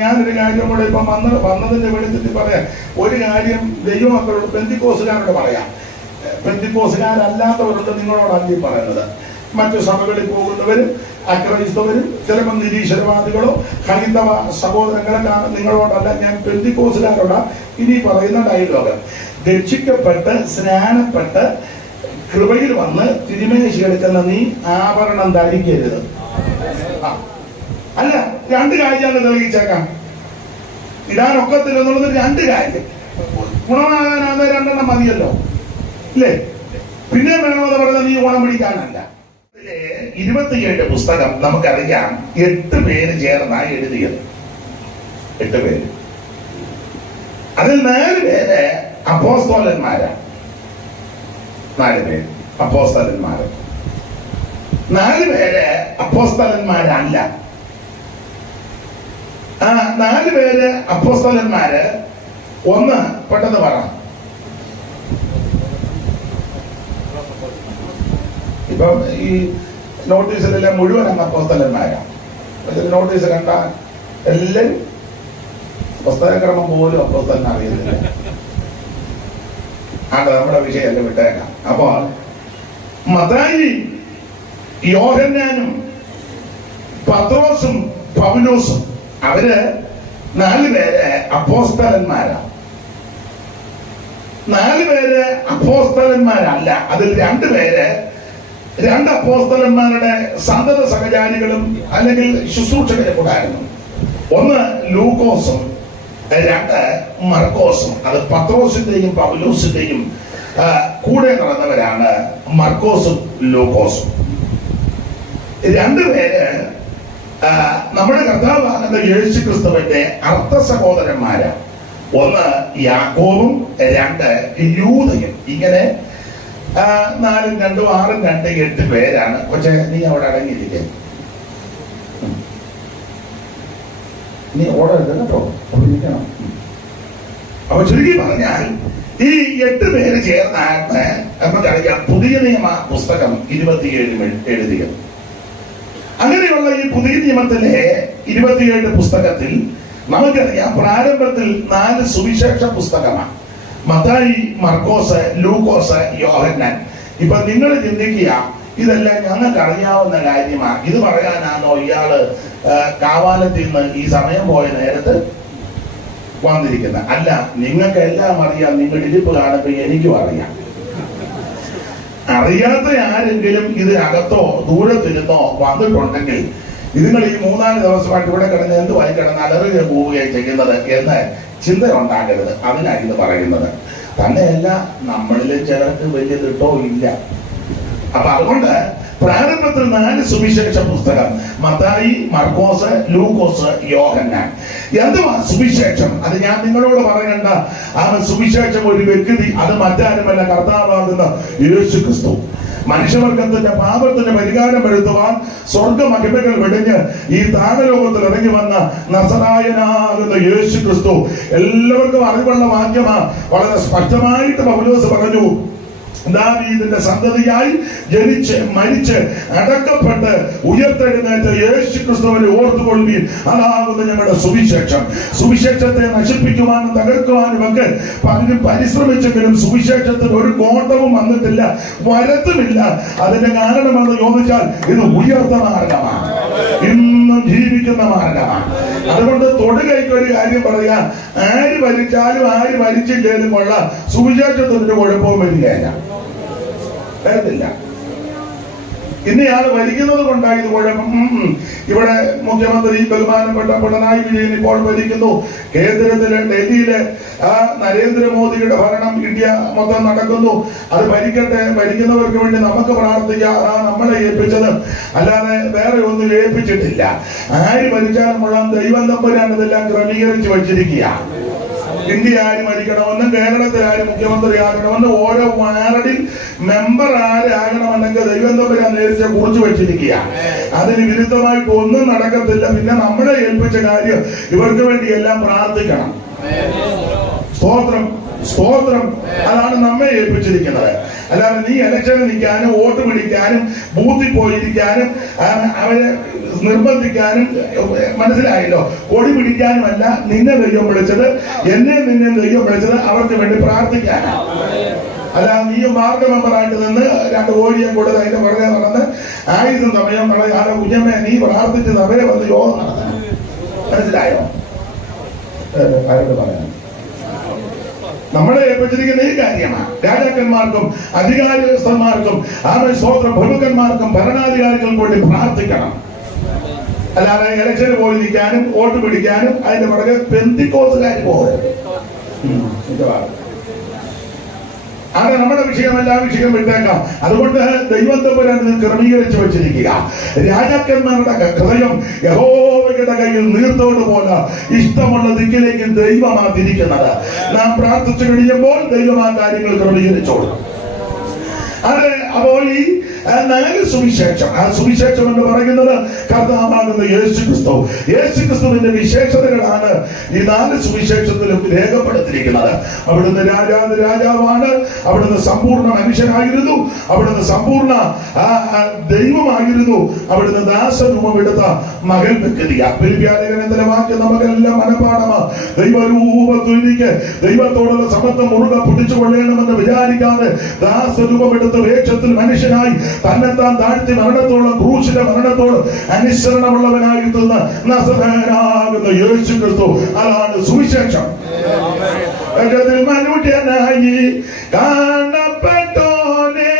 ഞാനൊരു കാര്യം കൂടെ ഇപ്പം വന്നതിന്റെ വെളിച്ചത്തിൽ പറയാം. ഒരു കാര്യം ദൈവമക്കളോട് പെന്തിക്കോസുകാരോട് പറയാം. പെന്തിക്കോസുകാരല്ലാത്തവരോട് നിങ്ങളോടല്ല ഈ പറയുന്നത്. മറ്റു സഭകളിൽ പോകുന്നവരും അക്രൈസ്തവരും ചിലപ്പോൾ നിരീശ്വരവാദികളോ ഹൈന്ദവ സഹോദരങ്ങളെ നിങ്ങളോടല്ല, ഞാൻ പെന്തിക്കോസുകാരോടാ ഇനി പറയുന്ന ഡയലോഗ്. രക്ഷിക്കപ്പെട്ട് സ്നാനപ്പെട്ട് കൃപയിൽ വന്ന് തിരുമേശി എടുക്കുന്ന നീ ആഭരണം ധരിക്കരുത്. അല്ല, രണ്ട് കാര്യമാണ് തെളിയിച്ചേക്കാം. ഇടാനൊക്കത്തില്ലെന്നുള്ളത് രണ്ട് കാര്യം. ഗുണമാകാനാണ് രണ്ടെണ്ണം മതിയല്ലോ, ഇല്ലേ? പിന്നെ വേണമെന്ന് പറഞ്ഞാൽ നീ ഗുണം പിടിക്കാനല്ല. 27 പുസ്തകം നമുക്കറിയാം. 8 പേര് ചേർന്നാ എഴുതിയത്. 8 പേര്. അതിൽ 4 പേര് അപ്പോസ്തലന്മാരാ. 4 പേര് അപ്പോസ്തലന്മാര്. 4 പേര് അപ്പോസ്തലന്മാരല്ല. 4 പേര് അപ്പോസ്തലന്മാര്. ഒന്ന് പെട്ടെന്ന് പറ. ഇപ്പം ഈ നോട്ടീസിലെല്ലാം മുഴുവൻ അങ്ങ് അപ്പോസ്തലന്മാരാ. നോട്ടീസ് കണ്ട എല്ലാരും പുസ്തകക്രമം പോലും അപ്പോസ്തലനെ അറിയുന്നില്ല. നമ്മുടെ വിഷയമല്ല, വിട്ടേക്കാം. അപ്പോൾ മത്തായി, യോഹന്നാനും പത്രോസും പൗലോസും അവര് 4 പേര് അപ്പോസ്തലന്മാരാ. 4 പേര് അപ്പോസ്തലന്മാരല്ല. അതിൽ 2 പേര് 2 അപ്പോസ്തലന്മാരുടെ സന്തത സഹചാരികളും അല്ലെങ്കിൽ ശുശ്രൂഷകരെ കൂടായിരുന്നു. ഒന്ന് ലൂക്കോസും 2 മർക്കോസും. അത് പത്രോസിന്റെയും പൗലോസിന്റെയും കൂടെ നടന്നവരാണ് മർക്കോസും ലൂക്കോസും. 2 പേര് നമ്മുടെ കർത്താവാകുന്ന യേശു ക്രിസ്തുവിന്റെ അർത്ഥ സഹോദരന്മാരാ. ഒന്ന് യാക്കോബും 2 യൂദയും. ഇങ്ങനെ 4 2 6 2 8 പേരാണ്. പക്ഷെ നീ അവിടെ അടങ്ങിയിരിക്കുക, നീ ഓടരുത് കേട്ടോ, അവിടെ ഇരിക്കണം. അപ്പൊ ചുരുക്കി പറഞ്ഞാൽ ഈ 8 പേര് ചേർന്നാണ് നമുക്കറിയാം പുതിയ നിയമ പുസ്തകം 27 എഴുതിയത്. അങ്ങനെയുള്ള ഈ പുതിയ നിയമത്തിലെ 27 പുസ്തകത്തിൽ നമുക്കറിയാം പ്രാരംഭത്തിൽ 4 സുവിശേഷ പുസ്തകമാണ്. മത്തായി, മർക്കോസ്, ലൂക്കോസ്, യോഹന്നാൻ. ഇപ്പൊ നിങ്ങൾ ചിന്തിക്കുക, ഇതെല്ലാം ഞങ്ങൾക്ക് അറിയാവുന്ന കാര്യമാണ്. ഇത് പറയാനാണോ ഇയാള് കാവാലത്തിൽ നിന്ന് ഈ സമയം പോയ നേരത്ത് വന്നിരിക്കുന്നത്? അല്ല, നിങ്ങൾക്ക് എല്ലാം അറിയാം. നിങ്ങൾ ഇരിപ്പ് കാണുമ്പോൾ എനിക്കും അറിയാം. അറിയാത്ത ആരെങ്കിലും ഇതിനകത്തോ ദൂരത്തിരുന്നോ വന്നിട്ടുണ്ടെങ്കിൽ നിങ്ങൾ ഈ 3-4 ദിവസമായിട്ട് ഇവിടെ കിടന്ന് എന്തുവായി കിടന്ന് അലറുക പോവുകയും ചെയ്യുന്നത് എന്ന് ചിന്ത ഉണ്ടാകരുത്. അതിനാണ് ഇത് പറയുന്നത്. തന്നെയല്ല, നമ്മളിൽ ചിലർക്ക് വലിയ തിട്ടോ ഇല്ല. അപ്പൊ അതുകൊണ്ട് പ്രാരംഭത്തിൽ 4 സുവിശേഷ പുസ്തകം: മത്തായി, മർക്കോസ്, ലൂക്കോസ്, യോഹന്നാൻ. എന്തുവാ സുവിശേഷം? അത് ഞാൻ നിങ്ങളോട് പറയണ്ട. ആ സുവിശേഷം ഒരു വ്യക്തി, അത് മറ്റാരുമല്ല, കർത്താവാകുന്ന യേശു ക്രിസ്തു. മനുഷ്യവർഗത്തിന്റെ പാപത്തിന്റെ പരിഹാരം വരുത്തുവാൻ സ്വർഗ മഹിമകൾ വെടിഞ്ഞ് ഈ താഴലോകത്തിൽ ഇറങ്ങി വന്ന നസറായനാകുന്ന യേശു ക്രിസ്തു. എല്ലാവർക്കും അറിവുള്ള വാക്യമാണ്. വളരെ സ്പഷ്ടമായിട്ട് പൗലോസ് പറഞ്ഞു, ദാവീദിന്റെ സന്തതിയായി ജനിച്ച് മരിച്ച് അടക്കപ്പെട്ട് ഉയർത്തെഴുന്നേറ്റ യേശു ക്രിസ്തുവിനെ ഓർത്തുകൊള്ളുകയും അതാകുന്നു ഞങ്ങളുടെ സുവിശേഷം. സുവിശേഷത്തെ നശിപ്പിക്കുവാനും തകർക്കുവാനും ഒക്കെ പലരും പരിശ്രമിച്ചെങ്കിലും സുവിശേഷത്തിന് ഒരു കോട്ടവും വന്നിട്ടില്ല, വരത്തുമില്ല. അതിന്റെ കാരണമെന്ന് ചോദിച്ചാൽ ഇത് ഉയർത്ത മാർഗമാണ്, ഇന്നും ജീവിക്കുന്ന മാർഗമാണ്. അതുകൊണ്ട് തൊടുകൈക്ക് ഒരു കാര്യം പറയാ, ആര് ഭരിച്ചാലും ആര് ഭരിച്ചില്ലേലും കൊള്ള സുവിശേഷത്തിന് കുഴപ്പവും വരികയില്ല, വരത്തില്ല. ഇന്നയാള് ഭരിക്കുന്നത് കൊണ്ടാണ് ഇത് കുഴപ്പം. ഇവിടെ മുഖ്യമന്ത്രി ബഹുമാനപ്പെട്ട പിണറായി വിജയൻ ഇപ്പോൾ ഭരിക്കുന്നു. കേന്ദ്രത്തില് ഡൽഹിയില് നരേന്ദ്രമോദിയുടെ ഭരണം ഇന്ത്യ മൊത്തം നടക്കുന്നു. അത് ഭരിക്കട്ടെ, ഭരിക്കുന്നവർക്ക് വേണ്ടി നമുക്ക് പ്രാർത്ഥിക്കാം. നമ്മളെ ഏൽപ്പിച്ചത് അല്ലാതെ വേറെ ഒന്നും ഏൽപ്പിച്ചിട്ടില്ല. ആര് ഭരിച്ചാലും കൊള്ളാം, ദൈവം തമ്പുരാൻ ഇതെല്ലാം ക്രമീകരിച്ച് വച്ചിരിക്കുക. ഇന്ത്യ ആര് ഭരിക്കണമെന്നും കേരളത്തിൽ ആര് മുഖ്യമന്ത്രി ആകണമെന്നും ഓരോ വാർഡിൽ മെമ്പർ ആരാകണമെന്നൊക്കെ ദൈവം തമ്പുരാൻ നേരിട്ട് കുറിച്ചു വെച്ചിരിക്കുക. അതിന് വിരുദ്ധമായിട്ട് ഒന്നും നടക്കത്തില്ല. പിന്നെ നമ്മളെ ഏൽപ്പിച്ച കാര്യം ഇവർക്ക് വേണ്ടി എല്ലാം പ്രാർത്ഥിക്കണം. സ്തോത്രം. സ്തോത്രം. അതാണ് നമ്മെ ഏൽപ്പിച്ചിരിക്കുന്നത്. അല്ലാതെ നീ ഇലക്ഷന് നിൽക്കാനും വോട്ട് പിടിക്കാനും ബൂത്തിൽ പോയിരിക്കാനും അവരെ നിർബന്ധിക്കാനും, മനസ്സിലായല്ലോ, കൊടി പിടിക്കാനുമല്ല നിന്നെ ദൈവം വിളിച്ചത്. നിന്നെ ദൈവം വിളിച്ചത് അവർക്ക് വേണ്ടി പ്രാർത്ഥിക്കാനാണ്. അല്ല നീ വാർഡ് മെമ്പറായിട്ട് നിന്ന് 2 കോടിയും കൊടുത്ത് അതിന്റെ പുറകെ നടന്ന് ആയുധം സമയം കളയാതെ കുഞ്ഞമ്മ നീ പ്രാർത്ഥിച്ച് അവരെ വന്ന് യോഗം നടത്തണം. മനസ്സിലായോ? ആരോട് പറയാം? നമ്മളെ ഏൽപ്പിച്ചിരിക്കുന്ന ഈ കാര്യമാണ്. രാജാക്കന്മാർക്കും അധികാരസ്ഥന്മാർക്കും സ്വതന്ത്ര പ്രമുഖന്മാർക്കും ഭരണാധികാരികൾക്കും വേണ്ടി പ്രാർത്ഥിക്കണം. അല്ലാതെ ഇലക്ഷന് പോയി നിൽക്കാനും വോട്ട് പിടിക്കാനും അതിന്റെ പുറകെ പെന്തിക്കോസുകാർ പോകരുത്. അത് നമ്മുടെ വിഷയമല്ല, വിഷയം വിട്ടേക്കാം. അതുകൊണ്ട് ദൈവത്തമ്പുരാൻ ക്രമീകരിച്ചു വെച്ചിരിക്കുക. രാജാക്കന്മാരുടെ ഹൃദയം യഹോവയുടെ കയ്യിൽ നീർത്തോട് പോലെ ഇഷ്ടമുള്ള ദിക്കിലേക്ക് ദൈവമാണ് തിരിക്കുന്നത്. നാം പ്രാർത്ഥിച്ചു കഴിയുമ്പോൾ ദൈവം ആ കാര്യങ്ങൾ ക്രമീകരിച്ചോളും. അത് അപ്പോൾ ഈ 4 സുവിശേഷം, ആ സുവിശേഷം എന്ന് പറയുന്നത് കർത്താവാകുന്ന യേശുക്രിസ്തു. യേശുക്രിസ്തുവിന്റെ വിശേഷതകളാണ് ഈ 4 സുവിശേഷത്തിലും രേഖപ്പെടുത്തിയിരിക്കുന്നത്. അവിടുന്ന് രാജാവാണ്, അവിടുന്ന് സമ്പൂർണ്ണ മനുഷ്യനായിരുന്നു, അവിടുന്ന് സമ്പൂർണ്ണ ദൈവമായിരുന്നു, അവിടുന്ന് ദാസരൂപമെടുത്ത മകൻ വ്യക്തിയ. ഫിലിപ്പിയർലേഖനത്തിലെ വാക്യം നമുക്കെല്ലാം മനഃപാഠമാണ്. ദൈവരൂപത്തിലേക്ക് ദൈവത്തോടുള്ള സമത്വം മുറുകെ പിടിച്ചുകൊള്ളണമെന്ന് വിചാരിക്കാതെ ദാസരൂപമെടുത്ത വേഷത്തിൽ മനുഷ്യനായി തന്നെത്താൻ താഴ്ത്തി മരണത്തോളം, ക്രൂശിന്റെ മരണത്തോളം അനുസരണമുള്ളവനായിരുന്ന നസറേയനാകുന്ന യേശുക്രിസ്തു. അതാണ് സുവിശേഷം. മനുഷ്യനായി കാണപ്പെട്ടോനെ,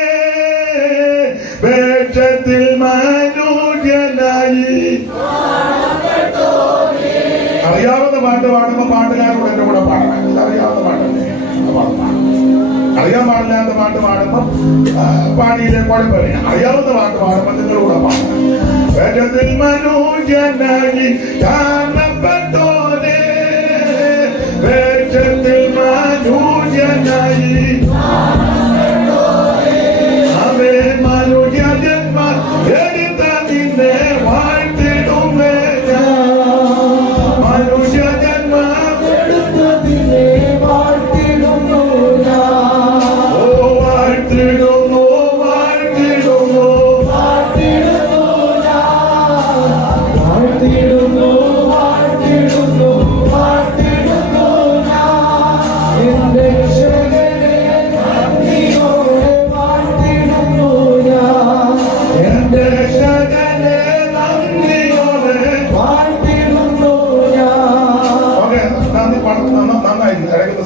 വേഷത്തിൽ മനുഷ്യനായി. അറിയാവുന്ന പാട്ട് പാടുമ്പോ പാട്ടുകാരോട് എന്റെ കൂടെ പാടണം. അറിയാവുന്ന പാട്ടല്ലേ? അറിയാൻ പാടില്ലാത്ത പാട്ട് പാടുമ്പോ പാടിയില്ലേ കുഴപ്പമില്ല. അറിയാവുന്ന പാട്ട് പാടുമ്പോ നിങ്ങളുടെ പാടണം. വേഷത്തിൽ മനുഷ്യനായി കാണപ്പെട്ടോനെ, വേഷത്തിൽ മനുഷ്യനായി. അവേ മനുഷ്യന്മാർ എടുത്ത നിന്നെ വാഴ്ത്തിടുമേ. മനുഷ്യന്മാർ എടുത്ത നിന്നെ വാഴ്ത്തിടുന്നു.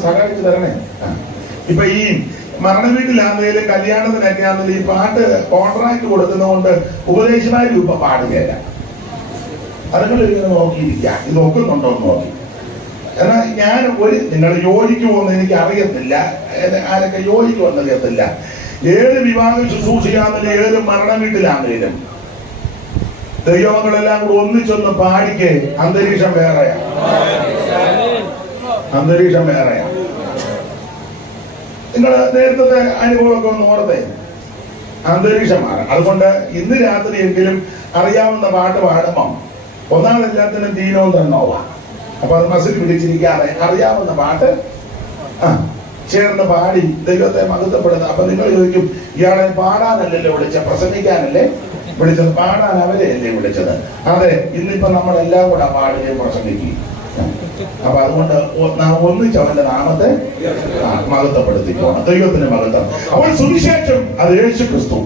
സഹായിച്ചു തരണേ. ഇപ്പൊ ഈ മരണ വീട്ടിലാണെങ്കിലും കല്യാണത്തിനൊക്കെ ആണെങ്കിലും ഈ പാട്ട് കോൺട്രാക്ട് കൊടുക്കുന്നതുകൊണ്ട് ഉപദേശമാരും ഇപ്പൊ പാടുകയല്ല. അതുങ്ങൾ ഇങ്ങനെ നോക്കിയിരിക്കാം, ഇത് ഒക്കുന്നുണ്ടോ എന്ന് നോക്കി. എന്നാൽ ഞാൻ നിങ്ങൾ യോജിക്കുമെന്ന് എനിക്ക് അറിയത്തില്ല, ആരൊക്കെ യോജിക്കുമെന്ന് അറിയത്തില്ല. ഏത് വിവാഹം ശുശ്രൂഷയാണെങ്കിലും ഏത് മരണ വീട്ടിലാണെങ്കിലും ദൈവങ്ങളെല്ലാം കൂടെ ഒന്നിച്ചൊന്ന് പാടിക്ക്. അന്തരീക്ഷം വേറെയാ, അന്തരീക്ഷം വേറെയാ. നിങ്ങൾ നേരത്തെ അനുഭവമൊക്കെ ഒന്ന് ഓർത്തേ, അന്തരീക്ഷമാണ്. അതുകൊണ്ട് ഇന്ന് രാത്രിയെങ്കിലും അറിയാവുന്ന പാട്ട് പാടുമ്പം ഒന്നാമതെല്ലാത്തിനും ദീനവും തന്നോവാ. അപ്പൊ അത് മസിൽ പിടിച്ചിരിക്കാതെ അറിയാവുന്ന പാട്ട് ചേർന്ന് പാടി ദൈവത്തെ മഹത്വപ്പെടുന്നത്. അപ്പൊ നിങ്ങൾ ചോദിക്കും, ഇയാളെ പാടാനല്ലല്ലോ വിളിച്ചത്, പ്രസംഗിക്കാനല്ലേ വിളിച്ചത്? പാടാൻ അവരെയല്ലേ വിളിച്ചത്? അതെ, ഇന്നിപ്പോ നമ്മളെല്ലാം കൂടെ പാടുകയും പ്രസംഗിക്കുകയും. അപ്പൊ അതുകൊണ്ട് നാം ഒന്നിച്ച് അവന്റെ നാമത്തെ മഹത്വപ്പെടുത്തിക്കോണം. ദൈവത്തിന്റെ മഹത്വം. അവൾ സുവിശേഷം അത് യേശുക്രിസ്തു.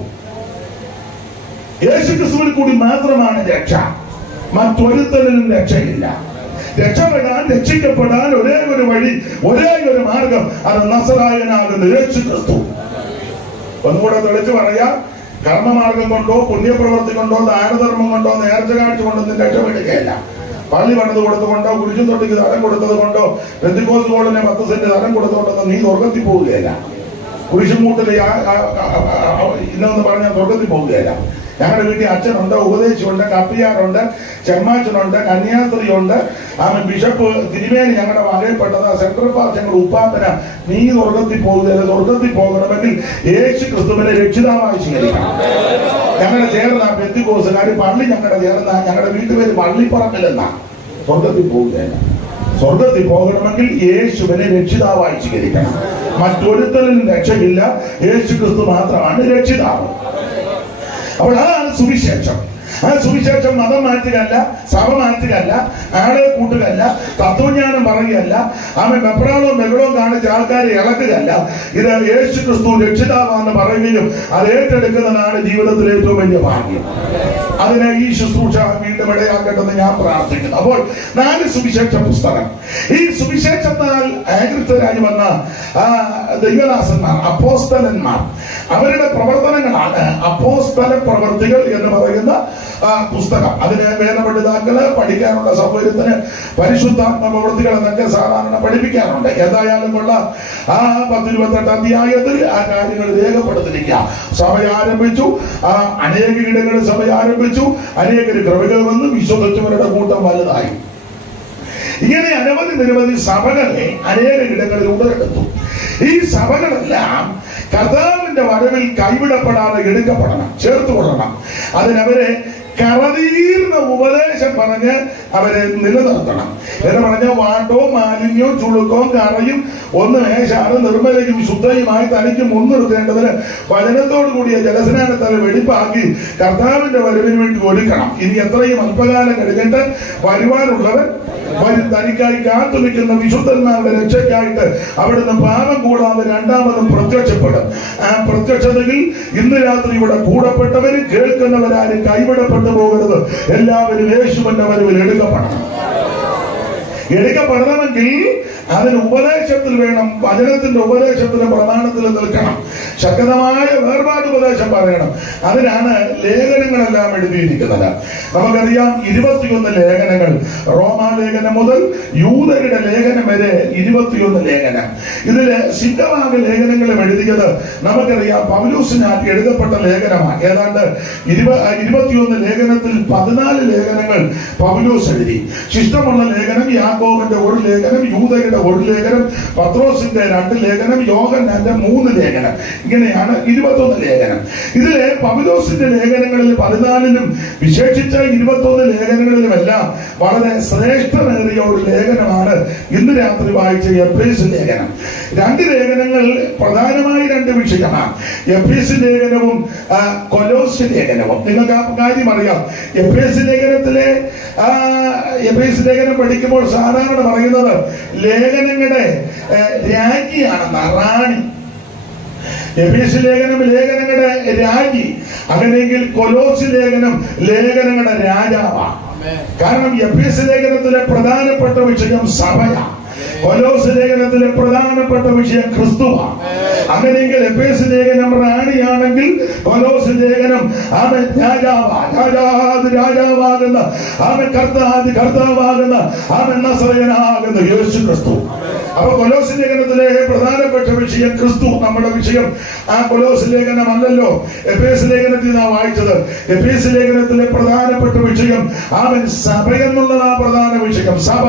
യേശുക്രിസ്തുവിൽ കൂടി മാത്രമാണ് രക്ഷ. മറ്റൊരുത്തരിലും രക്ഷയില്ല. രക്ഷപ്പെടാൻ, രക്ഷിക്കപ്പെടാൻ ഒരേ ഒരു വഴി, ഒരേ ഒരു മാർഗം, അത് നസറായനാകുന്ന യേശുക്രിസ്തു. ഒന്നുകൂടെ തെളിച്ചു പറയാം, കർമ്മമാർഗം കൊണ്ടോ പുണ്യപ്രവൃത്തി കൊണ്ടോ ദാനധർമ്മം കൊണ്ടോ നേർച്ച കാഴ്ച കൊണ്ടൊന്നും രക്ഷപ്പെടുകയല്ല. പള്ളി പണിത് കൊടുത്തുകൊണ്ടോ കുരിശും തൊട്ടിക്ക് തരം കൊടുത്തത് കൊണ്ടോ പെന്തിക്കോസ് കോളിനെ 10 സെന്റ് തരം കൊടുത്തുകൊണ്ടൊന്നും നീ സ്വർഗത്തിൽ പോവുകയല്ല. കുരിശും മൂട്ടിൽ ഇന്നെന്ന് പറഞ്ഞാൽ സ്വർഗത്തിൽ പോവുകയല്ല. ഞങ്ങളുടെ വീട്ടിൽ അച്ഛനുണ്ട്, ഉപദേശിയുണ്ട്, കപ്പിയാറുണ്ട്, ചെമ്മാച്ചനുണ്ട്, കന്യാസ്ത്രീയുണ്ട്, ബിഷപ്പ് തിരുമേനി ഞങ്ങളുടെ വകയിൽപ്പെട്ടത്, സെൻട്രൽ പാർട്ടി ഞങ്ങളുടെ ഉപ്പാപ്പന. നീ സ്വർഗത്തിൽ പോകുകയല്ല. സ്വർഗത്തിൽ പോകണമെങ്കിൽ യേശു ക്രിസ്തുവിനെ രക്ഷിതാവായി സ്വീകരിക്കണം. ഞങ്ങളുടെ ചേർന്ന പെന്തിക്കോസുകാർ പള്ളി ഞങ്ങളുടെ ചേർന്ന ഞങ്ങളുടെ വീട്ടുപേര് പള്ളിപ്പറമ്പിലെന്നാ. സ്വർഗത്തിൽ പോവുകയല്ല. സ്വർഗത്തിൽ പോകണമെങ്കിൽ യേശുവിനെ രക്ഷിതാവായി സ്വീകരിക്കണം. മറ്റൊരുത്തരും രക്ഷയില്ല, യേശു ക്രിസ്തു മാത്രമാണ് രക്ഷിതാവ്. അപ്പോൾ അതാണ് സുവിശേഷം. ആ സുവിശേഷം മതം മാറ്റുകയല്ല, സഭ മാറ്റുകയല്ല, ആളെ കൂട്ടുകയല്ല, തത്വജ്ഞാനം പറയുകയല്ല, അവൻ വെപ്രാളവും ബഹളവും കാണിച്ച് ആൾക്കാരെ ഇളക്കുകയല്ല. ഇത് യേശു ക്രിസ്തു രക്ഷിതാവാന്ന് പറയുകയും അത് ഏറ്റെടുക്കുന്നതാണ് ജീവിതത്തിലെ ഏറ്റവും വലിയ ഭാഗ്യം. അതിനെ ഈ ശുശ്രൂഷ വീണ്ടും ഇടയാക്കട്ടെന്ന് ഞാൻ പ്രാർത്ഥിക്കുന്നു. അപ്പോൾ 4 സുവിശേഷ പുസ്തകം, ഈ സുവിശേഷത്താൽ ആകൃതരായി വന്ന ദൈവദാസന്മാർ, അപ്പോസ്തലന്മാർ, അവരുടെ പ്രവർത്തനങ്ങളാണ് അപ്പോസ്തല പ്രവർത്തികൾ എന്ന് പറയുന്ന പുസ്തകം. അതിന് വേദപണ്ഡിതാക്കള് പഠിക്കാനുള്ള സൗകര്യത്തിന് പരിശുദ്ധാത്മ പ്രവൃത്തികൾ എന്നൊക്കെ സാധാരണ പഠിപ്പിക്കാറുണ്ട്. എന്തായാലും ഉള്ള 10-28 അധ്യായത്തിൽ ആ കാര്യങ്ങൾ രേഖപ്പെടുത്തിരിക്കുക. സഭ ആരംഭിച്ചു, അനേക ഇടങ്ങളിൽ സഭ ആരംഭിച്ചു, അനേകര് കൃപകൾ വന്നു, വിശ്വസിച്ചവരുടെ കൂട്ടം വലുതായി. ഇങ്ങനെ നിരവധി സഭകളെ അനേക ഇടങ്ങളിൽ ഉടലെടുത്തു. ഈ സഭകളെല്ലാം കർത്താവിന്റെ വരവിൽ കൈവിടപ്പെടാതെ എടുക്കപ്പെടണം, ചേർത്തുകൊള്ളണം. അതിനവരെ കറതീർന്ന ഉപദേശം പറഞ്ഞ് അവരെ നിലനിർത്തണം എന്ന് പറഞ്ഞ വാട്ടോ മാലിന്യവും ചുളുക്കവും കറയും ഒന്ന് മേശാണ് നിർമ്മലയും ശുദ്ധയുമായി തനിക്ക് മുൻനിർത്തേണ്ടതിന് വചനത്തോടു കൂടിയ ജലസ്നാനത്തല വെടിപ്പാക്കി കർത്താവിന്റെ വരവിന് വേണ്ടി ഒരുക്കണം. ഇനി എത്രയും അല്പകാലം കഴിഞ്ഞിട്ട് വരുവാനുള്ളവൻ തനിക്കായി കാത്തു നിൽക്കുന്ന വിശുദ്ധന്മാരുടെ രക്ഷയ്ക്കായിട്ട് അവിടുന്ന് പാപം കൂടാതെ രണ്ടാമതും പ്രത്യക്ഷപ്പെടും. ആ പ്രത്യക്ഷതയിൽ ഇന്ന് രാത്രി ഇവിടെ കൂടപ്പെട്ടവരും കേൾക്കുന്നവരാരും കൈവിടപ്പെട്ടു പോകരുത്. എല്ലാവരും യേശുവിന്റെ വരവിൽ എടുക്കപ്പെടണം. എടുക്കപ്പെടണമെങ്കിൽ അതിന് ഉപദേശത്തിൽ വേണം, വചനത്തിന്റെ ഉപദേശത്തിലും പ്രമാണത്തിലും നിൽക്കണം. ശക്തമായ വേർപാട് ഉപദേശം പറയണം. അതിനാണ് ലേഖനങ്ങളെല്ലാം എഴുതിയിരിക്കുന്നത്. നമുക്കറിയാം 21 ലേഖനങ്ങൾ, റോമാലേഖനം മുതൽ യൂദരുടെ ലേഖനം വരെ 21 ലേഖനം. ഇതില് സിദ്ധഭാഗ ലേഖനങ്ങളും എഴുതിയത് നമുക്കറിയാം പൗലോസിനാൽ എഴുതപ്പെട്ട ലേഖനമാണ്. ഏതാണ്ട് 21 ലേഖനത്തിൽ 14 ലേഖനങ്ങൾ പൗലോസ് എഴുതി. ശിഷ്ടമുള്ള ലേഖനം യാക്കോബിന്റെ 1 ലേഖനം, യൂദയുടെ 1 ലേഖനം, പത്രോസിന്റെ 2 ലേഖനം, യോഹന്നാന്റെ 3 ലേഖനം. ഇങ്ങനെയാണ് 21 ലേഖനം. ഇതിലെ പൗലോസിന്റെ ലേഖനങ്ങളിൽ 14ലും വിശേഷിച്ച 21 ലേഖനങ്ങളിലുമെല്ലാം വളരെ ശ്രേഷ്ഠമേറിയ ഒരു ലേഖനമാണ് ഇന്ന് രാത്രി വായിച്ച എഫേസ്യ ലേഖനം. 2 ലേഖനങ്ങൾ പ്രധാനമായി 2 വിഷയമാണ്, എഫേസ്യ ലേഖനവും കൊലോസ്യ ലേഖനവും. നിങ്ങൾക്ക് ആ കാര്യം അറിയാം. എഫേസ്യ ലേഖനം പഠിക്കുമ്പോൾ സാധാരണ പറയുന്നത് ലേഖനങ്ങളുടെ രാജ്ഞിയാണെന്ന, റാണി. എഫേസ്യ ലേഖനം ലേഖനങ്ങളുടെ രാജ്ഞി. അങ്ങനെയെങ്കിൽ കൊലോസ്യ ലേഖനം ലേഖനങ്ങളുടെ രാജാവാണ്. കാരണം എഫേസ്യ ലേഖനത്തിലെ പ്രധാനപ്പെട്ട വിഷയം സഭയാണ്, കൊലോസ്യ ലേഖനത്തിലെ പ്രധാനപ്പെട്ട വിഷയം ക്രിസ്തുവാണ്. അങ്ങനെയെങ്കിൽ എഫേസ്യ ലേഖനം റാണിയാണെങ്കിൽ കൊലോസ്യ ലേഖനം അവൻ രാജാവാകുന്ന, അവൻ കർത്താവാകുന്ന, അവൻ നസറയനാകുന്ന യേശു ക്രിസ്തു. അപ്പൊ കൊലോസ്യ ലേഖനത്തിലെ പ്രധാനപ്പെട്ട വിഷയം ക്രിസ്തു. നമ്മുടെ വിഷയം ആ കൊലോസ്യ ലേഖനം അല്ലല്ലോ, എഫേസ്യ ലേഖനത്തിൽ നാം വായിച്ചത്. എഫേസ്യ ലേഖനത്തിലെ പ്രധാനപ്പെട്ട വിഷയം അവൻ സഭ എന്നുള്ളതാ പ്രധാന വിഷയം, സഭ.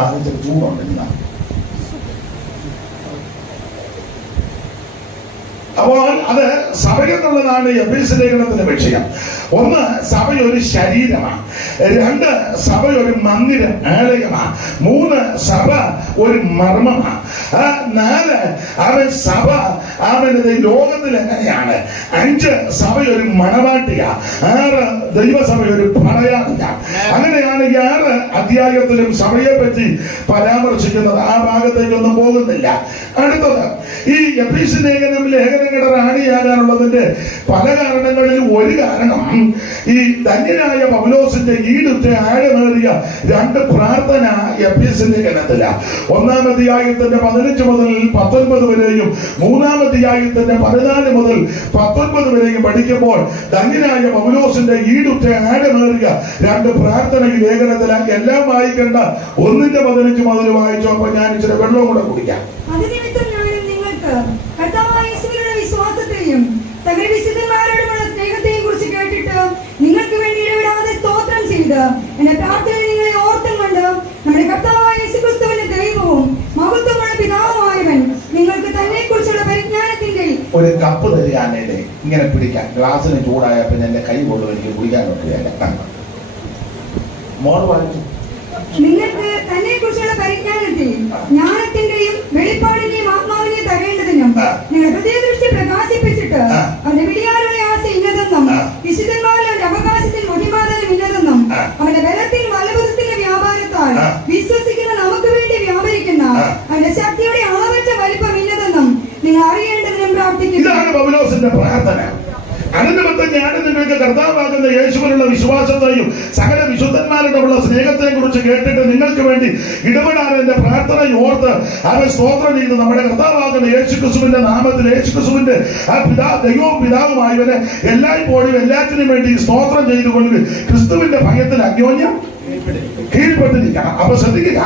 അതിന്റെ ചൂടുണ്ടെങ്കിൽ അപ്പോൾ അത് സഭ എന്നുള്ളതാണ് എഫേസ്യ ലേഖനത്തിന്റെ വിഷയം. 1, സഭ ഒരു ശരീരമാണ്. 2, സഭ ഒരു മന്ദിരം, ആലയമാണ്. 3, സഭ ഒരു മർമ്മമാണ്. 4, അവൻ സഭ അവനത് ലോകത്തിൽ എങ്ങനെയാണ്. 5, സഭ ഒരു മണവാട്ടിയ. 6, ദൈവസഭ ഒരു പടയാളിയ. അങ്ങനെയാണ് ഈ 6 അധ്യായത്തിലും സഭയെ പറ്റി പരാമർശിക്കുന്നത്. ആ ഭാഗത്തേക്കൊന്നും പോകുന്നില്ല. അടുത്തത്, ഈ എഫേസ്യ ലേഖനങ്ങളുടെ റാണിയാകാനുള്ളതിന്റെ പല കാരണങ്ങളിൽ ഒരു കാരണം ഈ ധന്യനായ പൗലോസിന്റെ ഈടുറ്റ ആഴമേറിയ 2 പ്രാർത്ഥന എഫേസ്യ ലേഖനത്തിലാണ്. 1-ാം അധ്യായത്തിന്റെ 15 മുതൽ 19 വരെയും 3-ാം അധ്യായത്തിന്റെ 14 മുതൽ 19 വരെയും പഠിക്കുമ്പോൾ ധന്യനായ പൗലോസിന്റെ ഈടുറ്റ ആഴമേറിയ 2 പ്രാർത്ഥന ഈ ലേഖനത്തിലാണ്. എല്ലാം വായിക്കേണ്ട. 1-ന്റെ 15 മുതൽ വായിച്ചോ. അപ്പൊ ഞാൻ ഇച്ചിരി വെള്ളവും കൂടെ കുടിക്കാം. വിശ്വാസത്തെയും സകല വിശുദ്ധന്മാരോടുമുള്ള സ്നേഹത്തെയും കുറിച്ച് കേട്ടിട്ട് നിങ്ങൾക്ക് വേണ്ടി ഇടവിടാതെ സ്തോത്രം ചെയ്ത് എന്റെ പ്രാർത്ഥനയിൽ നിങ്ങളെ ഓർത്തും കൊണ്ട് നമ്മുടെ കർത്താവായ യേശുക്രിസ്തുവിന്റെ ദൈവവും മഹത്വമുള്ള പിതാവുമായവൻ നിങ്ങൾക്ക് തന്നെ കുറിച്ചുള്ള പരിജ്ഞാനത്തിന്റെ ഒരു കപ്പ് തരികയാണേ ഇങ്ങനെ പിടിക്കാൻ. ഗ്ലാസ്സിന് ചൂടായ പിന്നെ എന്റെ കൈ കൊണ്ടു എനിക്ക് കുടിക്കാൻ പറ്റുകയല്ല. മോൾ വാങ്ങിച്ചു. നിങ്ങൾക്ക് വിശ്വാസത്തെ ജ്ഞാനത്തിന്റെയും വെളിപ്പാടിന്റെയും ആത്മാവിനെ തരേണ്ടതിനും നിങ്ങൾ ഹൃദയദൃഷ്ടി പ്രകാശിപ്പിച്ചിട്ട് അവന്റെ വിളിയാലുള്ള ആശ ഇന്നതെന്നും വിശുദ്ധന്മാരിൽ അവന്റെ അവകാശത്തിൽ മഹിമാതനും ഇന്നതെന്നും അവന്റെ ബലത്തിൽ വലതുരത്തിന്റെ വ്യാപാരത്താൽ വിശ്വസിക്കുന്ന നമുക്ക് വേണ്ടി വ്യാപരിക്കുന്ന അവന്റെ ശക്തിയുടെ അളവറ്റ വലിപ്പം ഇന്നതെന്നും നിങ്ങൾ അറിയേണ്ടതിനും പ്രാർത്ഥിക്കുന്നു. ഇതാണ് പൗലോസിന്റെ പ്രാർത്ഥന. അനന്തപത്തെ ഞാൻ നിങ്ങൾക്ക് കർത്താവാകുന്ന യേശുവിനുള്ള വിശ്വാസത്തെയും സകല വിശുദ്ധന്മാരോടുള്ള സ്നേഹത്തെയും കുറിച്ച് കേട്ടിട്ട് നിങ്ങൾക്ക് വേണ്ടി ഇടപെടാൻ എന്റെ പ്രാർത്ഥന ഓർത്ത് അവൻ സ്തോത്രം ചെയ്ത് നമ്മുടെ കർത്താവാകുന്ന യേശുക്രിസ്തുവിന്റെ നാമത്തിൽ യേശുക്രിസ്തുവിന്റെ ആ ദൈവവും പിതാവുമായവനെ എല്ലായ്പ്പോഴും എല്ലാത്തിനും വേണ്ടി സ്തോത്രം ചെയ്തുകൊണ്ട് ക്രിസ്തുവിന്റെ ഭയത്തിൽ അന്യോന്യം കീഴ്പ്പെട്ടിരിക്കണം. അപ്പൊ ശ്രദ്ധിക്കുക,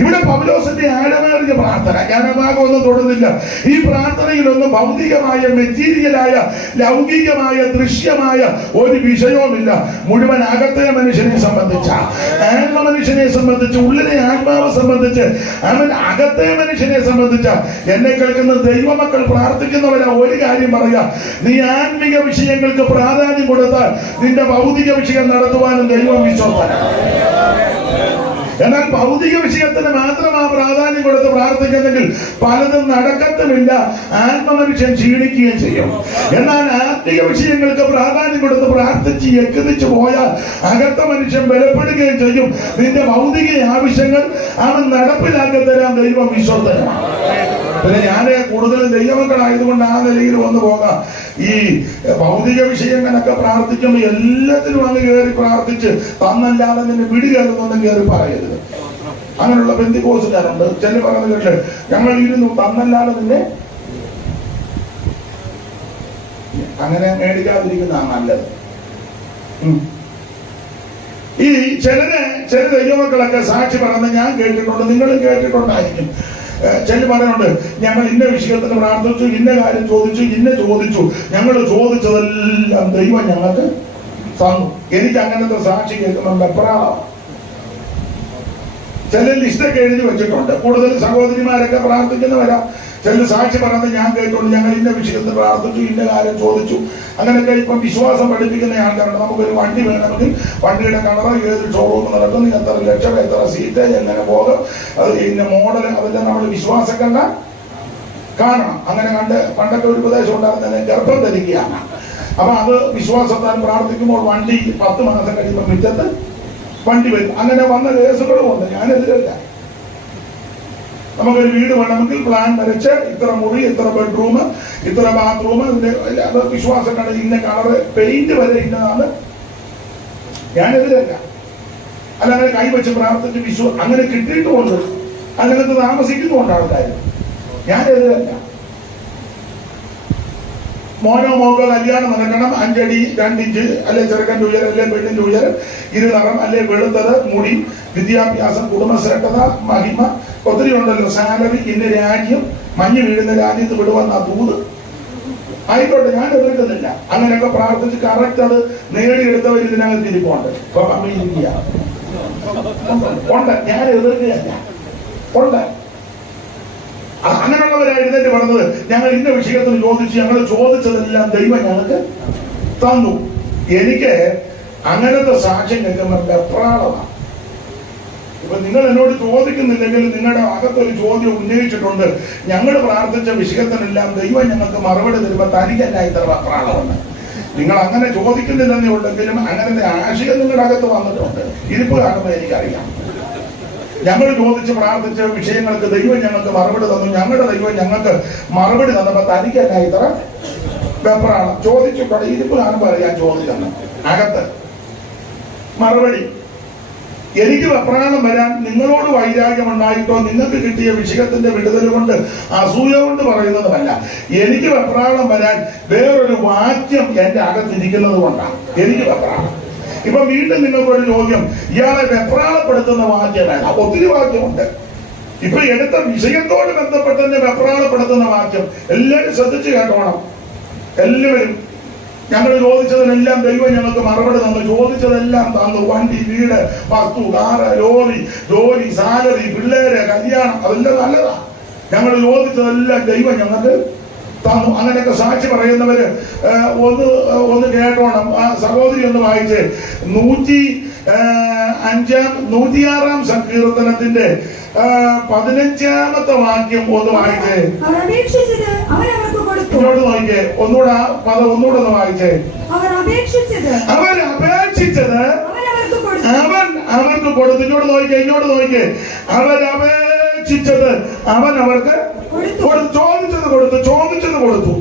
ഇവിടെ പൗലോസിന്റെ ആഴമേറിയ പ്രാർത്ഥന. ഞാൻ ഭാഗമൊന്നും തൊടുന്നില്ല. ഈ പ്രാർത്ഥനയിലൊന്നും ഭൗതികമായ മെറ്റീരിയലായ ലൗകികമായ ദൃശ്യമായ ഒരു വിഷയവുമില്ല. മുഴുവൻ അകത്തെ മനുഷ്യനെ സംബന്ധിച്ച, ആത്മ മനുഷ്യനെ സംബന്ധിച്ച്, ഉള്ളിലെ ആത്മാവ് സംബന്ധിച്ച്, അവൻ അകത്തെ മനുഷ്യനെ സംബന്ധിച്ച എന്നെ കേൾക്കുന്ന ദൈവമക്കൾ പ്രാർത്ഥിക്കുന്നവരാ ഒരു കാര്യം പറയാ, നീ ആത്മിക വിഷയങ്ങൾക്ക് പ്രാധാന്യം കൊടുത്താൽ നിന്റെ ഭൗതിക വിഷയം നടത്തുവാനും ദൈവം വിശ്വസ്തനാണ്. എന്നാൽ ഭൗതിക വിഷയത്തിന് മാത്രം ആ പ്രാധാന്യം കൊടുത്ത് പ്രാർത്ഥിക്കുന്നെങ്കിൽ പലതും നടക്കത്തുമില്ല, ആത്മമനുഷ്യൻ ക്ഷീണിക്കുകയും ചെയ്യും. എന്നാൽ ആത്മിക വിഷയങ്ങൾക്ക് പ്രാധാന്യം കൊടുത്ത് പ്രാർത്ഥിച്ച് യത്നിച്ചു പോയാൽ അകത്ത മനുഷ്യൻ ബലപ്പെടുകയും ചെയ്യും. നിന്റെ ഭൗതിക ആവശ്യങ്ങൾ അവൻ നടപ്പിലാക്കി തരാൻ ദൈവം വിശ്വസ്തനാണ്. പിന്നെ ഞാൻ കൂടുതലും ദൈവമക്കളായതുകൊണ്ട് ആ നിലയിൽ വന്നു പോകാം. ഈ ഭൗതിക വിഷയങ്ങളൊക്കെ പ്രാർത്ഥിക്കുമ്പോൾ എല്ലാത്തിനും അങ്ങ് കയറി പ്രാർത്ഥിച്ച് തന്നല്ലാതെ നിന്നെ പിടികയറുന്നൊന്നും കയറി പറയരുത്. അങ്ങനെയുള്ള പെന്തിക്കോസുകാരുണ്ട്. ചില പറഞ്ഞു കേട്ടില്ലേ, ഞങ്ങൾ ഇരുന്നു തന്നല്ലാതെ നിന്നെ അങ്ങനെ മേടിക്കാതിരിക്കുന്നതാണ് നല്ലത്. ഈ ചില ദൈവമക്കളൊക്കെ സാക്ഷി പറഞ്ഞ് ഞാൻ കേട്ടിട്ടുണ്ട്, നിങ്ങളും കേട്ടിട്ടുണ്ടായിരിക്കും. ചില പറയുന്നുണ്ട്, ഞങ്ങൾ ഇന്ന വിഷയത്തിന് പ്രാർത്ഥിച്ചു, ഇന്ന കാര്യം ചോദിച്ചു, ഞങ്ങൾ ചോദിച്ചതെല്ലാം ദൈവം ഞങ്ങൾക്ക് തന്നു. എനിക്ക് അങ്ങനത്തെ സാക്ഷി കേൾക്കുമ്പോൾ വെപ്രാളമാണ്. ചില ലിസ്റ്റൊക്കെ എഴുതി വെച്ചിട്ടുണ്ട്. കൂടുതൽ സഹോദരിമാരൊക്കെ പ്രാർത്ഥിക്കുന്നവരാ. ചില സാക്ഷി പറഞ്ഞത് ഞാൻ കേട്ടോണ്ട്, ഞങ്ങൾ ഇന്ന വിഷയത്തിൽ പ്രാർത്ഥിച്ചു, ഇന്ന കാര്യം ചോദിച്ചു. അങ്ങനെയൊക്കെ ഇപ്പം വിശ്വാസം പഠിപ്പിക്കുന്ന ആൾക്കാരുണ്ട്. നമുക്കൊരു വണ്ടി വേണമെങ്കിൽ വണ്ടിയുടെ കളർ, ഏത് ഷോറൂം നടക്കുന്നു, എത്ര ലക്ഷം, എത്ര സീറ്റ്, എങ്ങനെ പോകും, അത് ഇന്ന മോഡൽ, അതെല്ലാം നമ്മൾ വിശ്വാസം കണ്ട കാണണം. അങ്ങനെ കണ്ട് പണ്ടൊക്കെ ഒരു ഉപദേശം ഉണ്ടാകുന്നതിനെ ഗർഭം ധരിക്കുകയാണ്. അപ്പൊ അത് വിശ്വാസത്താൽ പ്രാർത്ഥിക്കുമ്പോൾ വണ്ടി 10 മാസം കഴിയുമ്പോൾ മുറ്റത്ത് വണ്ടി വരും. അങ്ങനെ വന്ന കേസുകളും ഉണ്ട്. ഞാനെതിരല്ല. നമുക്കൊരു വീട് വേണമെങ്കിൽ പ്ലാൻ വരച്ച് ഇത്ര മുറി, ഇത്ര ബെഡ്റൂം, ഇത്ര ബാത്റൂം, അത് വിശ്വാസം കണ്ട് ഇന്ന കളറ്, പെയിന്റ് വരെ ഇന്നതാണ്. ഞാനെതിരല്ല. അല്ല അങ്ങനെ കൈവച്ച് പ്രാർത്ഥിച്ച് അങ്ങനെ കിട്ടിയിട്ടുമുണ്ട്, അതിനകത്ത് താമസിക്കുന്നുണ്ട് ആൾക്കാർ. ഞാനെതിരല്ല. മോനോ മോക്കോ കല്യാണം നടക്കണം, 5 അടി 2 ഇഞ്ച്, അല്ലെ ചെറുക്കൻ്റെ ഉയരം, അല്ലെ പെണ്ണിന്റെ ഉയരം, ഇരുനിറം, അല്ലെ വെളുത്തത്, മുടി, വിദ്യാഭ്യാസം, കുടുംബശ്രേഷ്ഠത, മഹിമ, ഒത്തിരി ഉണ്ടല്ലോ. സാലറി, ഇന്ന രാജ്യം, മഞ്ഞ് വീഴുന്ന രാജ്യത്ത് വിടുവന്ന ദൂത് ആയിക്കോട്ടെ, ഞാൻ എതിർക്കുന്നില്ല. അങ്ങനെയൊക്കെ പ്രാർത്ഥിച്ച് കറക്റ്റ് അത് നേടിയെടുത്തവർ ഇതിനകത്ത് ഇരിപ്പുണ്ട്. ഇപ്പൊ അമേരിക്ക ഉണ്ട്, ഞാൻ എതിർക്കുകയല്ല, ഉണ്ട്. അങ്ങനെയുള്ളവരാ എഴുന്നേറ്റ് പറഞ്ഞത്, ഞങ്ങൾ ഇന്ന വിഷയത്തിൽ ചോദിച്ചു, ഞങ്ങൾ ചോദിച്ചതെല്ലാം ദൈവം ഞങ്ങൾക്ക് തന്നു. എനിക്ക് അങ്ങനത്തെ സാക്ഷ്യം കേൾക്കുമ്പോൾ വെപ്രാളമാണ്. ഇപ്പൊ നിങ്ങൾ എന്നോട് ചോദിക്കുന്നില്ലെങ്കിൽ നിങ്ങളുടെ അകത്തൊരു ചോദ്യം ഉന്നയിച്ചിട്ടുണ്ട്, ഞങ്ങൾ പ്രാർത്ഥിച്ച വിഷയത്തിനെല്ലാം ദൈവം ഞങ്ങൾക്ക് മറുപടി തരുമ്പോൾ തനിക്കല്ല ഇത്ര വെപ്രാളമുണ്ട്. നിങ്ങൾ അങ്ങനെ ചോദിക്കുന്നില്ലെന്നേ ഉണ്ടെങ്കിലും അങ്ങനത്തെ ആശയം നിങ്ങളുടെ അകത്ത് വന്നിട്ടുണ്ട്. ഇരിപ്പ് കാണുമ്പോൾ എനിക്കറിയാം. ഞങ്ങൾ ചോദിച്ച് പ്രാർത്ഥിച്ച വിഷയങ്ങൾക്ക് ദൈവം ഞങ്ങൾക്ക് മറുപടി തന്നു. ഞങ്ങളുടെ ദൈവം ഞങ്ങൾക്ക് മറുപടി തന്നപ്പോൾ തനിക്കല്ല ഇത്ര വെപ്രാളം. ചോദിച്ചിട്ടുണ്ട്, ഇരിപ്പ് കാണുമ്പോൾ അറിയാൻ ചോദിക്കുന്നു. അകത്ത് മറുപടി. എനിക്ക് വെപ്രാളം വരാൻ നിങ്ങളോട് വൈരാഗ്യം ഉണ്ടായിട്ടോ നിങ്ങൾക്ക് കിട്ടിയ വിഷയത്തിന്റെ വിടുതൽ കൊണ്ട് അസൂയ കൊണ്ട് പറയുന്നതുമല്ല. എനിക്ക് വെപ്രാളം വരാൻ വേറൊരു വാക്യം എന്റെ അകത്തിരിക്കുന്നത് കൊണ്ടാണ് എനിക്ക് വെപ്രാളം. ഇപ്പൊ വീണ്ടും നിങ്ങൾക്കൊരു ചോദ്യം, ഇയാളെ വെപ്രാളപ്പെടുത്തുന്ന വാക്യം വേണം. ഒത്തിരി വാക്യമുണ്ട്. ഇപ്പൊ എടുത്ത വിഷയത്തോട് ബന്ധപ്പെട്ട് തന്നെ വെപ്രാളപ്പെടുത്തുന്ന വാക്യം എല്ലാവരും ശ്രദ്ധിച്ചു കേട്ടോണം. എല്ലാവരും ഞങ്ങൾ ചോദിച്ചതിനെല്ലാം ദൈവം ഞങ്ങൾക്ക് മറുപടി തന്നു. ചോദിച്ചതെല്ലാം തന്നു. വണ്ടി, വീട്, വസ്തു, കാറ്, ലോറി, ജോലി, സാലറി, പിള്ളേര്, കല്യാണം, അതെല്ലാം നല്ലതാ. ഞങ്ങൾ ചോദിച്ചതെല്ലാം ദൈവം ഞങ്ങൾക്ക് തന്നു. അങ്ങനെയൊക്കെ സാക്ഷി പറയുന്നവര് ഒന്ന് കേട്ടോണം. ആ സഹോദരി ഒന്ന് വായിച്ച് 106 സങ്കീർത്തനത്തിന്റെ 15 വാക്യം ഒന്ന് വായിച്ചേ. ഇങ്ങോട്ട് നോക്കിയേ, ഒന്നുകൂടെ ആ പദം ഒന്നുകൂടെ ഒന്ന് വായിച്ചേ. അവർ അപേക്ഷിച്ചത് അവൻ അവർക്ക് കൊടുത്തു. ഇങ്ങോട്ട് നോക്കിയേ, ഇങ്ങോട്ട് നോക്കിയേ. അവരപേക്ഷിച്ചത് അവൻ അവർക്ക് ചോദിച്ചത് കൊടുത്തു.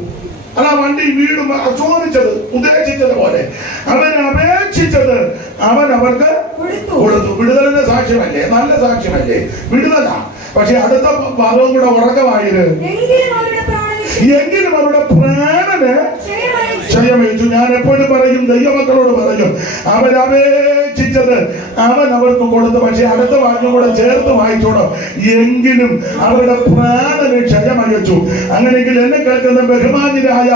അല്ല, വണ്ടി വീടും ചോദിച്ചത് ഉദ്ദേശിച്ചത് പോലെ അവരപേക്ഷിച്ചത് അവൻ അവർക്ക് കൊടുത്തു. വിടുതലിന്റെ സാക്ഷ്യമല്ലേ, നല്ല സാക്ഷ്യമല്ലേ, വിടുതല. പക്ഷെ അടുത്ത പദവും കൂടെ ഉറക്കമായത് എങ്കിലും അവരുടെ പ്രാണന് ക്ഷയമേറ്റു. ഞാൻ എപ്പോഴും പറയും, ദൈവമക്കളോട് പറയും, അവരപേക്ഷിച്ചത് അവൻ അവർക്ക് കൊടുത്തു. പക്ഷെ അടുത്ത വാക്യം കൂടെ ചേർത്ത് വായിച്ചോണം, എങ്കിലും അവരുടെ പ്രാണന് ക്ഷയമയച്ചു. അങ്ങനെയെങ്കിൽ എന്നെ കേൾക്കുന്ന ബഹുമാന്യരായ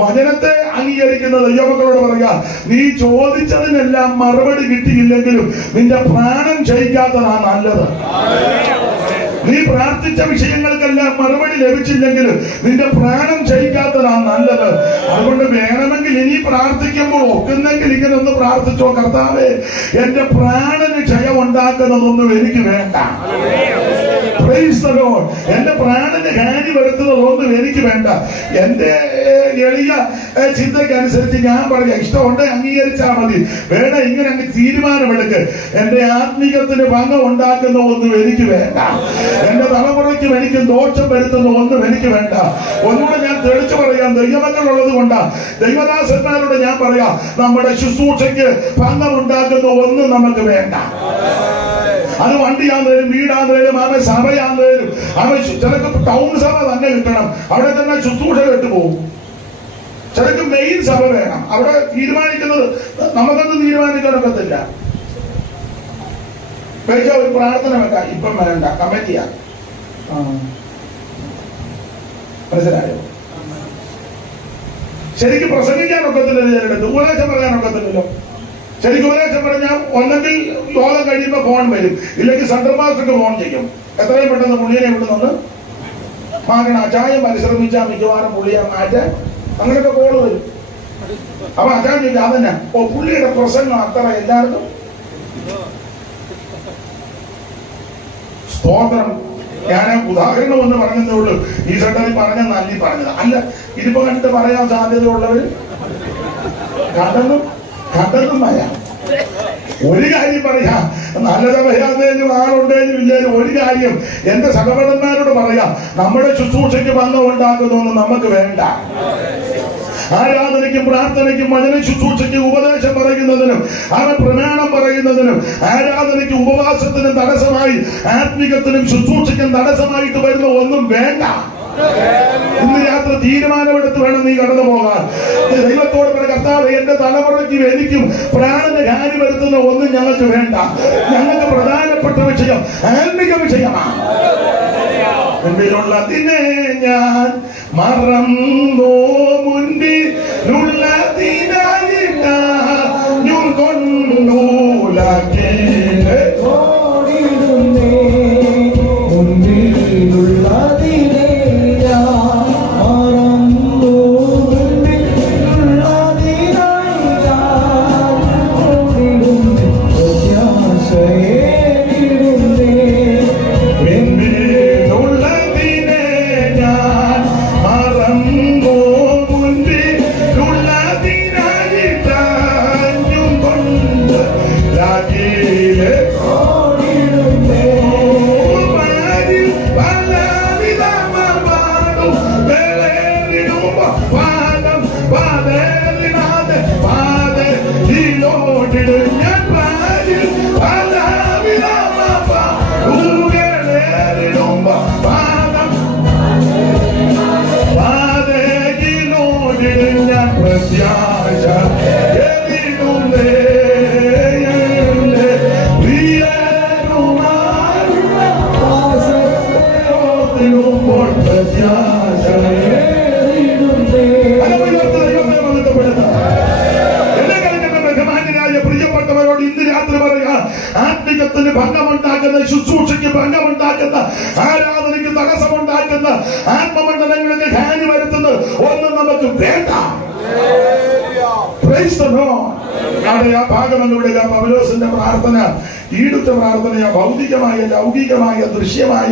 വചനത്തെ അംഗീകരിക്കുന്ന ദൈവമക്കളോട് പറയാ, നീ ചോദിച്ചതിനെല്ലാം മറുപടി കിട്ടിയില്ലെങ്കിലും നിന്റെ പ്രാണൻ ക്ഷയിക്കാത്തതാണ് നല്ലത്. നീ പ്രാർത്ഥിച്ച വിഷയങ്ങൾക്കെല്ലാം മറുപടി ലഭിച്ചില്ലെങ്കിലും നിന്റെ പ്രാണൻ ക്ഷയിക്കാത്തതാണ് നല്ലത്. അതുകൊണ്ട് വേണമെങ്കിൽ ഇനി പ്രാർത്ഥിക്കുമ്പോൾ ഒക്കുന്നെങ്കിൽ ഇങ്ങനെ ഒന്ന് പ്രാർത്ഥിച്ചോ, കർത്താവേ, എന്റെ പ്രാണന് ക്ഷയം ഉണ്ടാക്കുന്നതൊന്നും എനിക്ക് വേണ്ട. എന്റെ പ്രാണന് ഹാനി വരുത്തുന്നതൊന്നും എനിക്ക് വേണ്ട. എന്റെ എളിയ ചിന്തയ്ക്കനുസരിച്ച് ഞാൻ പറയാം, ഇഷ്ടമുണ്ട് അംഗീകരിച്ചാൽ മതി, വേണ്ട ഇങ്ങനെ അങ്ങ് തീരുമാനമെടുക്ക്. എന്റെ ആത്മീയത്തിന് ഭംഗം ഉണ്ടാക്കുന്ന ഒന്നും എനിക്ക് വേണ്ട. എന്റെ തലമുറയ്ക്കും എനിക്കും ദോഷം വരുത്തുന്ന ഒന്നും എനിക്ക് വേണ്ട. ഒന്നുകൂടെ ഞാൻ തെളിച്ചു പറയാം, ദൈവമക്കളുള്ളത് കൊണ്ടാ ദൈവദാസന്മാരോട് ഞാൻ പറയാം, നമ്മുടെ ശുശ്രൂഷയ്ക്ക് ഭംഗം ഉണ്ടാക്കുന്ന ഒന്നും നമുക്ക് വേണ്ട. അത് വണ്ടിയാന്നേലും വീടാന്നേലും അവൻ സഭയാന്നേലും അവൻ ചിലക്ക് ടൗൺ സഭ തന്നെ കിട്ടണം, അവിടെ തന്നെ ശുശ്രൂഷ കെട്ടുപോകും. ചിലക്ക് മെയിൻ സഭ വേണം, അവിടെ തീരുമാനിക്കുന്നത് നമുക്കൊന്നും തീരുമാനിക്കാനൊക്കത്തില്ല. പൈസ ഒരു പ്രാർത്ഥന വെക്കാം, ഇപ്പം വേണ്ട, കമ്മിറ്റിയാ. മനസ്സിലായോ? ശരിക്കും പ്രസംഗിക്കാനൊക്കത്തില്ല, ചിലടത്ത് ഉപദേശം പറയാനൊക്കത്തില്ലല്ലോ. ശരിക്കും ഉപദേശം പറഞ്ഞാൽ ഒന്നെങ്കിൽ യോഗം കഴിയുമ്പോ ഫോൺ വരും, ഇല്ലെങ്കിൽ സെൻട്രൽ മാസ്റ്റർക്ക് ഫോൺ ചെയ്യും, എത്രയും പെട്ടെന്ന് പുള്ളിയെ വിടുന്നുണ്ട് മാറ്റണം, അച്ചായം പരിശ്രമിച്ചാൽ മിക്കവാറും പുള്ളിയെ മാറ്റാൻ, അങ്ങനെയൊക്കെ കോള് വരും. അപ്പൊ അച്ചാൻ ചോദിക്കും, അതന്നെ പുള്ളിയുടെ പ്രസംഗം അത്ര എല്ലാവർക്കും സ്തോത്രം. ഞാൻ ഉദാഹരണം ഒന്ന് പറഞ്ഞതേ ഉള്ളൂ. ഈ സെന്ററിൽ പറഞ്ഞ നല്ലി പറഞ്ഞത് അല്ല, ഇതിപ്പോ കണ്ടിട്ട് പറയാൻ സാധ്യതയുള്ളവർ കണ്ടെന്നും പറയാം. ഒരു കാര്യം പറയാം, നല്ലത് പറയാന്നേലും ആളുണ്ടേലും ഇല്ലേലും ഒരു കാര്യം എന്റെ സഹോദരന്മാരോട് പറയാം, നമ്മുടെ ശുശ്രൂഷയ്ക്ക് ഭംഗം ഉണ്ടാക്കുന്നതൊന്നും നമുക്ക് വേണ്ട. ആരാധനയ്ക്കും പ്രാർത്ഥനയ്ക്കും വചന ശുശ്രൂഷയ്ക്കും ഉപദേശം പറയുന്നതിനും അവൻ പ്രമാണം പറയുന്നതിനും ആരാധനയ്ക്കും ഉപവാസത്തിനും തടസ്സമായി ആത്മികത്തിനും ശുശ്രൂഷയ്ക്കും തടസ്സമായിട്ട് വരുന്ന ഒന്നും വേണ്ട. ഇന്ന് രാത്രി തീരുമാനമെടുത്ത് വേണം നീ കടന്നു പോകാൻ. ദൈവത്തോട് പറഞ്ഞ, കർത്താവ്, എന്റെ തലമുറയ്ക്കും എനിക്കും പ്രാണന് ഹാനി വരുത്തുന്ന ഒന്നും ഞങ്ങൾക്ക് വേണ്ട. ഞങ്ങൾക്ക് പ്രധാനപ്പെട്ട വിഷയം ആത്മിക വിഷയമാണ്. മുൻപിലുള്ളതിനെ ഞാൻ മറന്നു, മുൻപിലുള്ളതിനായിട്ടാഞ്ഞും കൊണ്ടൂലാക്കി ആത്മികത്തിന് ഭംഗമുണ്ടാക്കുന്ന, ശുശ്രൂഷയ്ക്ക് ഭംഗമുണ്ടാക്കുന്ന, ആരാധനയ്ക്ക് തടസ്സമുണ്ടാക്കുന്ന, ആത്മമണ്ഡലങ്ങളിൽ നമുക്ക് ഹാനി വരുത്തുന്നത് ഒന്നും നമുക്ക് വേണ്ട. Praise the Lord. അവിടെ ആ ഭാഗം എന്ന് വിടുക. പൗലോസിന്റെ പ്രാർത്ഥന ഈടുറ്റ പ്രാർത്ഥനയാ. ഭൗതികമായ, ലൗകികമായ, ദൃശ്യമായ,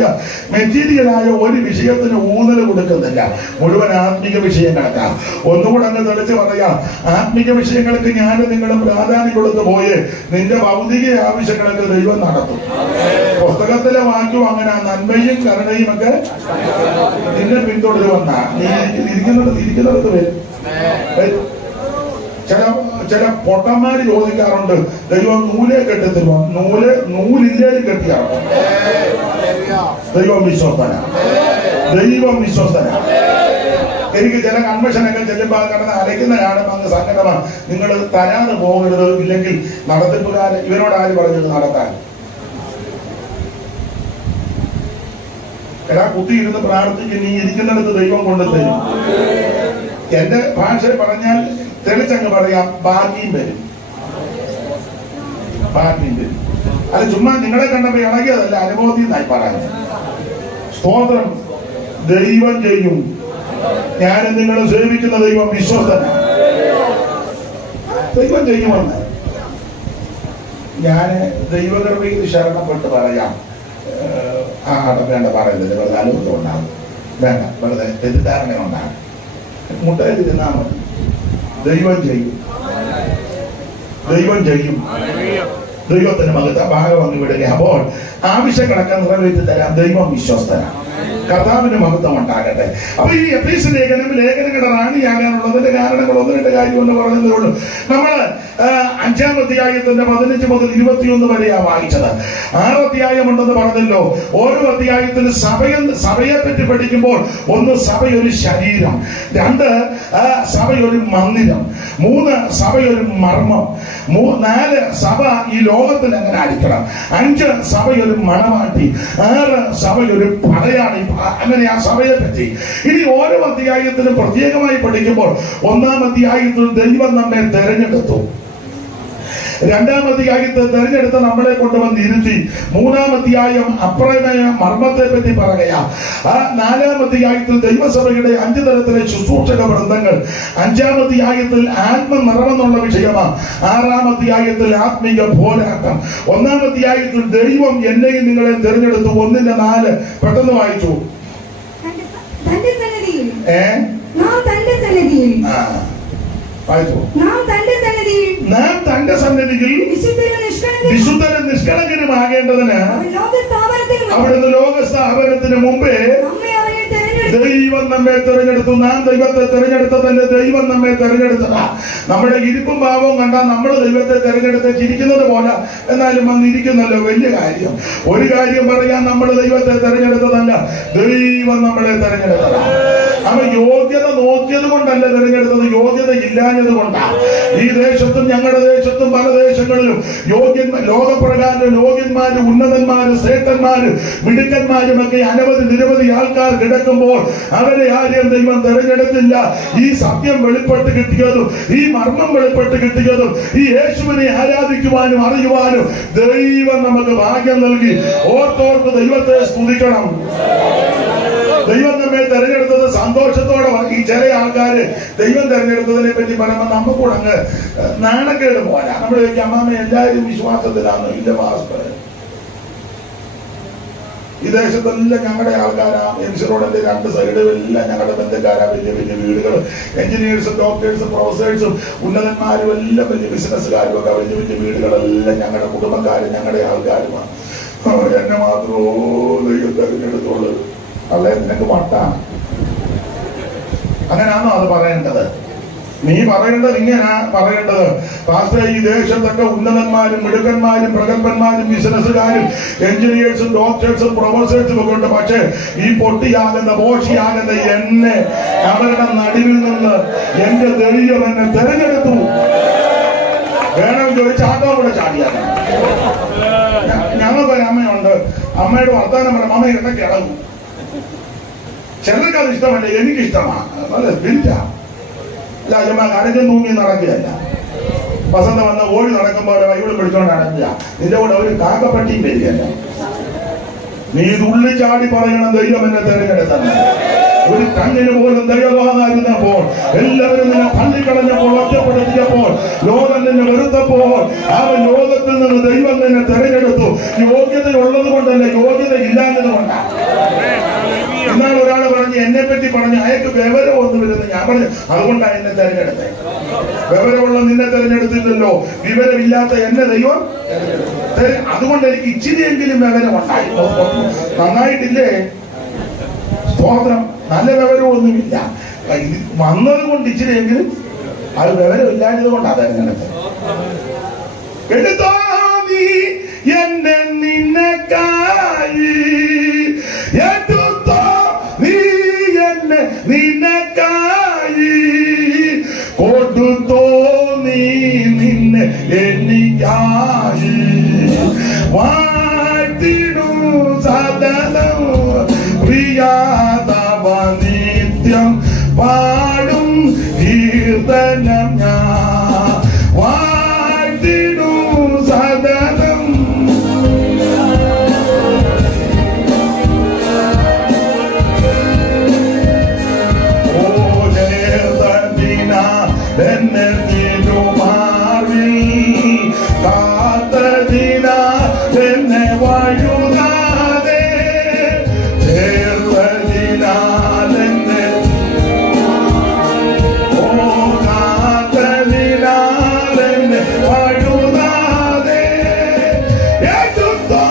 മെറ്റീരിയലായ ഒരു വിഷയത്തിന് ഊന്നൽ കൊടുക്കുന്നില്ല. മുഴുവൻ ആത്മീക വിഷയങ്ങൾക്കാ. ഒന്നുകൂടെ അങ്ങ് തെളിച്ച് പറയാം, ആത്മീക വിഷയങ്ങൾക്ക് ഞാൻ നിങ്ങളും പ്രാധാന്യം കൊടുത്തു പോയി നിന്റെ ഭൗതിക ആവശ്യങ്ങളൊക്കെ ദൈവം നടത്തും. പുസ്തകത്തിലെ വാക്യം അങ്ങനെ നന്മയും കരുണയും ഒക്കെ നിന്നെ പിന്തുടരുമെന്ന നീ ഇരിക്കുന്നിടത്ത് വരും. ചില പൊട്ടന്മാര് ചോദിക്കാറുണ്ട്, ദൈവം നൂലെ കെട്ടിത്തരുമോ? നൂലില്ലേലും കെട്ടിയാറുണ്ട്. ദൈവം വിശ്വസ്തന. എനിക്ക് ചില കൺവെൻഷനൊക്കെ ചെല്ലുമ്പോൾ കിടന്ന് അലയ്ക്കുന്ന കാണുമ്പോൾ അങ്ങ് സങ്കടമാണ്. നിങ്ങൾ തരാതെ പോകരുത്, ഇല്ലെങ്കിൽ നടത്തിപ്പുകാരൻ ഇവരോട് ആര് പറഞ്ഞത് നടത്താൻ? എടാ, കുത്തിയിരുന്ന് പ്രാർത്ഥിക്കും, നീ ഇരിക്കുന്നിടത്ത് ദൈവം കൊണ്ടുതരും. എന്റെ ഭാഷ പറഞ്ഞാൽ തെളിച്ചങ്ങ് പറയാം, ബാക്കിയും വരും. അത് ചുമ്മാ നിങ്ങളെ കണ്ടപ്പോ ഇളകിയതല്ല, അനുഭവത്തിൽ നിന്നായി പറയുന്നത്. സ്തോത്രം. ദൈവം ചെയ്യും. ഞാൻ നിങ്ങളെ സേവിക്കുന്ന ദൈവം വിശ്വസ്തനാണ്. ദൈവം ചെയ്യുമെന്ന് ഞാൻ ദൈവകൃപയിൽ ശരണപ്പെട്ട് പറയാം. വേണ്ട പറയുന്നില്ല, വെറുതെ അനുഭവം ഉണ്ടാകും. വേണ്ട, വെറുതെ തെറ്റിദ്ധാരണ ഉണ്ടാകും. മുട്ടയിലിരുന്നാ മതി. ദൈവം ചെയ്യും. ദൈവത്തിന് മകത്ത ഭാഗം വന്നു വിടുക. അപ്പോൾ ആവശ്യങ്ങളൊക്കെ നിറവേറ്റി തരാൻ ദൈവം വിശ്വസ്തനാണ്. കർത്താവിന് മഹത്വം ഉണ്ടാകട്ടെ. അപ്പൊ ഈ എഫേസ്യ ലേഖനങ്ങളുടെ റാണിയാകാനുള്ളതിന്റെ കാരണങ്ങൾ ഒന്ന് രണ്ട് കാര്യം എന്ന് പറഞ്ഞതേ ഉള്ളൂ. നമ്മള് 5-ാം അധ്യായത്തിന്റെ 15 മുതൽ 21 വരെയാ വായിച്ചത്. 6 അധ്യായം ഉണ്ടെന്ന് പറഞ്ഞല്ലോ. ഓരോ അധ്യായത്തിന് സഭയെ പറ്റി പഠിക്കുമ്പോൾ, 1 സഭയൊരു ശരീരം, 2 സഭയൊരു മന്ദിരം, 3 സഭയൊരു മർമ്മം, 4 സഭ ഈ ലോകത്തിൽ എങ്ങനെ ആയിരിക്കണം, 5 സഭയൊരു മണവാട്ടി, 6 സഭയൊരു പടയാളി. അങ്ങനെ ആ സഭയെ പറ്റി ഇനി ഓരോ അധ്യായത്തിനും പ്രത്യേകമായി പഠിക്കുമ്പോൾ, 1-ാം അധ്യായത്തിൽ ദൈവം നമ്മെ തെരഞ്ഞെടുത്തു. 2-ാം അധ്യായത്തെ തെരഞ്ഞെടുത്ത് നമ്മളെ കൊണ്ടുവന്ന് ഇരുത്തി. 3-ാം അധ്യായം അപ്രമേയ മർമ്മത്തെ പറ്റി പറയുക. 4-ാം അധ്യായത്തിൽ ദൈവസഭയുടെ 5 തരത്തിലെ ശുശ്രൂഷക വൃന്ദങ്ങൾ. 5-ാം അധ്യായത്തിൽ ആത്മനിറവെന്നുള്ള വിഷയമാണ്. 6-ാം അധ്യായത്തിൽ ആത്മീക പോരാട്ടം. 1-ാം അധ്യായത്തിൽ ദൈവം എന്നെയും നിങ്ങളെ തെരഞ്ഞെടുത്തു. 1-4 പെട്ടെന്ന് വായിച്ചു. നാം തന്റെ സന്നിധിയിൽ വിശുദ്ധരും നിഷ്കളങ്കരുമാകേണ്ടതിന് അവിടുന്ന് ലോകസ്ഥാപനത്തിന് മുമ്പേ ദൈവം നമ്മെ തെരഞ്ഞെടുത്തു. നാം ദൈവത്തെ തെരഞ്ഞെടുത്തതല്ലേ, ദൈവം നമ്മെ തെരഞ്ഞെടുത്തതാ. നമ്മുടെ ഇരിപ്പും ഭാവവും കണ്ടാൽ നമ്മൾ ദൈവത്തെ തെരഞ്ഞെടുത്ത് ചിരിക്കുന്നത് പോലെ, എന്നാലും വന്നിരിക്കുന്നല്ലോ വലിയ കാര്യം. ഒരു കാര്യം പറയാൻ, നമ്മൾ ദൈവത്തെ തെരഞ്ഞെടുത്തതല്ല, ദൈവം നമ്മളെ തെരഞ്ഞെടുത്തതാ. അവൻ യോഗ്യത നോക്കിയത് കൊണ്ടല്ല തെരഞ്ഞെടുത്തത്, യോഗ്യത ഇല്ലാഞ്ഞത് കൊണ്ടാണ്. ഈ ദേശത്തും ഞങ്ങളുടെ ദേശത്തും പല ദേശങ്ങളിലും ലോകപ്രകാരം യോഗ്യന്മാരും ഉന്നതന്മാരും ശ്രേഷ്ഠന്മാരും മിടുക്കന്മാരും ഒക്കെ നിരവധി ആൾക്കാർ കിടക്കുമ്പോൾ അവരെ ആരെയും ദൈവം തെരഞ്ഞെടുത്തില്ല. ഈ സത്യം വെളിപ്പെട്ട് കിട്ടിയതും ഈ മർമ്മം വെളിപ്പെട്ട് കിട്ടിയതും ഈ യേശുവിനെ ആരാധിക്കുവാനും അറിയുവാനും ദൈവം നമുക്ക് ഭാഗ്യം നൽകി. ഓർത്തോർത്ത് ദൈവത്തെ സ്തുതിക്കണം. ദൈവം നമ്മെ തെരഞ്ഞെടുത്തത് സന്തോഷത്തോടെ. ഈ ചില ആൾക്കാര് ദൈവം തെരഞ്ഞെടുത്തതിനെ പറ്റി പറയുമ്പോൾ നമുക്കൂടെ അങ്ങ് നാണക്കേട് പോരാ. നമ്മൾ ചോദിക്കും, അമ്മാമ്മ എല്ലാവരും വിശ്വാസത്തിലാണ്. ഇല്ല പാസ്റ്റർ, ഈ ദേശത്തെല്ലാം ഞങ്ങളുടെ ആൾക്കാരാ. എംസി റോഡിന്റെ 2 സൈഡുകളെല്ലാം ഞങ്ങളുടെ ബന്ധുക്കാരാ. വലിയ വലിയ വീടുകൾ, എഞ്ചിനീയേഴ്സും ഡോക്ടേഴ്സും പ്രൊഫസേഴ്സും ഉന്നതന്മാരും എല്ലാം വലിയ ബിസിനസ്സുകാരും ഒക്കെ വലിയ വലിയ വീടുകളെല്ലാം ഞങ്ങളുടെ കുടുംബക്കാരും ഞങ്ങളുടെ ആൾക്കാരുമാണ്. എന്നെ മാത്രമോ ദൈവം തെരഞ്ഞെടുത്തുള്ളത്. അല്ലേ, നിനക്ക് മട്ടാണ്. അങ്ങനെയാണോ അത് പറയേണ്ടത്? നീ പറയേണ്ടത് ഇങ്ങനെയാ പറയേണ്ടത്. പാസ്റ്റർ, ഈ ദേശത്തൊക്കെ ഉന്നതന്മാരും മിടുക്കന്മാരും പ്രഗത്ഭന്മാരും ബിസിനസ്സുകാരും എഞ്ചിനീയേഴ്സും ഡോക്ടേഴ്സും പ്രൊഫസേഴ്സും ഒക്കെ ഉണ്ട്. പക്ഷേ ഈ പൊട്ടിയാകുന്ന മോശിയാകുന്ന എന്നെ അവരുടെ നടുവിൽ നിന്ന് എന്റെ ദൈവം എന്നെ തെരഞ്ഞെടുത്തു. വേണമെങ്കിൽ ഒരു ചാട്ടം കൂടെ ചാടിയാണ്. ഞങ്ങൾക്കൊരു അമ്മയുണ്ട്. അമ്മയുടെ വർത്താനം പറയാം, അമ്മ ഇടയ്ക്ക് ഇളകും. ചിലർക്ക് അത് ഇഷ്ടമല്ല, എനിക്കിഷ്ടമാണ്. നല്ല സ്പിരിറ്റാ. അല്ല, ചുമ്മാ കരഞ്ഞും തൂങ്ങി നടക്കുകയല്ല. വസന്ത വന്ന് ഓടി നടക്കുമ്പോൾ ബൈബിൾ പിടിച്ചോണ്ട് നടക്കുക. നിന്റെ കൂടെ ഒരു കാക്കപ്പട്ടിയും വരികയല്ല. നീ തുള്ളിച്ചാടി പറയണം, ദൈവം എന്നെ തെരഞ്ഞെടുത്തത്. ഒരു കണ്ണിന് പോലും ദയവാതായിരുന്നപ്പോൾ, എല്ലാവരും നിന്നെ തള്ളിക്കളഞ്ഞപ്പോൾ, ഒറ്റപ്പെടുത്തിയപ്പോൾ, ലോകം നിന്നെ വെറുത്തപ്പോൾ, ആ ലോകത്തിൽ നിന്ന് ദൈവം നിന്നെ തെരഞ്ഞെടുത്തു. യോഗ്യത ഉള്ളത് കൊണ്ടല്ല, യോഗ്യത ഇല്ലാത്തത് കൊണ്ടാണ്. എന്നാൽ ഒരാൾ പറഞ്ഞു, എന്നെ പറ്റി പറഞ്ഞു അയാൾക്ക് വിവരമൊന്നുമില്ലെന്ന്. ഞാൻ പറഞ്ഞു അതുകൊണ്ടാണ് എന്നെ തെരഞ്ഞെടുത്തത്. വിവരമുള്ള നിന്നെ തെരഞ്ഞെടുത്തില്ലല്ലോ, വിവരമില്ലാത്ത എന്നെ ദൈവം. അതുകൊണ്ട് എനിക്ക് ഇച്ചിരിയെങ്കിലും വിവരമുണ്ടായി. നന്നായിട്ടില്ലേ? സ്തോത്രം. നല്ല വിവരമൊന്നുമില്ല, വന്നത് കൊണ്ട് ഇച്ചിരിയെങ്കിലും. അത് വിവരമില്ലാത്തത് കൊണ്ടാണ് തെരഞ്ഞെടുത്തത്. എടുത്തോ നീ എന്നെ നിനക്കായി, എടുത്തോ നീ എന്നെ നിനക്കായി, കൊടുത്തോ നീ നിന്നെ എനിക്കായി. വാഴ്ത്തിടൂ സദനം പ്രിയാതവ നിത്യം പാടും കീർത്തനം ഞാൻ. വാഴ്ത്തിടൂ സദനം. ഓ ചേർത്തതിന എന്നെ തിരുമാറിൽ കാത്തതിന എന്നെ വഴുതാതെ, ചേർത്തതിനാൽ എന്നെ കാത്തതിനാൽ എന്നെ വഴുതാതെ, എടുത്തോ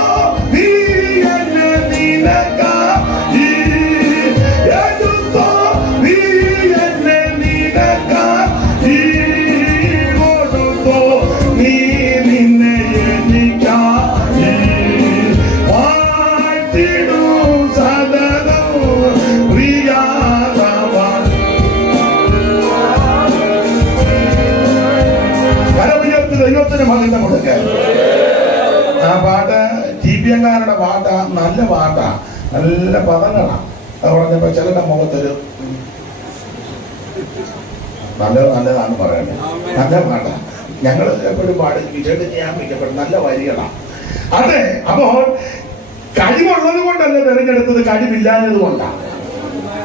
നീ എന്നെ നിനക്കായി, എടുത്തോ നീ എന്നെ നിനക്കായി, കൊടുത്തോ നീ നിന്നെ എനിക്കായി. വാഴ്ത്തിടൂ സദനം പ്രിയാതവ. കരമുയർത്തി ദൈവത്തിന് മഹത്വം കൊടുക്കാൻ. ആ പാട്ട് ടിപിഎംകാരുടെ പാട്ടാ, നല്ല പാട്ടാ, നല്ല പദങ്ങളാ. അത് പറഞ്ഞപ്പോ ചിലരുടെ മുഖത്തൊരു നല്ലതാണ് പറയണേ. നല്ല പാട്ടാ. ഞങ്ങൾ എപ്പോഴും പാടി വിജയം ചെയ്യാൻ മിക്കപ്പെടും. നല്ല വരികളാണ്. അതെ. അപ്പോൾ കഴിവുള്ളത് കൊണ്ടല്ല തെരഞ്ഞെടുത്തത്, കഴിവില്ലാഞ്ഞത് കൊണ്ടാണ്.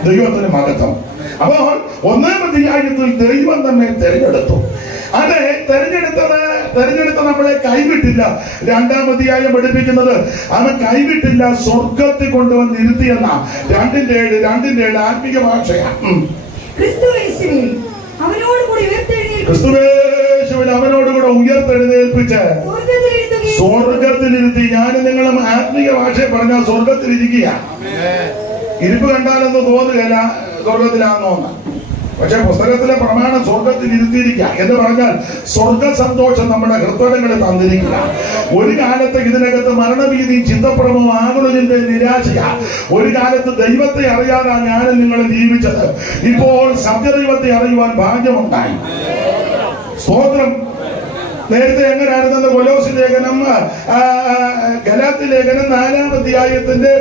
ദൈവത്തിന് മഹത്വം. അപ്പോൾ 1-ാം അധ്യായത്തിൽ ദൈവം തന്നെ തെരഞ്ഞെടുത്തു. അതെ, തെരഞ്ഞെടുത്ത നമ്മളെ കൈവിട്ടില്ല. 2-ാം അധ്യായം പഠിപ്പിക്കുന്നത് അവൻ കൈവിട്ടില്ല, സ്വർഗത്തിൽ കൊണ്ടുവന്ന് ഇരുത്തിയെന്ന 2:7 ആത്മീയ ഭാഷയാണ്. ക്രിസ്തുയേശുവിൽ അവനോടുകൂടി ഉയർത്തെഴുന്നേൽപ്പിച്ച് സ്വർഗത്തിലിരുത്തി. ഞാനും നിങ്ങളും ആത്മീയ ഭാഷയെ പറഞ്ഞാൽ സ്വർഗത്തിലിരിക്കുക. ഇരിപ്പ് കണ്ടാലെന്ന് തോന്നുകയല്ല സ്വർഗത്തിലാണെന്നോന്ന്. പക്ഷെ പുസ്തകത്തിലെ പ്രമാണം സ്വർഗത്തിൽ ഇരുത്തിയിരിക്കുക എന്ന് പറഞ്ഞാൽ സ്വർഗ സന്തോഷം നമ്മുടെ ഹൃദയങ്ങളിൽ തന്നിരിക്കുക. ഒരു കാലത്ത് ഇതിനകത്ത് മരണഭീതിയും ചിന്തപ്രമവും ആകുലതിന്റെ നിരാശയാ. ഒരു കാലത്ത് ദൈവത്തെ അറിയാതെ ഞാനും നിങ്ങളും ജീവിച്ചത്. ഇപ്പോൾ സത്യദൈവത്തെ അറിയുവാൻ ഭാഗ്യമുണ്ടായി. സ്തോത്രം. നേരത്തെ എങ്ങനെയാണെന്ന് കൊലോസ്യ ലേഖനം, ഗലാത്യ ലേഖനം 4-ാം അധ്യായത്തിന്റെ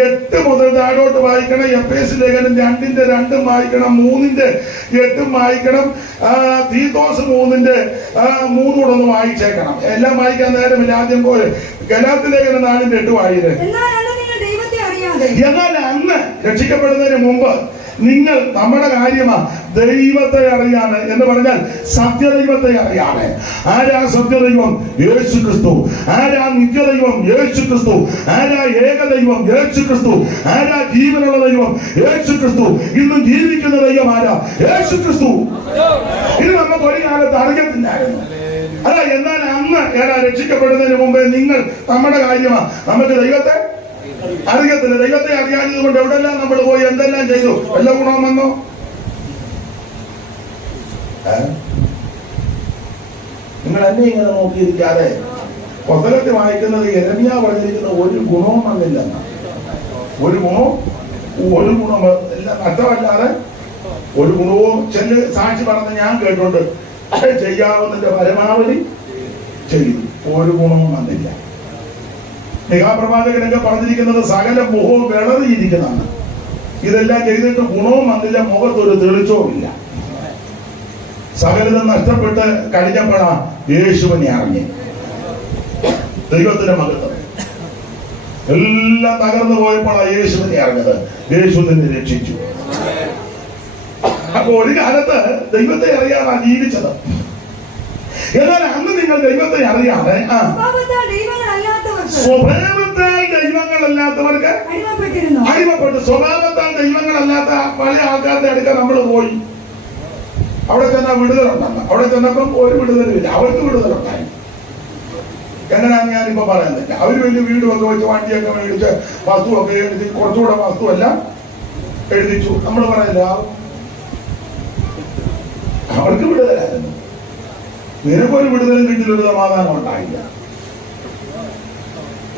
8 മുതൽ താഴോട്ട് വായിക്കണം. എഫേസ്യ ലേഖനം 2:2 വായിക്കണം, 3:8 വായിക്കണം, തീത്തോസ് 3:3 കൂടെ ഒന്ന് വായിച്ചേക്കണം. എല്ലാം വായിക്കാൻ നേരമില്ല. ആദ്യം പോലെ ഗലാത്യ ലേഖനം 4:8 വായിക്കേ. എന്നാൽ അന്ന് രക്ഷിക്കപ്പെടുന്നതിന് മുമ്പ് നിങ്ങൾ നമ്മുടെ കാര്യമാ ദൈവത്തെ അറിയാണ് എന്ന് പറഞ്ഞാൽ സത്യദൈവത്തെ അറിയാണ്. ആരാ സത്യദൈവം? യേശു ക്രിസ്തു. ആരാ നിത്യദൈവം? യേശു ക്രിസ്തു. ആരാ ഏകദൈവം? യേശു ക്രിസ്തു. ആരാ ജീവനുള്ള ദൈവം? യേശു ക്രിസ്തു. ഇന്നും ജീവിക്കുന്ന ദൈവം ആരാ? യേശു ക്രിസ്തു. ഇത് നമുക്ക് ഒരു കാലത്ത് അറിയത്തില്ലായിരുന്നു. അല്ല, എന്നാൽ അന്ന് രക്ഷിക്കപ്പെടുന്നതിന് മുമ്പേ നിങ്ങൾ നമ്മുടെ കാര്യമാ നമുക്ക് ദൈവത്തെ അറിയത്തില്ല. ദൈവത്തെ അറിയാഞ്ഞത് കൊണ്ട് എവിടെല്ലാം നമ്മൾ പോയി എന്തെല്ലാം ചെയ്തു? വല്ല ഗുണം വന്നോ? നിങ്ങൾ എന്നെ ഇങ്ങനെ നോക്കിയിരിക്കാതെ പുസ്തകത്തിൽ വായിക്കുന്നത് യെരമ്യാ പറഞ്ഞിരിക്കുന്ന ഒരു ഗുണവും വന്നില്ലെന്ന. ഒരു ഗുണവും എല്ലാം നഷ്ടമല്ലാതെ ഒരു ഗുണവും ചെല്ല് സാക്ഷി പറഞ്ഞ് ഞാൻ കേട്ടോണ്ട് ചെയ്യാവുന്നതിന്റെ പരമാവധി ചെയ്തു. ഒരു ഗുണവും വന്നില്ല. നിഗാപ്രവാചകനൊക്കെ പറഞ്ഞിരിക്കുന്നത് സകല മുഖവും വിളറിയിരിക്കുന്നതാണ്. ഇതെല്ലാം ചെയ്തിട്ട് ഗുണവും വന്നില്ല, മുഖത്തൊരു തെളിച്ചവും ഇല്ല. സകലതും നഷ്ടപ്പെട്ട് കഴിഞ്ഞപ്പോഴാ യേശുവിനെ അറിഞ്ഞ്. ദൈവത്തിന്റെ മഹത്വം. എല്ലാം തകർന്നു പോയപ്പോഴാ യേശുവിനെ അറിഞ്ഞത്. യേശു തന്നെ രക്ഷിച്ചു. അപ്പൊ ഒരു കാലത്ത് ദൈവത്തെ അറിയാതെ ജീവിച്ചത്. എന്നാൽ അന്ന് നിങ്ങൾ ദൈവത്തെ അറിയാതെ സ്വഭാവത്താൽ ദൈവങ്ങളല്ലാത്തവർക്ക് അടിമപ്പെട്ടു. സ്വഭാവത്താൽ ദൈവങ്ങളല്ലാത്ത പല ആൾക്കാരുടെ അടുക്ക നമ്മൾ പോയി. അവിടെ ചെന്നാൽ വിടുതലുണ്ടെന്ന്. അവിടെ ചെന്നപ്പം ഒരു വിടുതലുമില്ല. അവർക്ക് വിടുതലുണ്ടായി. എങ്ങനെയാന്ന് ഞാനിപ്പോ പറയുന്നില്ല. അവര് വലിയ വീടുമൊക്കെ വെച്ച് വണ്ടിയൊക്കെ മേടിച്ച് വസ്തുവൊക്കെ എഴുതി കുറച്ചുകൂടെ വസ്തുവെല്ലാം എഴുതിച്ചു. നമ്മൾ പറയില്ല അവർക്ക് വിടുതലായിരുന്നു. നിനക്കൊരു വിടുതലും കിട്ടിയൊരു സമാധാനം ഉണ്ടായില്ല.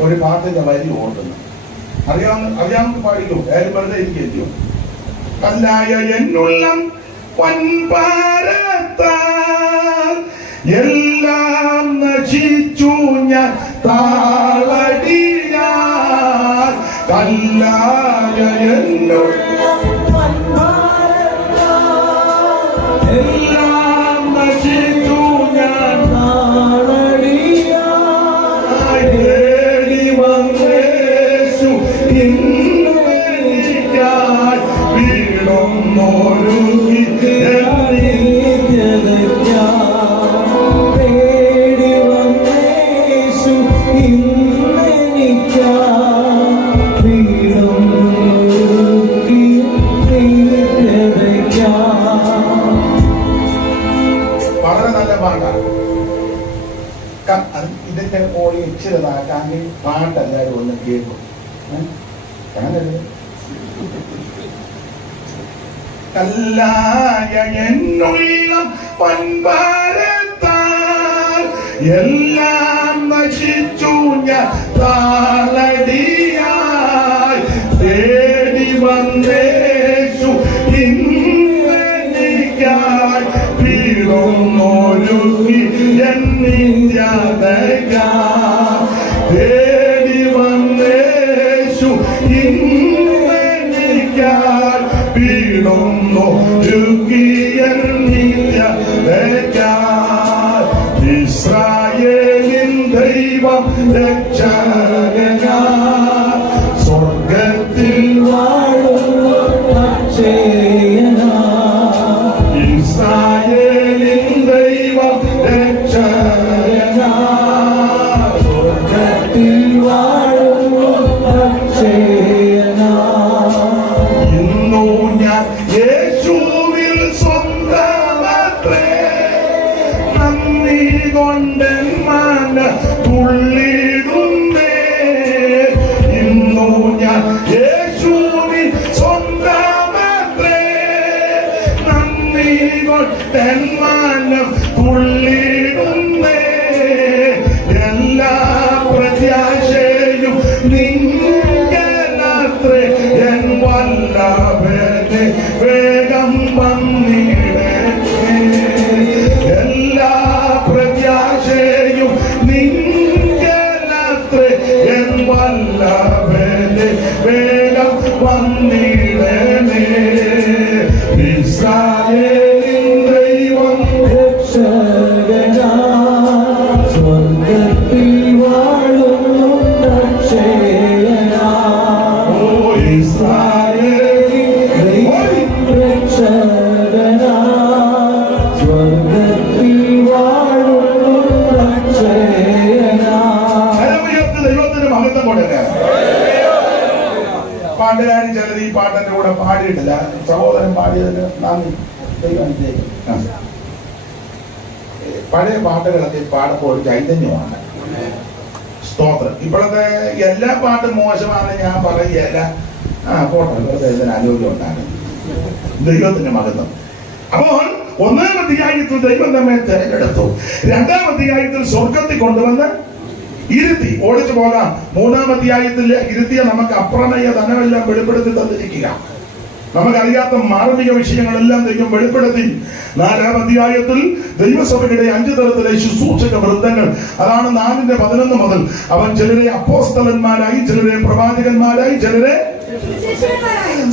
ഒരു പാട്ടിന്റെ വരി ഓർക്കുന്നു. അറിയാവുന്ന പാടിക്കോ. ആരും വെറുതെ ഇരിക്കോ. കല്ലായ എന്നുള്ളം വൻപാരത്താൽ എല്ലാം നശിച്ചു ഞാൻ താളടിയാൻ. കല്ലായ എന്നുള്ളം എല്ലാം നശിച്ചു ഞാൻ താളടിയാൻ. തേടി വന്നേശു ഇന്നെനിക്കായി വീണൊന്നൊരുങ്ങി ഇതിന്റെ ഓടി ഇച്ചിരുന്നാക്കാങ്കിൽ പാട്ടെല്ലാരും ഒന്ന് കേൾക്കും. കല്ലായ എന്നുള്ള പൻപാരത്താൽ എല്ലാം നശിച്ചു ഞാൻ താളടിയായി. തേടി വന്നേശു ഇന്നെനിക്കായി വീണൊന്നൊരുങ്ങി തേടി വന്നേശു ഇന്നെനിക്കായി വീണൊന്നൊരുങ്ങിയാൽ. ഇസ്രായേലിൻ ദൈവം രക്ഷകനാ സ്വർഗത്തിൽ വാഴുന്ന അക്ഷയനാ. ഇസ്രായേലിൻ ദൈവം രക്ഷകനാ സ്വർഗത്തിൽ വാഴുന്ന അക്ഷയനാ. ഇന്നു ഞാൻ യേശുവിൽ സ്വന്തമത്രേ. നന്ദി കൊണ്ടൻ മന തുള്ളിടുന്നേ. ഇന്നു ഞാൻ യേശുവിൽ സ്വന്തമത്രേ. നന്ദി കൊണ്ടൻ മന തുള്ളിടുന്നേ. എല്ലാ പ്രത്യാശയും നിങ്കലത്രേ. എൻ വല്ലഭനെ വേഗം വന്നിടേ. എല്ലാ പ്രത്യാശയും നിങ്കലത്രേ. എൻ വല്ലഭനെ വേഗം വന്നിടേ. ഇസ്രായേലിൻ ദൈവം രക്ഷകനാ സ്വർഗത്തിൽ വാഴുന്നു അക്ഷയനാ. ഓ ഇസ്രായേലിൻ ദൈവം രക്ഷകനാ സ്വർഗത്തിൽ വാഴുന്നു അക്ഷയനാ. ദൈവത്തിന് മഹത്വം കൊടുക്കുക. പാട്ടുകാരൻ ചിലർ ഈ പാട്ടിന്റെ കൂടെ പാടിയിട്ടില്ല. സഹോദരൻ പാടിയതിന് നന്ദി. ദൈവം പഴയ പാട്ടുകളൊക്കെ പാടുമ്പോൾ ഒരു ചൈതന്യമാണ്. സ്തോത്രം. ഇപ്പോഴത്തെ എല്ലാ പാട്ടും മോശമാണെന്ന് ഞാൻ പറയുകയല്ല. പോട്ടെ, വെറുതെ ഇതിന് ആരോഗ്യം ഉണ്ടാകും. ദൈവത്തിന്റെ മഹത്വം. അപ്പോൾ ഒന്നാം അധ്യായത്തിൽ ദൈവം നമ്മെ തിരഞ്ഞെടുത്തു. രണ്ടാം അധ്യായത്തിൽ സ്വർഗത്തിൽ കൊണ്ടുവന്ന് ഇരുത്തി. ഓടിച്ചു പോകാം. മൂന്നാം അധ്യായത്തിൽ ഇരുത്തിയ നമുക്ക് അപ്രമേയ ധനമെല്ലാം വെളിപ്പെടുത്തി തന്നിരിക്കുക. നമുക്കറിയാത്ത മാർമിക വിഷയങ്ങളെല്ലാം ദൈവം വെളിപ്പെടുത്തി. നാലാം അധ്യായത്തിൽ ദൈവസഭയുടെ 5 തരത്തിലെ ശുശ്രൂഷക വൃന്ദങ്ങൾ. അതാണ് 4:11 മുതൽ. അവൻ ചിലരെ അപ്പോസ്തലന്മാരായി, ചിലരെ പ്രവാചകന്മാരായി, ചിലരെ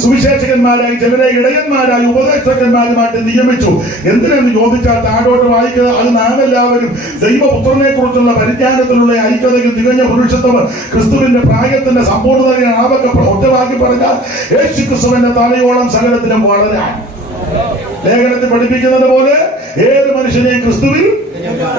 സുവിശേഷകന്മാരായി, ചിലരെ ഇടയന്മാരായി, ഉപദേശകന്മാരുമായിട്ട് നിയമിച്ചു. എന്തിനെന്ന് ചോദിച്ചാൽ താഴോട്ട് വായിക്കുക. അത് നാം എല്ലാവരും ദൈവപുത്രനെ കുറിച്ചുള്ള പരിജ്ഞാനത്തിലുള്ള ഐക്യതയിൽ തികഞ്ഞ പുരുഷത്വം ക്രിസ്തുവിന്റെ പ്രായത്തിന്റെ സമ്പൂർണ്ണതയെ ആവൊക്കെ ഒറ്റവാക്കി പറഞ്ഞാൽ യേശു ക്രിസ്തുവിന്റെ തലയോളം സകലത്തിലും വളരാൻ. ലേഖനത്തിൽ പഠിപ്പിക്കുന്നത് പോലെ ഏത് മനുഷ്യനെയും ക്രിസ്തുവിൽ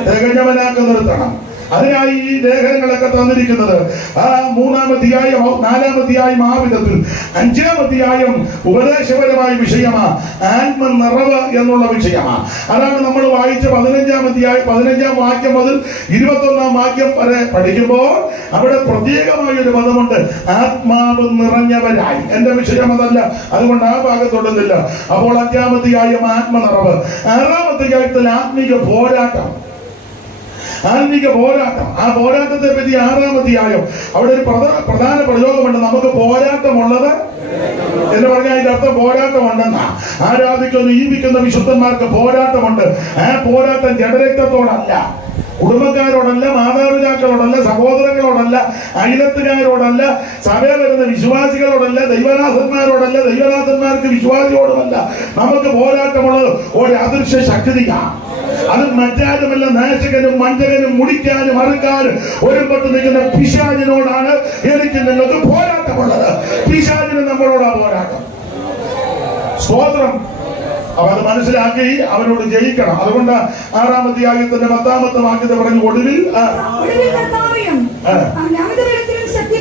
തികഞ്ഞവനാക്കി നിർത്തണം. അതിനായി ഈ ലേഖനങ്ങളൊക്കെ തന്നിരിക്കുന്നത്. ആ 3-ാം അധ്യായം 4-ാം അധ്യായം ആ വിധത്തിൽ, 5-ാം അധ്യായം ഉപദേശപരമായ വിഷയമാ, ആത്മനിറവ് എന്നുള്ള വിഷയമാ. അതാണ് നമ്മൾ വായിച്ച 15-ാം അധ്യായം 15-ാം വാക്യം മുതൽ 21-ാം വാക്യം വരെ പഠിക്കുമ്പോൾ അവിടെ പ്രത്യേകമായ ഒരു പദമുണ്ട്, ആത്മാവ് നിറഞ്ഞവരായി. എന്റെ വിഷയം അതല്ല, അതുകൊണ്ട് ആ ഭാഗത്തൊടുന്നില്ല. അപ്പോൾ 5-ാം അധ്യായം ആത്മനിറവ്, 6-ാം അധ്യായത്തിൽ ആത്മീക പോരാട്ടം. ആ പോരാട്ടത്തെ പറ്റി 6-ാം അധ്യായം അവിടെ ഒരു പ്രധാന പ്രയോഗമുണ്ട്. നമുക്ക് പോരാട്ടമുള്ളത് എന്ന് പറഞ്ഞാൽ അതിന്റെ അർത്ഥം പോരാട്ടമുണ്ടെന്നാ. ആരാധിക്കുന്ന ജീവിക്കുന്ന വിശുദ്ധന്മാർക്ക് പോരാട്ടമുണ്ട്. ആ പോരാട്ടം ജഡരക്തത്തോടല്ല, കുടുംബക്കാരോടല്ല, മാതാപിതാക്കളോടല്ല, സഹോദരങ്ങളോടല്ല, അയലത്തുകാരോടല്ല, സഭയിൽ വരുന്ന വിശ്വാസികളോടല്ല, ദൈവദാസന്മാരോടല്ല, ദൈവദാസന്മാർക്ക് വിശ്വാസിയോടുമല്ല. നമുക്ക് പോരാട്ടമുള്ളത് ഒരു അദൃശ്യ ശക്തിയാണ്. അത് മറ്റാരുമല്ല, നാശകനും വഞ്ചകനും മുടിക്കാനും അറുക്കാനും ഒരുപെട്ട് നിൽക്കുന്ന പിശാചിനോടാണ് എനിക്ക് നിങ്ങൾക്ക് പോരാട്ടമുള്ളത്. പിശാചിന് നമ്മളോടാ പോരാട്ടം. സ്തോത്രം. അപ്പൊ അത് മനസ്സിലാക്കി അവനോട് ജയിക്കണം. അതുകൊണ്ട് 6-ാം അധ്യായത്തിന്റെ 10-ാമത്തെ വാക്യത്തെ പറഞ്ഞു, ഒടുവിൽ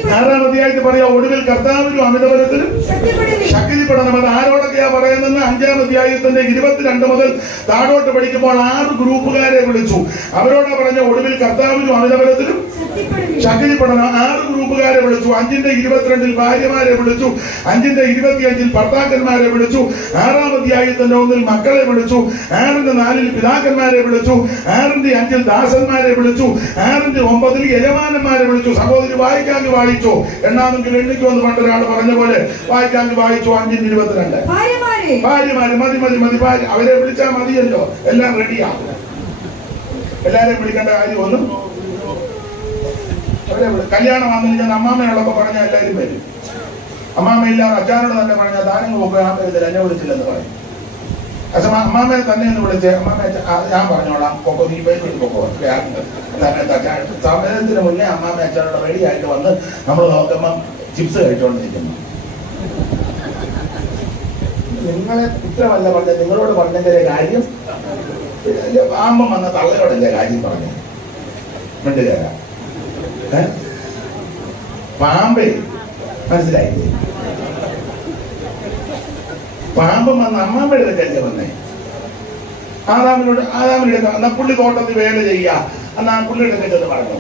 6-ാം അധ്യായത്തിൽ പറയാ, ഒടുവിൽ കർത്താവിനും അമിതബലത്തിലും ശക്തിപ്പെടണം. അത് ആരോടൊക്കെയാ പറയുന്നത്? 5-ാം അധ്യായത്തിന്റെ 22 മുതൽ താഴോട്ട് പഠിക്കുമ്പോൾ 6 ഗ്രൂപ്പുകാരെ വിളിച്ചു. അവരോടാ പറഞ്ഞ ഒടുവിൽ കർത്താവിനും അമിതബലത്തിലും ശക്തിപ്പെടണം. 6 ഗ്രൂപ്പുകാരെ വിളിച്ചു. 5-ന്റെ 22 ഭാര്യമാരെ വിളിച്ചു. 5-ന്റെ 25 ഭർത്താക്കന്മാരെ വിളിച്ചു. 6-ാം അധ്യായത്തിന്റെ 1 മക്കളെ വിളിച്ചു. 6-ന്റെ 4 പിതാക്കന്മാരെ വിളിച്ചു. 6-ന്റെ 5 ദാസന്മാരെ വിളിച്ചു. 6-ന്റെ 9 യജമാനന്മാരെ വിളിച്ചു. സഹോദരി വായിക്കാങ്കി വായിച്ചു, എണ്ണാമെങ്കിൽ എണ്ണിക്കോ എന്ന് പണ്ടൊരാൾ പറഞ്ഞ പോലെ വായിക്കാങ്കി വായിച്ചു. 5-ന്റെ 22 ഭാര്യമാര്. മതി. അവരെ വിളിച്ചാൽ മതിയല്ലോ, എല്ലാം റെഡിയാണ്. എല്ലാരെയും വിളിക്കേണ്ട കാര്യമൊന്നും. കല്യാണം വന്നില്ല, ഞാൻ അമ്മാമ്മയുള്ളപ്പോ പറഞ്ഞാൽ എല്ലാവരും വരും. അമ്മാമ്മയില്ലാതെ അച്ഛനോട് തന്നെ പറഞ്ഞാൽ താനങ്ങ് പോകുക, ആ പേരിൽ എന്നെ വിളിച്ചില്ലെന്ന് പറയും. പക്ഷെ അമ്മാമ്മയെ തന്നെ ഒന്ന് വിളിച്ച്, അമ്മാമ്മ ഞാൻ പറഞ്ഞോളാം, പൊക്കോ, നീ പേര് പൊക്കോ. സമയത്തിന് മുന്നേ അമ്മാമ്മ അച്ഛനോട് റെഡി ആയിട്ട് വന്ന് നമ്മൾ നോക്കുമ്പം ചിപ്സ് കഴിച്ചുകൊണ്ടിരിക്കുന്നു. നിങ്ങളെ കുറ്റമല്ല പറഞ്ഞ, നിങ്ങളോട് പറഞ്ഞതിന്റെ കാര്യം പാമ്പം വന്ന തള്ളയോടല്ലേ കാര്യം പറഞ്ഞു. മിണ്ടുകേരാ പാമ്പേ, മനസ്സിലായില്ലേ? പാമ്പം വന്ന് അമ്മാമ്മയുടെ അടുക്കല്ലേ വന്നേ. ആദാമിനോട് എന്നാ പുള്ളി തോട്ടത്തിൽ വേല ചെയ്യുക, എന്നാ പുള്ളിയുടെ ചെന്ന് പറഞ്ഞു.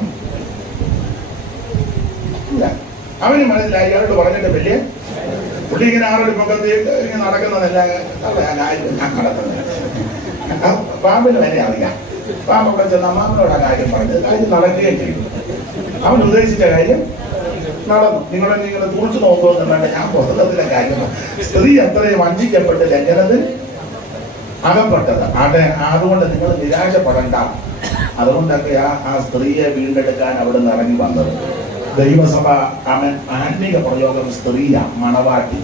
അവന് മനസ്സിലായി, അയാളോട് പറഞ്ഞിട്ട് വലിയ പുള്ളി ഇങ്ങനെ ആരുടെ പൊക്കത്ത് ഇങ്ങനെ നടക്കുന്നതല്ല ഞാൻ നടക്കുന്നത്. പാമ്പിന് തന്നെ അറിയാം. പാമ്പ് അവിടെ ചെന്ന് അമ്മാമ്മനോട് ആ കാര്യം പറഞ്ഞത്, കാര്യം നടക്കുകയും ചെയ്തു. അവൻ ഉദ്ദേശിച്ച കാര്യം നടന്നു. നിങ്ങളെ കുറിച്ച് നോക്കുമെന്ന് വേണ്ട, ഞാൻ പുസ്തകത്തിലെ കാര്യം. സ്ത്രീ അത്രയും വഞ്ചിക്കപ്പെട്ട് ലംഘനത്തിൽ അകപ്പെട്ടത്. അതുകൊണ്ട് നിങ്ങൾ നിരാശപ്പെടണ്ട. അതുകൊണ്ടൊക്കെ ആ സ്ത്രീയെ വീണ്ടെടുക്കാൻ അവിടെ നിന്ന് ഇറങ്ങി വന്നത്. ദൈവസഭ ആത്മീക പ്രയോഗം സ്ത്രീയാ, മണവാട്ടി.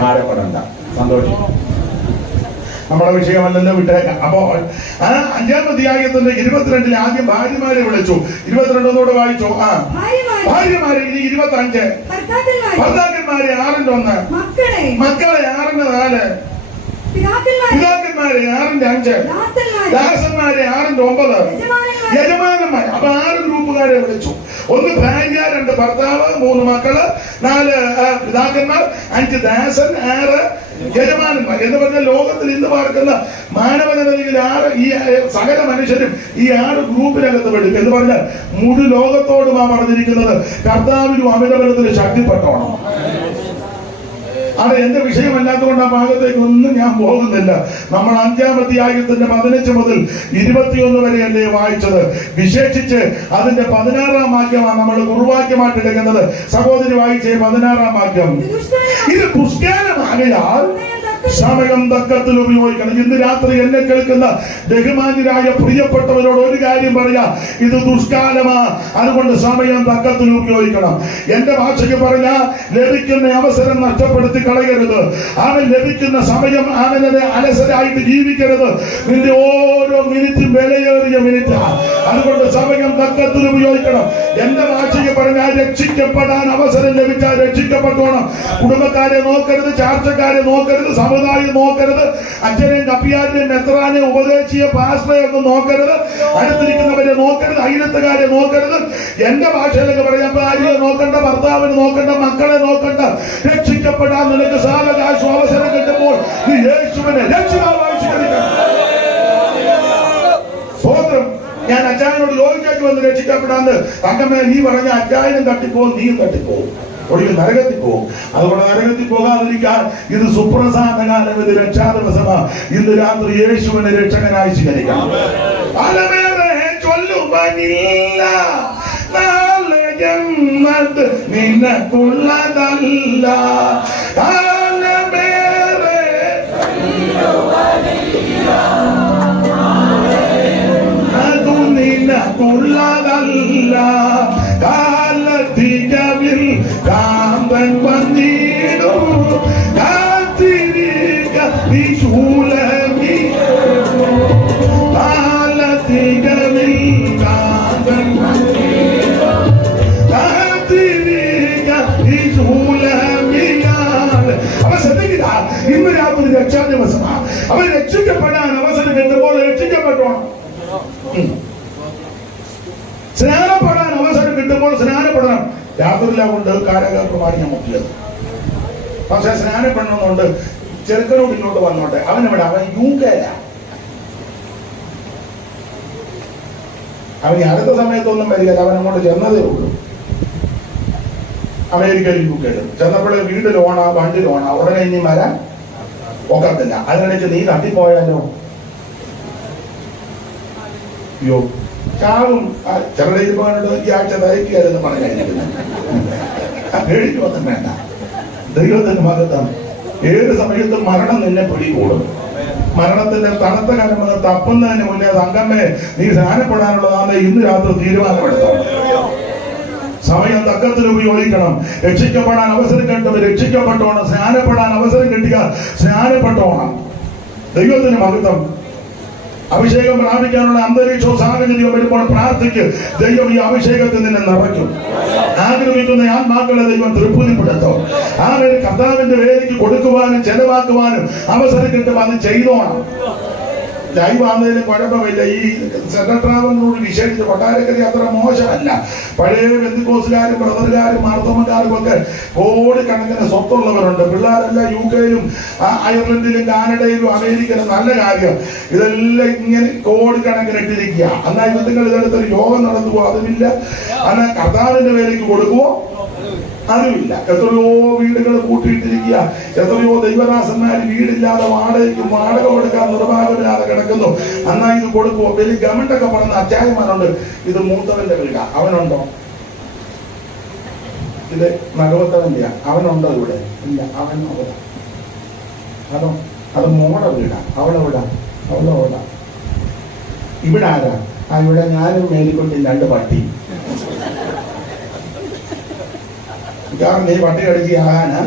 ഭാരപ്പെടണ്ട, സന്തോഷിക്കും. നമ്മുടെ വിഷയമല്ലല്ലോ, വിട്ടേക്കാം. അപ്പോൾ 5-ാം അധ്യായത്തിന്റെ 22 ആദ്യം ഭാര്യമാരെ വിളിച്ചു. 22 വായിച്ചു. ഭാര്യമാരെ. ഇനി 25 ഭർത്താക്കന്മാരെ. 6-ന്റെ 1 മക്കളെ. 6-ന്റെ 4 പിതാക്കന്മാരെ. 6-ന്റെ 5 ദാസന്മാരെ. 6-ന്റെ 9 യജമാനന്മാർ. അപ്പൊ 6 ഗ്രൂപ്പുകാരെ വിളിച്ചു. 1 ഭാര്യ, 2 ഭർത്താവ്, 3 മക്കള്, 4 പിതാക്കന്മാർ, 5 ദാസൻ, 6 യജമാനന്മാർ. എന്ന് പറഞ്ഞാൽ ലോകത്തിൽ ഇന്ന് പാർക്കുന്ന മാനവജനതയിൽ ഈ സകല മനുഷ്യരും ഈ 6 ഗ്രൂപ്പിനകത്ത് പെടും. എന്ന് പറഞ്ഞാൽ മുഴു ലോകത്തോടും പറഞ്ഞിരിക്കുന്നത് കർത്താവിനും അമിതബലത്തിന് ശക്തിപ്പെട്ടോണം. അത് എന്റെ വിഷയമല്ലാത്തതുകൊണ്ട് ആ ഭാഗത്തേക്ക് ഒന്നും ഞാൻ പോകുന്നില്ല. നമ്മൾ 5-ാം അധ്യായത്തിന്റെ 15 മുതൽ 21 വരെയല്ലേ വായിച്ചത്. വിശേഷിച്ച് അതിന്റെ 16-ാം വാക്യമാണ് നമ്മൾ കുറുവാക്യമായിട്ട് എടുക്കുന്നത്. സഹോദരി വായിച്ചേ 16-ാം വാക്യം. ഇത് പുഷ്കാരമാകയാൽ സമയം തക്കത്തിൽ ഉപയോഗിക്കണം. ഇന്ന് രാത്രി എന്നെ കേൾക്കുന്ന ബഹുമാന്യരായ പ്രിയപ്പെട്ടവരോട് ഒരു കാര്യം പറയാം, ഇത് ദുഷ്കാലമാ. അതുകൊണ്ട് സമയം തക്കത്തിൽ ഉപയോഗിക്കണം. എന്റെ ഭാഷയ്ക്ക് പറഞ്ഞാൽ ലഭിക്കുന്ന അവസരം നഷ്ടപ്പെടുത്തി കളയരുത്. അവൻ ലഭിക്കുന്ന സമയം അവനെ അലസരായിട്ട് ജീവിക്കരുത്. നിന്റെ ഓരോ മിനിറ്റും വിലയേറിയ മിനിറ്റ്. അതുകൊണ്ട് സമയം തക്കത്തിൽ ഉപയോഗിക്കണം. എന്റെ ഭാഷയ്ക്ക് പറഞ്ഞാൽ രക്ഷിക്കപ്പെടാൻ അവസരം ലഭിച്ചാൽ രക്ഷിക്കപ്പെട്ടോണം. കുടുംബക്കാരെ നോക്കരുത്, ചാർച്ചക്കാരെ നോക്കരുത്, സമുദായം നോക്കരുത്, അച്ഛനെയും കപ്പിയാരെയും മെത്രാനെയും ഉപദേശിയ പാസ്റ്ററെ ഒന്നും നോക്കരുത്, അടുത്തിരിക്കുന്നവരെ നോക്കരുത്, അയലത്തുകാരെ നോക്കരുത്. എന്റെ ഭാഷയിലൊക്കെ പറയാം, ഭാര്യയെ നോക്കണ്ട, ഭർത്താവിനെ നോക്കണ്ട, മക്കളെ നോക്കണ്ട. രക്ഷിക്കപ്പെടാൻ നിനക്ക് സാവകാശം അവസരം കിട്ടുമ്പോൾ നീ യേശുവിനെ രക്ഷിതാവായി സ്വീകരിക്കണം. സ്വതന്ത്രം. ഞാൻ അച്ചായനോട് ചോദിച്ചു വന്ന് രക്ഷിക്കപ്പെടാന്ന്, തങ്കമ്മേ നീ പറഞ്ഞ അച്ചായനും തട്ടിപ്പോവും, നീയും തട്ടിപ്പോവും, ഒടുവിൽ നരകത്തിൽ പോകും. അതുകൊണ്ട് നരകത്തിൽ പോകാതിരിക്കാൻ ഇത് സുപ്രധാന കാലം, ഇത് രക്ഷാദിവസമാ. ഇന്ന് രാത്രി യേശുവിനെ രക്ഷകനായി സ്വീകരിക്കണം. പലവേറെ ചൊല്ലുവാനില്ല, നാളെ ജന്മത് നിനക്കുള്ളതല്ല. കാലമേറെ അതു നിനക്കുള്ളതല്ല. കാലത്തികവിൽ കാന്തൻ വന്നിടും, കാത്തിരിക്ക വിശൂലമി. കാലത്തികവിൽ കാന്തൻ വന്നിടും, കാത്തിരിക്ക വിശൂലമിയാൽ. അവൻ ശ്രദ്ധിക്കുക, ഇന്ന് രാത്രി രക്ഷാ ദിവസമാണ്. അവൻ രക്ഷിക്കപ്പെടാൻ അവസരം കിട്ടുമ്പോൾ രക്ഷിക്കപ്പെട്ടോണം. സ്നാനപ്പെടാൻ അവസരം കിട്ടുമ്പോൾ സ്നാനപ്പെടണം. രാത്രിയിലാകൊണ്ട് കാരാഗ്രഹപ്രമാണി ഞാൻ മുക്കിയത്. പക്ഷെ സ്നാനപ്പെടണമെന്നുണ്ട്. ചെറുക്കനോട് ഇങ്ങോട്ട് വന്നോട്ടെ, അവനെവിടെ? അവൻ UK. അവൻ അടുത്ത സമയത്തൊന്നും വരികയില്ല, അവൻ അങ്ങോട്ട് ചെന്നതേ ഉള്ളൂ. അമേരിക്കയിൽ UK ചെന്നപ്പോഴേ വീട് ലോണാ, വണ്ടി ലോണാ, ഉടനെ ഇനി വരാൻ ഒക്കത്തില്ല. അതിനിടയ്ക്ക് നീ തട്ടിപ്പോയാലോ? അയ്യോ ചാവും. ചെറുടെ ഇരുപാട് ഈ ആഴ്ച തയ്ക്കുകയെന്ന് പറഞ്ഞിരിക്കുന്നത് പേടിക്കൊന്നും വേണ്ട. ദൈവത്തിന്റെ ഭാഗത്താണ്. ഏത് സമയത്തും മരണം നിന്നെ പിടികൂടും. മരണത്തിന്റെ തണുത്ത കാലം വന്ന് തപ്പുന്നതിന് മുന്നേ തങ്കമ്മേ നീ സ്നാനപ്പെടാനുള്ളതാണ് ഇന്ന് രാത്രി തീരുമാനമെടുത്തോ. സമയം തക്കത്തിൽ ഉപയോഗിക്കണം. രക്ഷിക്കപ്പെടാൻ അവസരം കിട്ടുമ്പോൾ രക്ഷിക്കപ്പെട്ടോണം. സ്നാനപ്പെടാൻ അവസരം കിട്ടിയാൽ സ്നാനപ്പെട്ടോണം. ദൈവത്തിന് മഹത്വം. അഭിഷേകം പ്രാപിക്കാനുള്ള അന്തരീക്ഷവും സാഹചര്യവും വരുമ്പോൾ പ്രാർത്ഥിക്ക്. ദൈവം ഈ അഭിഷേകത്തിൽ നിന്നെ നിറയ്ക്കും. ആഗ്രഹിക്കുന്ന ആത്മാക്കളെ ദൈവം തൃപ്തിപ്പെടുത്തും. ആ ഒരു കർത്താവിന്റെ വേദിക്ക് കൊടുക്കുവാനും ചെലവാക്കുവാനും അവസരം കിട്ടും. അത് ചെയ്തോണം. ലൈവാന്നതിലും കുഴപ്പമില്ല. ഈ സെക്രട്ടറാവനോട് വിശേഷിച്ച് കൊട്ടാരക്കരി അത്ര മോശമല്ല. പഴയ ബന്ധുക്കോസുകാരും ബ്രദറുകാരും മാർത്തോമക്കാരും ഒക്കെ കോടിക്കണക്കിന് സ്വത്തുള്ളവരുണ്ട്. പിള്ളേരെല്ലാം UK-യിലും അയർലൻഡിലും കാനഡയിലും അമേരിക്കയിലും. നല്ല കാര്യം. ഇതെല്ലാം ഇങ്ങനെ കോടിക്കണക്കിന് ഇട്ടിരിക്കുക. എന്നാൽ നിങ്ങൾ ഇതെടുത്തൊരു യോഗം നടത്തുവോ? അതുമില്ല. എന്നാൽ കർത്താവിന്റെ വേലയ്ക്ക് കൊടുക്കുവോ? അതുമില്ല. എത്രയോ വീടുകൾ കൂട്ടിയിട്ടിരിക്കുക. എത്രയോ ദൈവദാസന്മാർ വീടില്ലാതെ വാടക കൊടുക്കാൻ നിർവാഹമില്ലാതെ കിടക്കുന്നു. എന്നാ ഇത് കൊടുക്കുമോ? വലിയ ഗവൺമെന്റൊക്കെ പറഞ്ഞ അച്ചായന്മാരുണ്ട്. ഇത് മൂത്തവന്റെ വീടാ, അവനുണ്ടോ? ഇത് നടുവത്തവന്റെയാ, അവനുണ്ടോ ഇവിടെ? ഇല്ല, അവൻ അവിടെ. അതോ അത് മോടെ വീടാ, അവളെവിടാ? അവളെവിടാ? ഇവിടെ ആരാ? ഇവിടെ ഞാനും മേലിക്കൊണ്ടിൽ 2 പട്ടി. കാരണം ഈ പട്ടി കടിച്ചാകാന്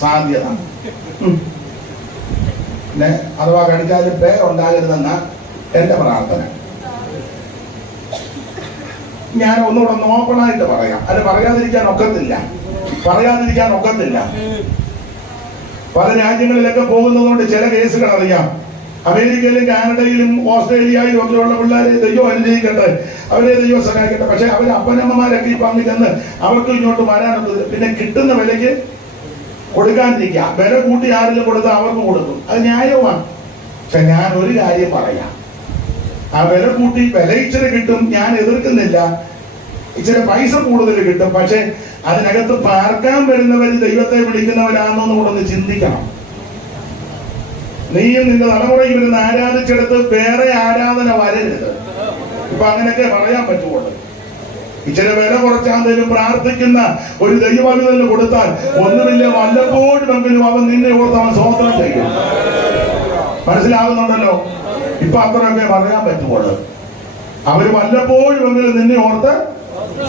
സാധ്യത. പിന്നെ അഥവാ കടിച്ചാലും പേ ഉണ്ടാകരുതെന്ന എന്റെ പ്രാർത്ഥന. ഞാൻ ഒന്നുകൂടെ ഓപ്പണായിട്ട് പറയാം. അത് പറയാതിരിക്കാൻ ഒക്കത്തില്ല. പല രാജ്യങ്ങളിലൊക്കെ പോകുന്നതുകൊണ്ട് ചില കേസുകൾ അറിയാം. അമേരിക്കയിലും കാനഡയിലും ഓസ്ട്രേലിയയിലും ഒക്കെയുള്ള പിള്ളേരെ ദൈവം അനുഗ്രഹിക്കട്ടെ, അവരെ ദൈവം സഹായിക്കട്ടെ. പക്ഷെ അവർ അപ്പനമ്മമാരൊക്കെ ഈ പങ്കു ചെന്ന് അവർക്ക് ഇങ്ങോട്ട് വരാനുള്ളത് പിന്നെ കിട്ടുന്ന വിലയ്ക്ക് കൊടുക്കാതിരിക്കുക. വില കൂട്ടി ആരെങ്കിലും കൊടുത്താൽ അവർക്ക് കൊടുക്കും. അത് ന്യായവുമാണ്. പക്ഷെ ഞാൻ ഒരു കാര്യം പറയാം. ആ വില കൂട്ടി വില ഇച്ചിരി കിട്ടും, ഞാൻ എതിർക്കുന്നില്ല. ഇച്ചിരി പൈസ കൂടുതൽ കിട്ടും. പക്ഷെ അതിനകത്ത് പാർക്കാൻ വരുന്നവർ ദൈവത്തെ വിളിക്കുന്നവരാണെന്ന് കൂടെ ഒന്ന് ചിന്തിക്കണം. നീയും നിന്റെ തലമുറയിൽ വരുന്ന ആരാധിച്ചെടുത്ത് വേറെ ആരാധന വരരുത്. ഇപ്പൊ അങ്ങനെയൊക്കെ പറയാൻ പറ്റുള്ളൂ. ഇച്ചിരി വില കുറച്ചാന്തേലും പ്രാർത്ഥിക്കുന്ന ഒരു ദൈവവിധന് കൊടുത്താൽ ഒന്നുമില്ല, വല്ലപ്പോഴുമെങ്കിലും അവൻ നിന്നെ ഓർത്ത് അവൻ സ്തോത്രം ചെയ്യും. മനസ്സിലാകുന്നുണ്ടല്ലോ? ഇപ്പൊ അത്രയൊക്കെ പറയാൻ പറ്റുള്ളൂ. അവര് വല്ലപ്പോഴുമെങ്കിലും നിന്നെ ഓർത്ത്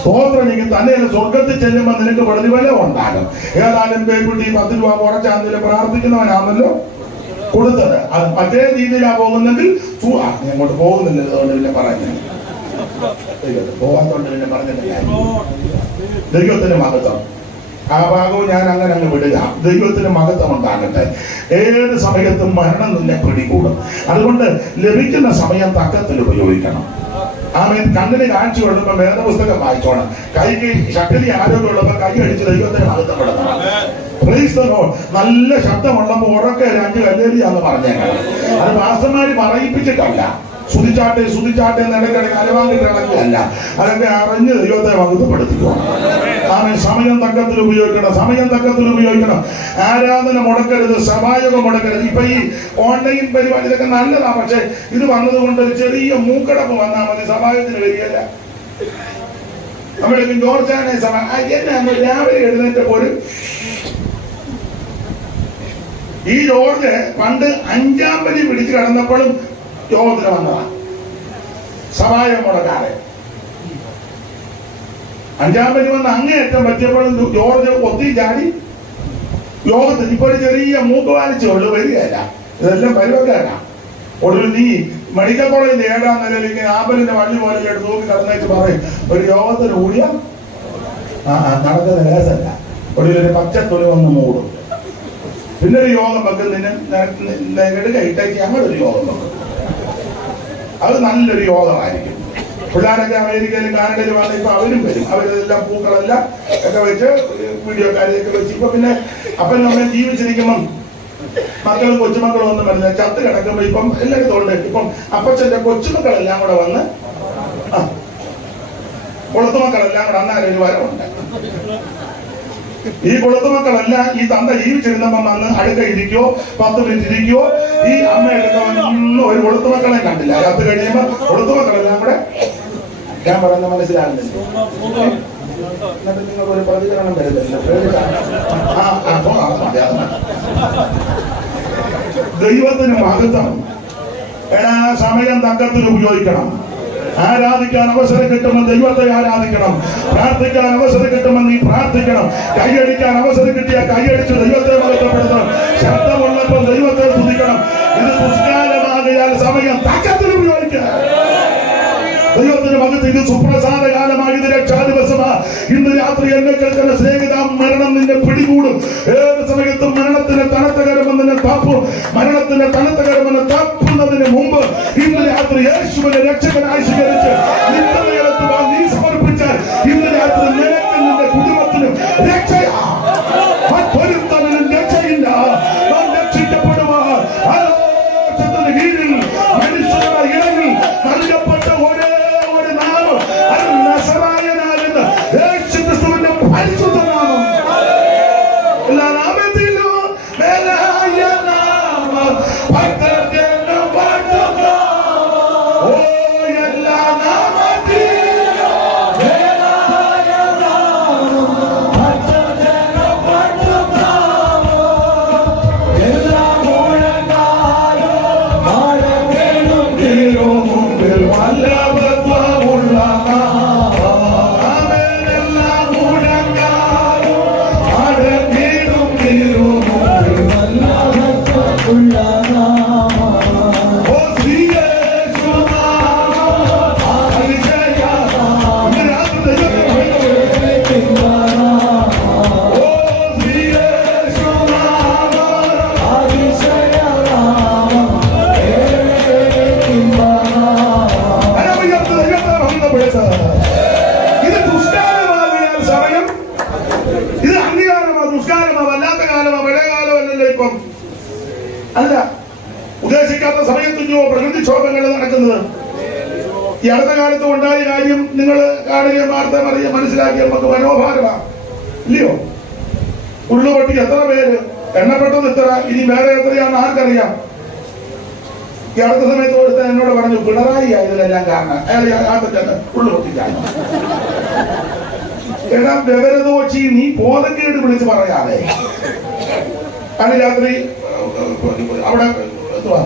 സ്തോത്രം ചെയ്യും. തന്നെ സ്വർഗത്തിൽ ചെല്ലുമ്പോ നിനക്ക് പ്രതിഫലം ഉണ്ടാകും. ഏതായാലും പേക്കുട്ടി 10 രൂപ കുറച്ചാന്തേലും പ്രാർത്ഥിക്കുന്നവനാണല്ലോ കൊടുത്തത്. അത് മറ്റേ രീതിയിലാ പോകുന്നെങ്കിൽ അങ്ങോട്ട് പോകുന്നില്ല. അതുകൊണ്ട് പിന്നെ പറയുന്നത് പോകാത്തോണ്ട് പിന്നെ പറഞ്ഞിട്ടില്ല. ദൈവത്തിന്റെ മഹത്വം. ആ ഭാഗവും ഞാൻ അങ്ങനെ അങ്ങ് വിടുക. ദൈവത്തിന് മഹത്വം ഉണ്ടാകട്ടെ. ഏത് സമയത്തും മരണം നിന്നെ പിടികൂടും. അതുകൊണ്ട് ലഭിക്കുന്ന സമയം തക്കത്തിൽ ഉപയോഗിക്കണം. ആമേൻ. കണ്ണിന് കാഴ്ച ഉള്ളപ്പോൾ വേദപുസ്തകം വായിച്ചോണം. കൈക്ക് ശക്തി ആരോഗ്യമുള്ളപ്പോൾ കൈ അടിച്ച് ദൈവത്തിന് മഹത്വപ്പെടുത്തണം. നല്ല ശബ്ദമുള്ളപ്പോൾ ഉറക്കെ 2 ഹല്ലേലൂയാന്ന് പറഞ്ഞേക്കണം. അത് പാസ്റ്റർമാര് പറയിപ്പിച്ചിട്ടല്ല. സുതിച്ചാട്ടെ ഇടയ്ക്കിടയ്ക്ക് അലവാങ്ങിട്ട് ഇളക്കിയല്ല. അതൊക്കെ അറിഞ്ഞ് ദൈവത്തെ മഹത്വപ്പെടുത്തിക്കണം. ആമേൻ. സമയം തക്കത്തിൽ ഉപയോഗിക്കണം. ആരാധന മുടക്കരുത്, സഭായോഗം മുടക്കരുത്. ഇപ്പൊ ഈ ഓൺലൈൻ പരിപാടി ഇതൊക്കെ നല്ലതാ. പക്ഷെ ഇത് വന്നതുകൊണ്ട് ഒരു ചെറിയ മൂക്കടപ്പ് വന്നാൽ മതി, സഭായോഗത്തിന് വരികയല്ല. നമ്മളേക്കും ജോർജാനെ എന്നെ രാവിലെ എഴുന്നേറ്റപ്പോൾ ഈ ജോർജ് പണ്ട് 5-ാം പടി പിടിച്ച് കിടന്നപ്പോഴും യോഗത്തിന് വന്നതാണ്. സഭായോഗം മുടക്കാതെ 5-ാം പടി വന്ന് അങ്ങേയറ്റം പറ്റിയപ്പോഴും ജോർജ് ഒത്തി ചാടി യോഗത്തിന്. ഇപ്പൊ ഒരു ചെറിയ മൂക്ക് വാലിച്ചേ ഉള്ളു, വരികയല്ല. ഇതെല്ലാം പരിവക്കാരാ. ഒടുവിൽ നീ മെഡിക്കൽ കോളേജിന്റെ 7-ാം നിലയിൽ ഇങ്ങനെ ആമ്പലിന്റെ വള്ളി പോലെ എടുത്ത് നോക്കി കിടന്നേച്ച് പറയും ഒരു യോഗത്തിന് കൂടിയ നടക്കുന്ന രഹസ്യമല്ല. ഒടുവിൽ ഒരു പച്ചത്തൊലി വന്ന് മൂടും. പിന്നെ ഒരു യോഗം വെക്കുന്നതിന് ഇട്ടേക്ക് അങ്ങനൊരു യോഗം വെക്കും. അത് നല്ലൊരു യോഗമായിരിക്കും. പിള്ളേരൊക്കെ അമേരിക്കയിലും കാനഡയിലും വന്ന് ഇപ്പൊ അവരും വരും. അവരെല്ലാം പൂക്കളെല്ലാം ഒക്കെ വെച്ച് വീഡിയോ കാര്യമൊക്കെ വെച്ച് ഇപ്പൊ പിന്നെ അപ്പനും അമ്മയും ജീവിച്ചിരിക്കുമ്പം മക്കളും കൊച്ചുമക്കളും ഒന്നും വരുന്നത് ചത്ത് കിടക്കുമ്പോ ഇപ്പം എല്ലായിടത്തും ഉണ്ട്. ഇപ്പം അപ്പച്ചന്റെ കൊച്ചുമക്കളെല്ലാം കൂടെ വന്ന് കൊളുത്തുമക്കളെല്ലാം കൂടെ അന്നാലും ഒരു വരവുണ്ട്. ഈ കൊളുത്തുമക്കളെല്ലാം ഈ തന്ത ജീവിച്ചിരുന്നപ്പം വന്ന് അടുക്ക ഇരിക്കോ 10 മിനിറ്റ് ഇരിക്കോ. ഈ അമ്മ എടുക്കുന്ന ഒരു കൊളുത്തുമക്കളെ കണ്ടില്ല. ചത്ത് കഴിയുമ്പോ കൊളുത്തുമക്കളെല്ലാം കൂടെ ഞാൻ പറയുന്ന മനസ്സിലാകുന്നില്ല. എന്നിട്ട് നിങ്ങൾക്ക് ഒരു പ്രതികരണം വരുന്നില്ല. ദൈവത്തിന് മഹത്വം. സമയം തക്കത്തിൽ ഉപയോഗിക്കണം. ആരാധിക്കാൻ അവസരം കിട്ടുമ്പോൾ ദൈവത്തെ ആരാധിക്കണം. പ്രാർത്ഥിക്കാൻ അവസരം കിട്ടുമ്പോൾ നീ പ്രാർത്ഥിക്കണം. കൈയടിക്കാൻ അവസരം കിട്ടിയാൽ കൈയടിച്ച് ദൈവത്തെ മഹത്വപ്പെടുത്തണം. ശബ്ദമുള്ളപ്പോൾ ദൈവത്തെ സ്തുതിക്കണം. ഇത് പുഷ്കാലമാകയാൽ സമയം തക്കത്തിൽ ഉപയോഗിക്കണം. ദൈവത്തിന് മകത്ത് ഇത് സുപ്രസാദ കാലമായി, ഇത് രക്ഷാദിവസമാ. ഇന്ന് രാത്രി എന്നെ കേൾക്കുന്ന സ്നേഹിത, മരണം നിന്നെ പിടികൂടും. ഏത് സമയത്തും മരണത്തിന്റെ തണുത്തകരമെന്ന് നിന്നെ താപ്പും. മരണത്തിന്റെ തണുത്തകരമെന്ന് താപ്പുന്നതിന് മുമ്പ് ഇന്ന് രാത്രി യേശുവിനെ രക്ഷകനായി സ്വീകരിച്ച് നിത്യതയിലെത്തുവാൻ നീ സമർപ്പിച്ചാൽ ഇന്ന് രാത്രി നിനക്കും നിന്റെ കുടുംബത്തിനും രക്ഷയാ. മറ്റൊരുത്തനും രക്ഷയില്ല. നാം രക്ഷിക്കപ്പെടുവാൻ ആലോചനത്തിന് കീഴിൽ മനുഷ്യരുടെ ഇടയിൽ നൽകപ്പെട്ട ഒരേ ഒരു നാമം അത് നസറായനാകുന്ന യേശുക്രിസ്തുവിന്റെ പരിശുദ്ധ നാമം. എല്ലാ നാമത്തിലും മേലായ നാമം ഭക്തജനം പാടുന്നു. ഓ എല്ലാ നാമത്തിലും മേലായ നാമം ഭക്തജനം പാടുന്നു. എല്ലാ മുഴങ്ങാലും മഴവേലും തീരും മുമ്പിൽ വല്ലഭത്വമുള്ള നാമം. എല്ലാ മുഴങ്ങാലും മഴവേലും തീരും മുമ്പിൽ വല്ലഭത്വമുള്ള നാമം. ഓ ശ്രീ യേശുനാമം അതിശയനാമം. ഇന്ന് രാത്രി ദൈവത്തെ മഹത്വപ്പെടുത്തുക. ഓ ശ്രീ യേശുനാമം അതിശയനാമം. അനവധിയത്ത് ദൈവത്തെ മഹത്വപ്പെടുത്തുക. ഇത് ദുഷ്കാലമാകിയാൽ സമയം, ഇത് അന്ത്യകാലമാ, ദുഷ്കാലമാ, വല്ലാത്ത കാലമാ, പഴയ കാലമല്ലല്ലോ ഇപ്പം. അല്ല, ഉദ്ദേശിക്കാത്ത സമയത്തുണ്ടോ പ്രകൃതിക്ഷോഭങ്ങൾ നടക്കുന്നത്. ഈ അടുത്ത കാലത്ത് ഉണ്ടായ കാര്യം നിങ്ങൾ കാണുകയും വാർത്ത പറയുകയും മനസ്സിലാക്കിയ നമുക്ക് മനോഭാരമാണ്, ഇല്ലയോ? ഉള്ളുപൊട്ടി എത്ര പേര്, എണ്ണപ്പെട്ടത് എത്ര, ഇനി വേറെ എത്രയാണെന്ന് ആർക്കറിയാം. ഈ അടുത്ത സമയത്ത് ഒരുത്തൻ എന്നോട് പറഞ്ഞു പിണറായി ആയതിലെല്ലാം കാരണം അയാൾ ഉള്ളുപൊട്ടിക്കാണ്. എടാ വിവരദോഷി, നീ ബോധക്കേട് വിളിച്ച് പറയാതെ. അന്ന് രാത്രി അവിടെ എന്തുവാ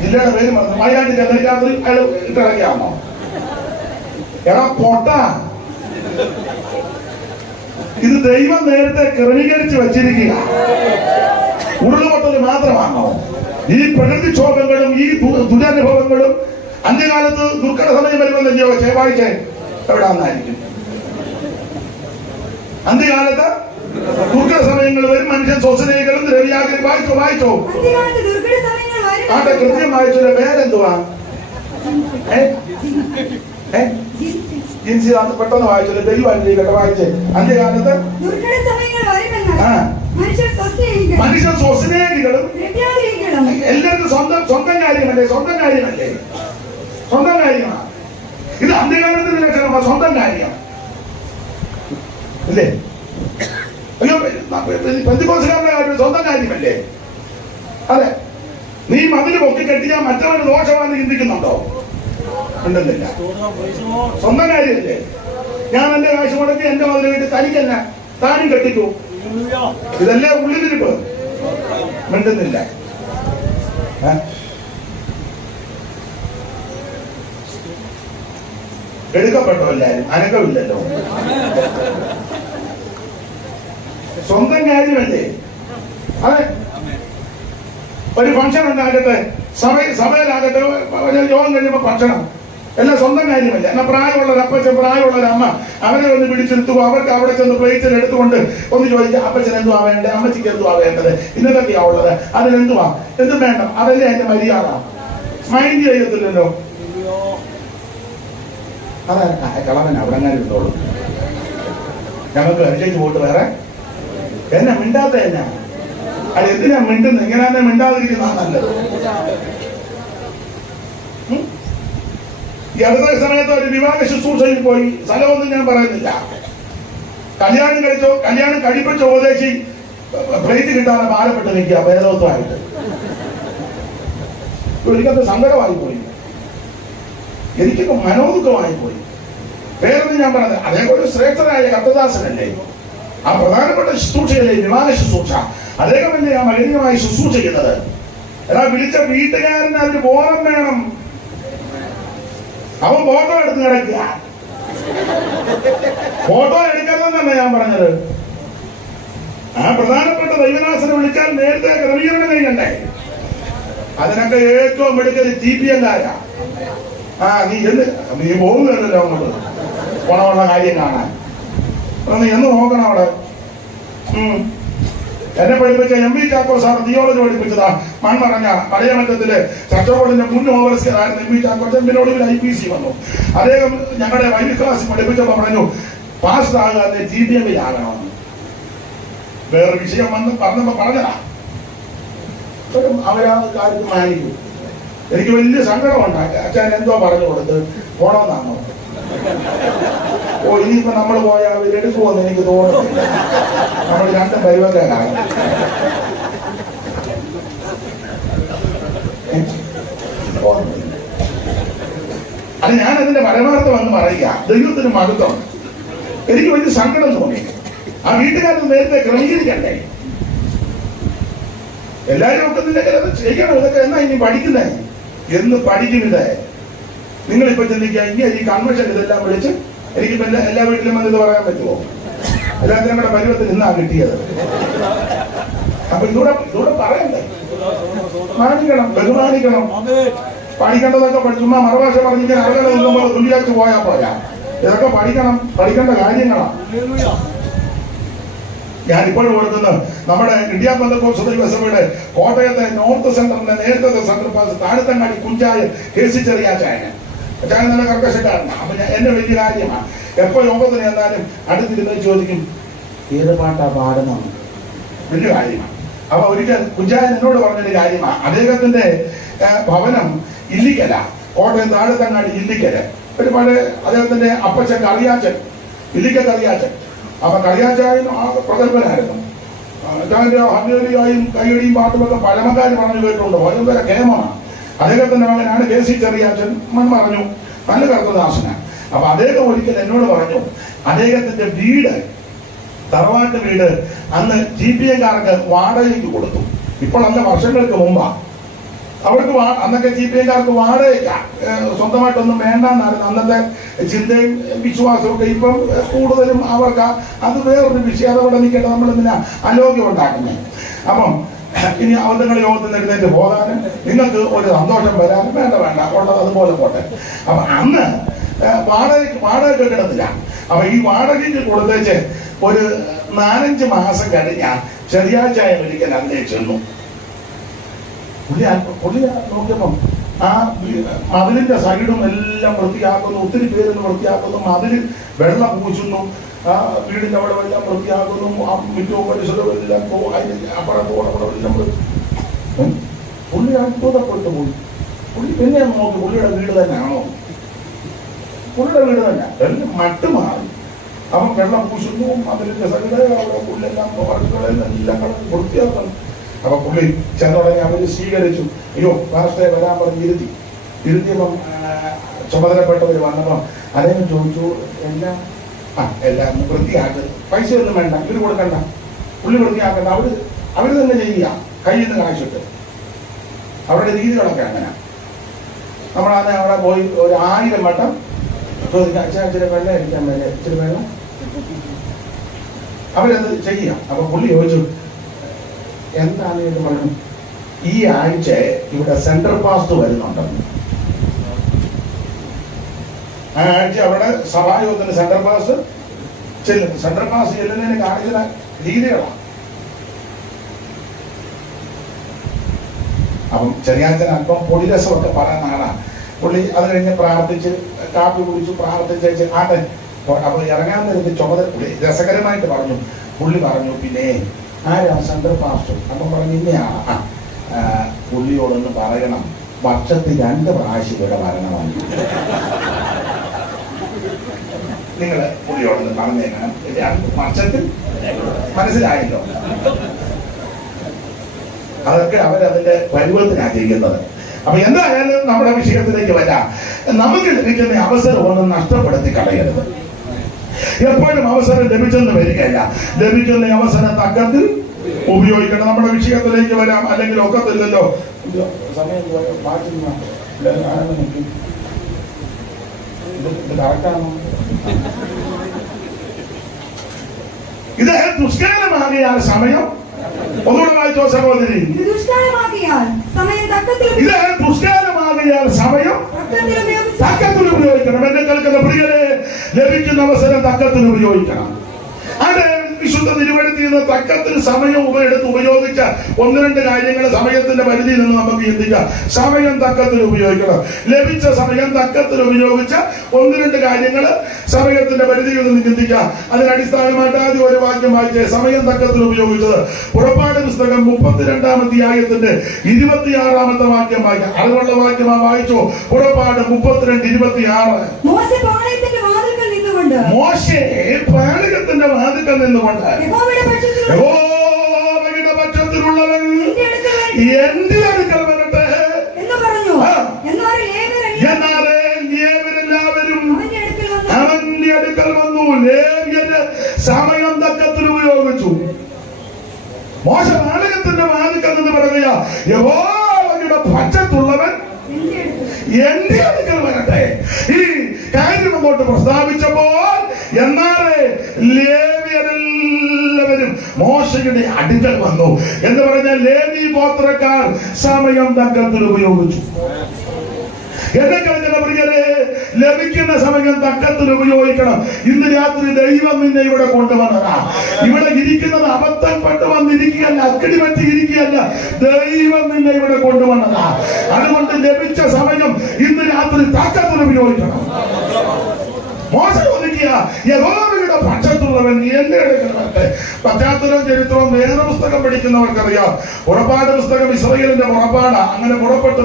ജില്ലയുടെ പേര് പറഞ്ഞു, വയനാട്ടിൽ ചെന്ന രാത്രി അയാൾ ഇട്ടിറക്കിയാണോ? എടാ പൊട്ട, ഇത് ദൈവം നേരത്തെ ക്രമീകരിച്ച് വെച്ചിരിക്കുക. ഉരുളുപൊട്ടൽ മാത്രമാണോ? ഈ പ്രകൃതിക്ഷോഭങ്ങളും ഈ ദുരനുഭവങ്ങളും അന്ത്യകാലത്ത് ദുർഘട സമയം വരുമെന്നല്ലോ ചൊവ്വാഴ്ച എവിടെ വന്നായിരിക്കും. അന്ത്യകാലത്ത് ദുർഘട സമയങ്ങൾ വരും, മനുഷ്യൻ സ്വസനകളും ദ്രവ്യാഗ്രഹം. വായിച്ചോ അന്ത്യകാലത്ത് ദുർഘട സമയങ്ങൾ വരും. ആട്ടെ, കൃത്യം വായിച്ചതിന്റെ പേരെന്തുവാ? ജിൻസി പെട്ടെന്ന് വായിച്ചത് ദൈവം വായിച്ചേ. അന്ത്യകാലത്ത് ദുർഘട സമയങ്ങൾ വരുമെന്ന് മനുഷ്യർ സ്വസ്നേഹികളും എല്ലാവർക്കും സ്വന്തം കാര്യമല്ലേ, സ്വന്തം കാര്യമാണ്. ഇത് അന്ത്യകാലത്തിന്റെ ലക്ഷണമാണ്, സ്വന്തം കാര്യം അല്ലേ? അയ്യോ, പെന്തിക്കോസുകാരുടെ കാര്യം സ്വന്തം കാര്യമല്ലേ? അതെ. നീ മതില് പൊക്കി കെട്ടിയാൽ മറ്റവന് ദോഷമാണെന്ന് ചിന്തിക്കുന്നുണ്ടോ? ഉണ്ടെന്നില്ല. സ്വന്തം കാര്യമല്ലേ? ഞാൻ എന്റെ കാശ് മുടക്കി എന്റെ മതില് കെട്ടി തനിക്കല്ല, താനും കെട്ടിക്കൂ. ഇതല്ലേ ഉള്ളിലിരിപ്പ്. മിണ്ടുന്നില്ല. എടുക്കപ്പെട്ടോ എല്ലാരും? അനക്കമില്ലല്ലോ. സ്വന്തം കാര്യമല്ലേ? അതെ. ഒരു ഫംഗ്ഷൻ ഉണ്ടാകട്ടെ, സഭയിലാകട്ടെ, യോഗം കഴിയുമ്പോ ഭക്ഷണം എല്ലാം സ്വന്തം കാര്യമല്ല. എന്നാൽ പ്രായമുള്ളൊരു അപ്പച്ചൻ, പ്രായമുള്ളൊരു അമ്മ, അവരെ ഒന്ന് പിടിച്ചെടുത്തുകോ, അവർക്ക് അവിടെ ചെന്ന് പ്ലേറ്റിൽ എടുത്തുകൊണ്ട് ഒന്ന് ചോദിക്കുക, അപ്പച്ചൻ എന്തുവാ വേണ്ടത്, അമ്മച്ചിക്ക് എന്തുവാ വേണ്ടത്, ഇന്നതൊക്കെയാ ഉള്ളത്, അതിനെന്തുവാ, എന്തും വേണ്ട. അതല്ലേ എന്റെ മര്യാദ. മൈൻഡ് ചെയ്യത്തില്ലല്ലോ. അതാ കളവൻ അവിടെ അങ്ങനെ ഇരുന്നോളൂ. ഞങ്ങൾക്ക് അനുസരിച്ച് പോയിട്ട് വേറെ എന്നെ മിണ്ടാത്ത എന്നാ? അത് എന്തിനാ മിണ്ടുന്നത്? ഇങ്ങനെ മിണ്ടാതിരിക്കുന്ന നല്ലത്. ഈ അടുത്ത സമയത്ത് ഒരു വിവാഹ ശുശ്രൂഷയിൽ പോയി, സ്ഥലമൊന്നും ഞാൻ പറയുന്നില്ല. കല്യാണം കഴിപ്പിച്ച ഉപദേശി പ്ലേറ്റ് കിട്ടാതെ ഭാരപ്പെട്ട് നിൽക്കുക ഭേദവത്വമായിട്ട്. എനിക്കത് സങ്കടമായി പോയി, എനിക്കൊക്കെ മനോദുഃഖമായി പോയി. വേറൊന്നും ഞാൻ പറഞ്ഞത്, അതേപോലെ ശ്രേഷ്ഠനായ കർത്തദാസനല്ലേ, ആ പ്രധാനപ്പെട്ട ശുശ്രൂഷയല്ലേ വിവാഹ ശുശ്രൂഷ. അദ്ദേഹമല്ലേ ആ മലിനമായി ശുശ്രൂഷ ചെയ്യുന്നത്. എന്നാ വിളിച്ച വീട്ടുകാരന് അതിന് ബോധം വേണം. അവൻ ഫോട്ടോ എടുത്ത് കിടക്കുക. ഫോട്ടോ എടുക്കരുതെന്നല്ല ഞാൻ പറഞ്ഞത്. ആ പ്രധാനപ്പെട്ട ദൈവദാസനെ വിളിച്ചാൽ നേരത്തെ ക്രമീകരണം ചെയ്യണ്ടേ? അതിനൊക്കെ ഏറ്റവും എടുക്കല് TPM-കാരാ. നീ പോകുന്നല്ലോ അങ്ങോട്ട് പോണമുള്ള കാര്യം കാണാൻ. നീ എന്ന് നോക്കണം അവിടെ. എന്നെ പഠിപ്പിച്ച MV ചാക്കോ സാർ തിയോളജി പഠിപ്പിച്ചതാ. മൺമറഞ്ഞ മലയമറ്റത്തിലെ ചട്ടോടിന്റെ മുൻ ഓവർസിയറായിരുന്നു MV ചാക്കോ. ചെമ്പിനോട് IPC വന്നു. അദ്ദേഹം ഞങ്ങളുടെ വൈദ്യ ക്ലാസ് പഠിപ്പിച്ചപ്പോ പറഞ്ഞു, പാസ് ആകാതെ TPM-ലാകണമെന്ന്. വേറെ വിഷയം വന്ന് പറഞ്ഞപ്പോ പറഞ്ഞതാ. അവരാ കാര്യത്തിൽ മാനിക്കും. എനിക്ക് വലിയ സങ്കടമുണ്ടാക്കി. അച്ഛൻ എന്തോ പറഞ്ഞു കൊടുത്ത് പോണമെന്നാണോ? ഇനിയിപ്പോ നമ്മൾ പോയാൽ അവരെടുക്കുമെന്ന് എനിക്ക് തോന്നുന്നില്ല. നമ്മൾ രണ്ടും പരിവർത്തനാണ്. അത് ഞാൻ അതിന്റെ പരമാർത്ഥം എന്ന് പറയുക. ദൈവത്തിന് മഹത്വം. എനിക്ക് വലിയ സങ്കടം തോന്നി. ആ വീട്ടുകാരൻ നേരത്തെ ക്രമീകരിക്കണ്ടേ? എല്ലാവരും ഒക്കത്തില്ലെങ്കിൽ അത് ചെയ്യണം. ഇതൊക്കെ എന്നാ ഇനി പഠിക്കുന്നേ എന്ന് പഠിക്കും. ഇത് നിങ്ങളിപ്പോ ചിന്തിക്കുക, ഇങ്ങനെ ഈ കൺവെൻഷൻ ഇതെല്ലാം വിളിച്ച് എനിക്കിപ്പോ എല്ലാ വീട്ടിലും വന്നത് പറയാൻ പറ്റുമോ? എല്ലാത്തിനും കൂടെ പരുവത്തിൽ നിന്നാ കിട്ടിയത്. അപ്പൊ ഇതൂടെ പറയണ്ടേ? മാനിക്കണം, ബഹുമാനിക്കണം. പഠിക്കേണ്ടതൊക്കെ ചുമ്മാ മറുഭാഷ പറഞ്ഞിങ്ങനെ ആളുകളെ നിൽക്കുമ്പോൾ തുല്യാച്ച് പോയാ പോരാ. ഇതൊക്കെ പഠിക്കേണ്ട കാര്യങ്ങളാണ്. ഞാനിപ്പോഴും ഓർക്കുന്നത് നമ്മുടെ ഇന്ത്യ പെന്തക്കോസ്ത് ദൈവസഭയുടെ കോട്ടയത്തെ നോർത്ത് സെന്ററിന്റെ നേരത്തെ സെന്റർ പാസ് താഴത്തങ്ങാടി കുഞ്ചായ കേസിച്ചെറിയാച്ചായന്. അച്ചായൻ നല്ല കർക്കശക്കാരനാണ്. അപ്പൊ എന്റെ വലിയ കാര്യമാണ്. എപ്പോ യോഗത്തിന് ചെന്നാലും അടുത്തിരുന്ന് ചോദിക്കും, ഏത് പാട്ടാ പാടുന്നത്? വലിയ കാര്യമാണ്. അപ്പൊ ഒരിക്കൽ കുഞ്ചായൻ എന്നോട് പറഞ്ഞൊരു കാര്യമാണ്. അദ്ദേഹത്തിന്റെ ഭവനം ഇല്ലിക്കല, കോട്ടയം താഴത്തങ്ങാടി ഇല്ലിക്കല. ഒരുപാട് അദ്ദേഹത്തിന്റെ അപ്പച്ചൻ കറിയാച്ചൻ, ഇല്ലിക്ക കറിയാച്ചൻ. അപ്പൊ കറിയാച്ചായൻ ആ പ്രഗത്ഭനായിരുന്നു. അച്ചായന്റെ ഹരിയായും കൈയടിയും പാട്ടുമൊക്കെ പഴമക്കാർ പറഞ്ഞു കേട്ടുണ്ടോ? ഭയങ്കര കേമമാണ്. അദ്ദേഹത്തിന്റെ മകനാണ് KC ചെറിയാച്ചൻ. മൺമറഞ്ഞു, നല്ല കർത്തദാസനാണ്. അപ്പൊ അദ്ദേഹം ഒരിക്കൽ എന്നോട് പറഞ്ഞു, അദ്ദേഹത്തിന്റെ വീട്, തറവാട്ട് വീട് അന്ന് TPM-കാർക്ക് വാടകയ്ക്ക് കൊടുത്തു. ഇപ്പോൾ അന്ന് വർഷങ്ങൾക്ക് മുമ്പാ. അവർക്ക് അന്നൊക്കെ TPM-കാർക്ക് വാടകയ്ക്ക, സ്വന്തമായിട്ടൊന്നും വേണ്ടെന്നായിരുന്നു അന്നത്തെ ചിന്തയും വിശ്വാസവും ഒക്കെ. ഇപ്പം കൂടുതലും അവർക്ക് അത് വേറൊരു വിഷയം. അതവിടെ നിൽക്കേണ്ട, നമ്മൾ പിന്നെ അലോക്യം ഉണ്ടാക്കുന്നത്. അപ്പം ഇനി അബദ്ധങ്ങൾ യോഗത്തിൽ എഴുന്നേറ്റ് പോകാനും നിങ്ങൾക്ക് ഒരു സന്തോഷം വരാനും വേണ്ട ഉള്ളത് അതുപോലെ പോട്ടെ. അപ്പൊ അന്ന് വാടകയ്ക്ക് കിടന്നില്ല. അപ്പൊ ഈ വാടകയ്ക്ക് കൊടുത്തേച്ച് ഒരു 4-5 മാസം കഴിഞ്ഞ ചെറിയാഴ്ചായ ഒരിക്കൽ അതിനെ ചെന്നു. പുള്ളി നോക്കിയപ്പം ആ മതിലിന്റെ സൈഡും എല്ലാം വൃത്തിയാക്കുന്നു, ഒത്തിരി പേരൊന്ന് വൃത്തിയാക്കുന്നു, മതിൽ വെള്ളം പൂശുന്നു, ആ വീടിന്റെ അവിടെ എല്ലാം വൃത്തിയാക്കുന്നു, ആ മിറ്റവും പരിസരവും എല്ലാം അപ്പുറത്തോടെല്ലാം പുള്ളി അത്ഭുതപ്പെട്ടു പോയി. പുള്ളി പിന്നെ നോക്കി പുള്ളിയുടെ വീട് തന്നെയാണോ, പുള്ളിയുടെ വീട് തന്നെ എല്ലാം മട്ട് മാറി. അവൻ വെള്ളം പൂശുന്നു, മതിലിന്റെ സൈഡ് അവിടെ പുല്ലെല്ലാം എല്ലാം വൃത്തിയാക്കുന്നു. അപ്പൊ പുള്ളി ചെന്നുടങ്ങി അവര് സ്വീകരിച്ചു. അയ്യോ പാസ്റ്ററെ വരാൻ പറഞ്ഞ് ഇരുത്തിയപ്പം ചുമതലപ്പെട്ടവർ വന്നപ്പം അദ്ദേഹം ചോദിച്ചു, എല്ലാം വൃത്തിയാക്ക്, പൈസ ഒന്നും വേണ്ട, ഇവര് കൊടുക്കണ്ട, പുള്ളി വൃത്തിയാക്കണ്ട, അവര് തന്നെ ചെയ്യുക, കയ്യിൽ നിന്ന് കാശിട്ട്. അവരുടെ രീതികളൊക്കെ അങ്ങനെ. നമ്മളാണ് അവിടെ പോയി 1000 വട്ടം ചോദിക്കാം, ഇച്ചിരി വെള്ളം അടിക്കാൻ വേണ്ടി, ഇച്ചിരി വെള്ളം, അവരത് ചെയ്യാം. അപ്പൊ പുള്ളി ചോദിച്ചു, എന്താണ് എന്ന് പറഞ്ഞു. ഈ ആഴ്ച ഇവിടെ സെൻട്രൽ പാസ്റ്റ് വരുന്നുണ്ടെന്ന്. ആ ആഴ്ച അവിടെ സഭായോഗത്തിന് സെൻട്രൽ പാസ്റ്റ് ചെല്ലുന്നു. സെൻട്രൽ പാസ്റ്റ് ചെല്ലുന്നതിന് കാണിക്കുന്ന രീതികളാണ്. അപ്പം ചെറിയാച്ചൻ അല്പം പൊടിരസമൊക്കെ പറയുന്ന ആളാണ്. പുള്ളി അത് കഴിഞ്ഞ് പ്രാർത്ഥിച്ച് കാപ്പി കുടിച്ചു, പ്രാർത്ഥിച്ച് ആട്ടെ. അപ്പൊ ഇറങ്ങാൻ നേരത്തെ ചുമതല പുള്ളി രസകരമായിട്ട് പറഞ്ഞു. പുള്ളി പറഞ്ഞു, പിന്നെ ആരാണ് സെൻട്രൽ പാസ്റ്റർ? അപ്പം പറഞ്ഞു, ഇന്നയാണ്. പുള്ളിയോടൊന്ന് പറയണം, വർഷത്തിൽ 2 പ്രാവശ്യം ഇവിടെ വരണമാണ്. നിങ്ങൾ പുള്ളിയോടൊന്ന് പറഞ്ഞേക്കണം, 2 വർഷത്തിൽ. മനസ്സിലായല്ലോ? അതൊക്കെ അവരതിന്റെ പരുവത്തിനാണ് ചെയ്യുന്നത്. അപ്പൊ എന്തായാലും നമ്മുടെ വിഷയത്തിലേക്ക് വരാം. നമുക്ക് ലഭിക്കുന്ന അവസരം ഒന്നും നഷ്ടപ്പെടുത്തി കളയരുത്. എപ്പോഴും അവസരം ലഭിച്ചെന്ന് വരികയല്ല, ലഭിക്കുന്ന അവസരം തക്കത്തിൽ ഉപയോഗിക്കണം. നമ്മുടെ വിഷയത്തിലേക്ക് വരാം. അല്ലെങ്കിൽ ഒക്കത്തില്ലല്ലോ, സമയം ഇത് ദുഷ്കാലമാകിയ സമയം. ഒന്നുകൂടെ വായിച്ചോ സഹോദരി. ഇത് ദുഷ്കാലമാകിയാൽ സമയം തക്കത്തിൽ ഉപയോഗിക്കണം. എന്നെ കേൾക്കുന്ന പ്രിയരെ, ലഭിക്കുന്ന അവസരം തക്കത്തിൽ ഉപയോഗിക്കണം. അത് വിശുദ്ധ തിരുവഴുത്തിൽ നിന്ന് തക്കത്തിൽ സമയം ഉപയോഗിച്ച 1-2 കാര്യങ്ങൾ സമയത്തിന്റെ പരിധിയിൽ നിന്ന് നമുക്ക് ചിന്തിക്കാം. സമയം തക്കത്തിൽ ഉപയോഗിക്കണം. ലഭിച്ച സമയം തക്കത്തിൽ ഉപയോഗിച്ച 1-2 കാര്യങ്ങൾ സമയത്തിന്റെ പരിധിയിൽ നിന്ന് ചിന്തിക്കാം. അതിനടിസ്ഥാനമായിട്ട് ആദ്യം ഒരു വാക്യം വായിച്ചേ. സമയം തക്കത്തിൽ ഉപയോഗിച്ചത് പുറപ്പാട് പുസ്തകം 32-ാം അധ്യായത്തിന്റെ 26-ാമത്തെ വാക്യം വായിക്കാം. അതുകൊള്ള വാക്യമാ വായിച്ചോ. പുറപ്പാട് 32:26. മോശെ പാളയത്തിന്റെ വാതിൽക്കൽ നിന്നുകൊണ്ട് യഹോവയുടെ പക്ഷത്തിലുള്ളവൻ എന്റെ അടുക്കൽ വരട്ടെ എന്ന് പറഞ്ഞു. എന്നാലേ ലേവ്യരെല്ലാവരും അവന്റെ അടുക്കൽ വന്നു. ലേവ്യര് സമയം തക്കത്തിൽ ഉപയോഗിച്ചു. മോശ പാളയത്തിന്റെ വാതിൽക്കൽ നിന്ന് പറയുക, യഹോവയുടെ പക്ഷത്തുള്ളവൻ എന്റെ അടുക്കൽ വരട്ടെ. ഈ കാര്യം അങ്ങോട്ട് പ്രസ്താവിച്ചപ്പോൾ എന്നാലേ ലേവ്യരെല്ലാവരും മോശയുടെ അടുക്കൽ വന്നു എന്ന് പറഞ്ഞാൽ ലേവി ഗോത്രക്കാർ സമയം തക്കത്തിൽ ഉപയോഗിച്ചു. എന്നെ കഴിഞ്ഞ പ്രിയരെ, ലഭിക്കുന്ന സമയം തക്കത്തിൽ ഉപയോഗിക്കണം. ഇന്ന് രാത്രി ദൈവം നിന്നെ ഇവിടെ കൊണ്ടുവന്നതാ. ഇവിടെ ഇരിക്കുന്നത് അബദ്ധപ്പെട്ട് വന്നിരിക്കുകയല്ല, അക്കടി പറ്റി ഇരിക്കുകയല്ല. ദൈവം നിന്നെ ഇവിടെ കൊണ്ടുവന്നതാ. അതുകൊണ്ട് ലഭിച്ച സമയം ഇന്ന് രാത്രി തക്കത്തിൽ ഉപയോഗിക്കണം. മോശം ഒതുക്കിയ യഹോവയുടെ പക്ഷത്തുള്ളവൻ എന്റെ അടുക്കൽ വരട്ടെ. പശ്ചാത്തലവും ചരിത്രവും വേറെ പുസ്തകം പഠിക്കുന്നവർക്കറിയാം. പുറപ്പാട് പുസ്തകം ഇസ്രായേലിന്റെ പുറപ്പാടാ. അങ്ങനെ പുറപ്പെട്ട്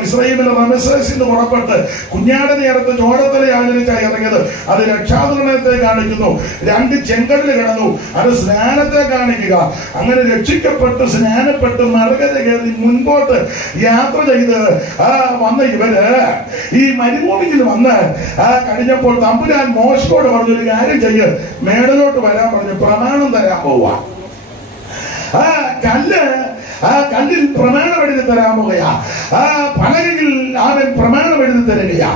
മിസ്രയീമിലെ റമസേസിൽ നിന്ന് പുറപ്പെട്ട് കുഞ്ഞാടിനെ അടുത്ത് ചോരത്തല ആചരിച്ചായി ഇറങ്ങിയത്. അത് രക്ഷാനിർണയത്തെ കാണിക്കുന്നു. 2 ചെങ്കടല് കിടന്നു, അത് സ്നാനത്തെ കാണിക്കുക. അങ്ങനെ രക്ഷിക്കപ്പെട്ട് സ്നാനപ്പെട്ട് മറുകര കയറി മുൻപോട്ട് യാത്ര ചെയ്ത് വന്ന ഇവര് ഈ മരുഭൂമിയിൽ വന്ന് കഴിഞ്ഞപ്പോൾ തമ്പുരാൻ മോശയോട് പറഞ്ഞൊരു കാര്യം ചെയ്യ്, മേടലോട്ട് വരാൻ പറഞ്ഞു, പ്രമാണം തരാൻ പോവാ. കല്ലിൽ പ്രമാണം എഴുതി തരാൻ പോവുകയാ. പലകയിൽ അവൻ പ്രമാണം എഴുതി തരികയാ.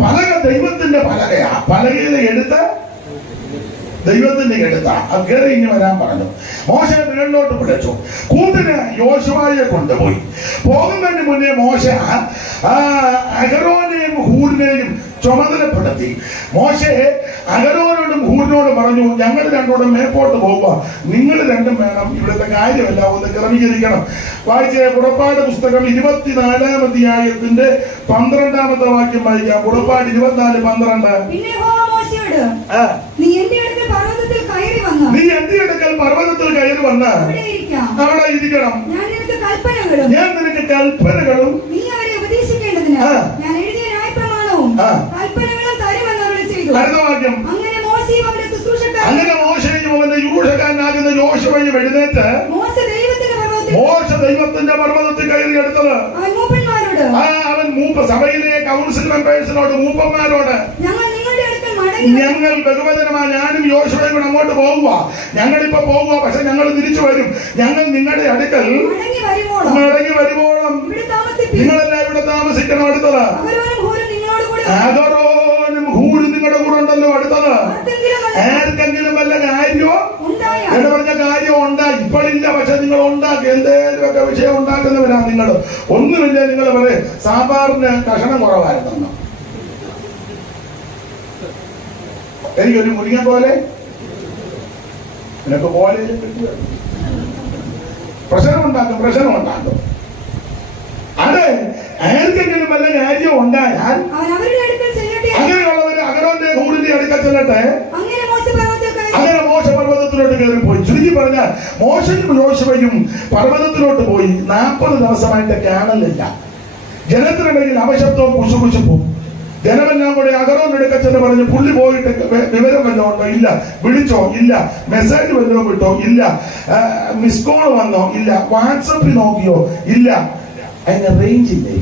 പലക ദൈവത്തിന്റെ പലകയാ. പലകയിലെ എടുത്ത് ദൈവത്തിന്റെ എടുത്ത അത് കയറി ഇനി വരാൻ പറഞ്ഞു. മോശ വീട്ടിലോട്ട് വിളിച്ചു. കൂട്ടിന് യോശുവയെ കൊണ്ടുപോയി. പോകുന്നതിന് മുന്നേ മോശ അഹരോനെയും ഹൂറിനെയും ചുമതലപ്പെടുത്തി. മോശെ അഹരോനോടും ഹൂരിനോടും പറഞ്ഞു, ഞങ്ങൾ രണ്ടോടും മേപ്പോട്ട് പോവുക, നിങ്ങൾ രണ്ടും വേണം ഇവിടുത്തെ കാര്യമല്ല ഒന്ന് ക്രമീകരിക്കണം. വായിച്ച പുറപ്പാട് പുസ്തകം 24-ാം അധ്യായത്തിന്റെ 12-ാമത്തെ വാക്യം വായിക്കാം. പുറപ്പാട് 24:12. പിന്നെ യഹോവ മോശെയോട്, നീ എന്റെ അടുക്കൽ പർവ്വതത്തിൽ കയറി വന്ന് അവിടെ ഇരിക്കണം. ഞാൻ നിനക്ക് കൽപ്പനകളും നീ അവരെ ഉപദേശിക്കേണ്ടതിന് ഞാൻ എഴുതിയ ന്യായപ്രമാണവും കൽപ്പനകളും തരുമെന്ന് അരുളി ചെയ്തു. അടുത്ത വാക്യം. അങ്ങനെ മോശെയും അവന്റെ ശുശ്രൂഷക്കാരും അങ്ങനെ മോശയും അവന്റെ യൂഷകാരനാകുന്ന യോശുവയും എഴുന്നേറ്റ് മോശ ദൈവത്തിന്റെ പർവ്വതത്തിൽ കയറി എടുത്തത്. അവൻ മൂപ്പന്മാരോട്, അവൻ സഭയിലെ കൗൺസിൽ മെമ്പേഴ്സിനോട്, മൂപ്പന്മാരോട്, ഞങ്ങൾ ബഹുവചനമായി ഞാനും യോശുവയും കൂടെ അങ്ങോട്ട് പോവുക, ഞങ്ങളിപ്പോ പോവുക, പക്ഷെ ഞങ്ങൾ തിരിച്ചു വരും. ഞങ്ങൾ നിങ്ങളുടെ അടുക്കൽ മടങ്ങി വരുവോളം നിങ്ങളെല്ലാം ഇവിടെ താമസിക്കണം. അടുത്തത് അഹരോനും ഹൂരും നിങ്ങളുടെ കൂടെ ഉണ്ടല്ലോ. അടുത്തത് ആർക്കെങ്കിലും വല്ല കാര്യമോ എന്ന് പറഞ്ഞ കാര്യം ഉണ്ടായി, ഇപ്പോഴില്ല, പക്ഷെ നിങ്ങൾ ഉണ്ടാക്കി എന്തേലുമൊക്കെ വിഷയം ഉണ്ടാക്കുന്നവരാ നിങ്ങൾ. ഒന്നുമില്ല, നിങ്ങൾ പറയും സാമ്പാറിന് കഷണം കുറവായിരുന്നു, എനിക്കൊരു മുരിങ്ങ പോലെ നിനക്ക് പോലെ പ്രശ്നമുണ്ടാക്കും. അത് ആർക്കെങ്കിലും വല്ല കാര്യം ഉണ്ടായാൽ അങ്ങനെയുള്ളവർ അഹരോന്റെ ഹൂറിന്റെ അടുക്കൽ ചെല്ലട്ടെ. അങ്ങനെ മോശ പർവ്വതത്തിലോട്ട് കയറിപ്പോയി. ചുരുക്കി പറഞ്ഞാൽ മോശയും യോശുവയും പർവ്വതത്തിലോട്ട് പോയി. 40 ദിവസമായിട്ട് കാണലില്ല. ജനത്തിനിടയിൽ അപശബ്ദവും കുശുകുശുപ്പും. ജനമെല്ലാം കൂടെ അഹരോന്റെ അടുക്കൽ ചെന്ന് പറഞ്ഞു, പുള്ളി പോയിട്ട് വിവരം വല്ലതും ഉണ്ടോ? ഇല്ല. വിളിച്ചോ? ഇല്ല. മെസ്സേജ് വല്ലതും വിട്ടോ? ഇല്ല. മിസ് കോൾ വന്നോ? ഇല്ല. വാട്സപ്പിൽ നോക്കിയോ? ഇല്ല. അതിന് റേഞ്ച് ഇല്ലേ?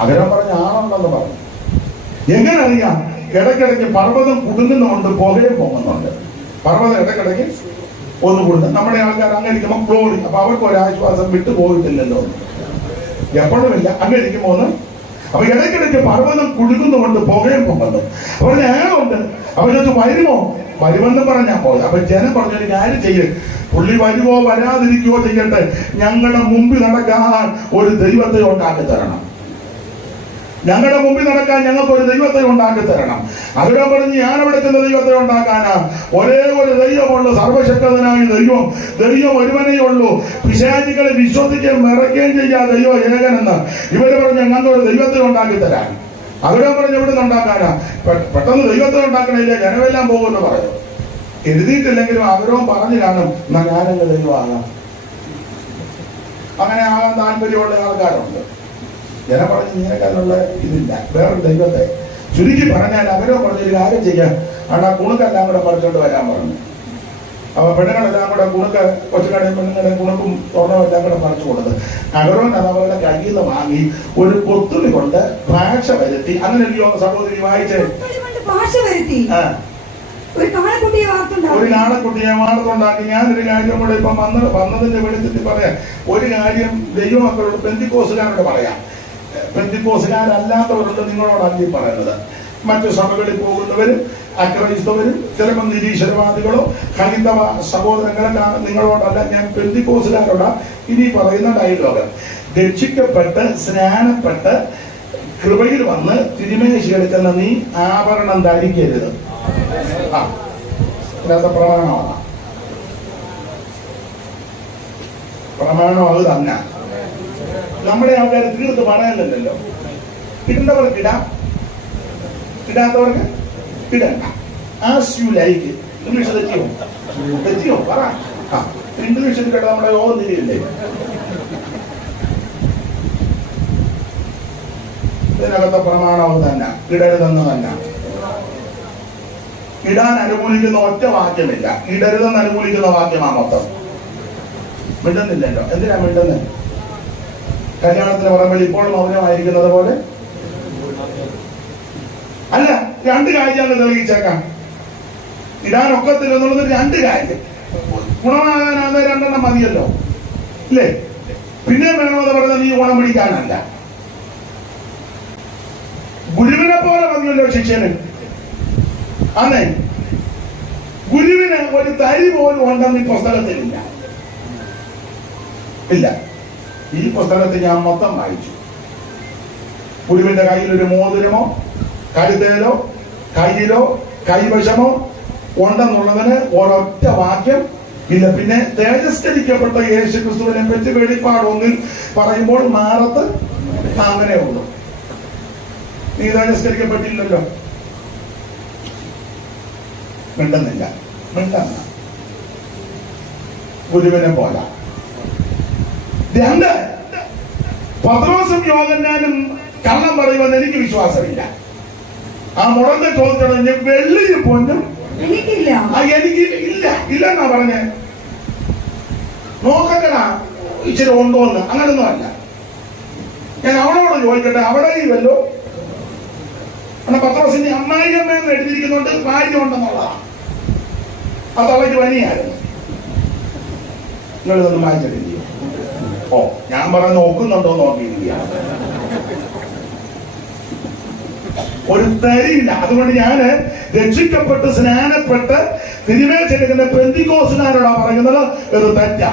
അഹരോൻ പറഞ്ഞ ആളുണ്ടെന്ന് പറഞ്ഞു. എങ്ങനെ അറിയാം? ഇടയ്ക്കിടയ്ക്ക് പർവ്വതം കുടുങ്ങുന്നുണ്ട്, പുകയും പോകുന്നുണ്ട്. പർവ്വതം ഇടയ്ക്കിടയ്ക്ക് ഒന്ന് കൂടുന്നു. നമ്മുടെ ആൾക്കാർ അങ്ങനെ ഇരിക്കുമ്പോൾ ഗ്ലോറി, അപ്പൊ അവർക്ക് ഒരാശ്വാസം വിട്ടു പോയിട്ടില്ലല്ലോ. എപ്പോഴുമില്ല, അങ്ങനെ ഇരിക്കുമ്പോന്ന് അപ്പൊ ഇടയ്ക്കിടയ്ക്ക് പർവ്വതം കുടുങ്ങുന്നുകൊണ്ട് പുകയും പോകുന്നു. അപ്പൊ ഞാനുണ്ട്. അപ്പൊ ചോദിച്ചു, വരുമോ? വരുമെന്ന് പറഞ്ഞാൽ പോയി. അപ്പൊ ജനം പറഞ്ഞൊരു കാര്യം ചെയ്യും, പുള്ളി വരുവോ വരാതിരിക്കുകയോ ചെയ്യട്ടെ, ഞങ്ങളുടെ മുമ്പിൽ നടക്കാൻ ഒരു ദൈവത്തെ ഉണ്ടാക്കി തരണം. ഞങ്ങളുടെ മുമ്പിൽ നടക്കാൻ ഞങ്ങൾക്ക് ഒരു ദൈവത്തെ ഉണ്ടാക്കി തരണം. അവിടെ പറഞ്ഞ് ഞാൻ അവിടെ ചെന്ന ദൈവത്തെ ഉണ്ടാക്കാനാ? ഒരേ ഒരു ദൈവമുള്ളൂ, സർവശക്തനായ ദൈവം. ദൈവം ഒരുവനേ ഉള്ളൂ. പിശാചുക്കളെ വിശ്വസിക്കുകയും മറയ്ക്കുകയും ചെയ്യാ ദൈവം ഏകനെന്ന്. ഇവര് പറഞ്ഞ് ഞങ്ങൾക്ക് ഒരു ദൈവത്തെ ഉണ്ടാക്കി തരാൻ. അവിടെ പറഞ്ഞ് എവിടെ നിന്ന് ഉണ്ടാക്കാനാ? പെട്ടെന്ന് ദൈവത്തെ ഉണ്ടാക്കണില്ല, ജനമെല്ലാം പോകുമെന്ന് പറഞ്ഞു. എഴുതിയിട്ടില്ലെങ്കിലും അവരോ പറഞ്ഞു കാണും, എന്നാ ഞാനെന്റെ ദൈവമാകാം. അങ്ങനെ ആകാൻ താല്പര്യമുള്ള ആൾക്കാരുണ്ട്. ജനം പറഞ്ഞ് നിനക്കതിനുള്ള ഇതില്ല, വേറൊരു ദൈവത്തെ. ചുരുക്കി പറഞ്ഞാൽ അവരോ പറഞ്ഞൊരു കാര്യം ചെയ്യാം, അവിടെ കുണുക്കെല്ലാം കൂടെ പറിച്ചോണ്ട് വരാൻ പറഞ്ഞു. അപ്പൊ പെണ്ണുങ്ങളെല്ലാം കൂടെ കുണുക്ക്, കൊച്ചുകടയും പെണ്ണുങ്ങളുടെയും കുണുക്കും സ്വർണ്ണവും എല്ലാം കൂടെ പറിച്ചു കൊടുത്ത് അഹരോൻ അത് അവരുടെ കയ്യിൽ നിന്ന് വാങ്ങി ഒരു കൊത്തുളി കൊണ്ട് ഭാഷ വരുത്തി. അങ്ങനെയല്ലയോ സഹോദരി വായിച്ചേ? ഒരു നാണക്കുട്ടിയെ വാർത്തുണ്ടാക്കി. ഞാനൊരു കാര്യം കൂടെ ഇപ്പം വന്നതിന്റെ വെളിച്ചത്തിൽ പറയാം. ഒരു കാര്യം ദൈവമക്കളോട്, പെന്തിക്കോസുകാരോട് പറയാം. പെന്തിക്കോസുകാരല്ലാത്തവരുണ്ട്, നിങ്ങളോടല്ല ഈ പറയുന്നത്. മറ്റു സഭകളിൽ പോകുന്നവരും അക്രൈസ്തവരും ചിലപ്പോൾ നിരീശ്വരവാദികളോ ഹൈന്ദവ സഹോദരങ്ങളൊക്കെ നിങ്ങളോടല്ല, ഞാൻ പെന്തിക്കോസുകാരോടാ ഇനി പറയുന്ന ഡയലോഗ്. രക്ഷിക്കപ്പെട്ട് സ്നാനപ്പെട്ട് കൃപയിൽ വന്ന് തിരുമേശി എടുക്കുന്ന നീ ആഭരണം ധരിക്കരുത്. ഇതിനകത്ത് പ്രമാണമാണ്. പ്രമാണം അത് തന്നെ. നമ്മുടെ ആൾക്കാർ തീർത്ത് പറയാനില്ലല്ലോ. ഇടേണ്ടവർക്ക് ഇടാം, ഇടാത്തവർക്ക് ഇടണ്ട. As you like. ഇംഗ്ലീഷ് തെറ്റിയോ പറ. ഇംഗ്ലീഷിൽ കേട്ട നമ്മുടെ യോഗം തിരിയില്ലേ? ഇതിനകത്തെ പ്രമാണം തന്നെ, ഇടരുതെന്ന് തന്നെ. ഇടാൻ അനുകൂലിക്കുന്ന ഒറ്റ വാക്യമില്ല, ഇടരുതെന്ന് അനുകൂലിക്കുന്ന വാക്യമാ മൊത്തം. മിണ്ടുന്നില്ലല്ലോ. എന്തിനാ മിണ്ടുന്നത്? കല്യാണത്തിന് പറയുമ്പോൾ ഇപ്പോൾ മൗനമായിരിക്കുന്നത് പോലെ അല്ല. 2 കാര്യമാണ് തെളിയിച്ചേക്കാം. ഇടാൻ ഒക്കത്തില്ലെന്നുള്ളത് 2 കാര്യം. ഗുണമാകാനാണ് 2 മതിയല്ലോ, ഇല്ലേ? പിന്നെ വേണമെന്ന് പറഞ്ഞാൽ നീ ഗുണം പിടിക്കാനല്ല, ഗുരുവിനെ പോലെ മതിയല്ലോ ശിഷ്യന്. അന്നേ ഗുരുവിന് ഒരു തരി പോലും ഉണ്ടെന്ന് ഈ പുസ്തകത്തിലില്ല. ഇല്ല. ഈ പുസ്തകത്തിൽ ഞാൻ മൊത്തം വായിച്ചു. ഗുരുവിന്റെ കയ്യിൽ ഒരു മോതിരമോ കരുതേലോ കയ്യിലോ കൈവശമോ ഉണ്ടെന്നുള്ളതിന് ഒരൊറ്റ വാക്യം ഇല്ല. പിന്നെ തേജസ്കരിക്കപ്പെട്ട യേശു ക്രിസ്തുവിനെ പറ്റി വെളിപ്പാടൊന്നിൽ പറയുമ്പോൾ മാറത്ത് അങ്ങനെ ഉള്ളു. നീ തേജസ്കരിക്കപ്പെട്ടില്ലല്ലോ, മിണ്ടുന്നില്ല, മിണ്ടുന്ന ഗുരുവിനെ പോലെ. രണ്ട്, പത്രോസും യോഹന്നാനും കള്ളം പറയുമെന്ന് എനിക്ക് വിശ്വാസമില്ല. ആ മുടന്ത ചോദിച്ചോളൂ, വെള്ളിയും പൊന്നും എനിക്കില്ല. എനിക്ക് ഇല്ല ഇല്ലെന്നാ പറഞ്ഞേ. നോക്കട്ടടാ ഇച്ചിരി ഉണ്ടോന്ന്, അങ്ങനൊന്നും അല്ല. ഞാൻ അവളോട് ചോദിക്കട്ടെ, അവിടെയുമല്ലോ കാരണം പത്രോസിന്റെ അമ്മായിയമ്മയെന്ന് എഴുതിയിരിക്കുന്നുണ്ട്, ഭാര്യയുണ്ടെന്നുള്ളതാണ്. അത് അവൾക്ക് പനിയായിരുന്നു. നിങ്ങളിതൊന്നും വായിച്ചിട്ടില്ല. ഓ, ഞാൻ പറഞ്ഞ് നോക്കുന്നുണ്ടോ നോക്കിയിരിക്കുക. ഒരു തരിയില്ല. അതുകൊണ്ട് ഞാന് രക്ഷിക്കപ്പെട്ട് സ്നാനപ്പെട്ട് തിരുവേശെടുക്കുന്ന പെന്തിക്കോസുകാരോടാ പറയുന്നത്, ഇത് തെറ്റാ.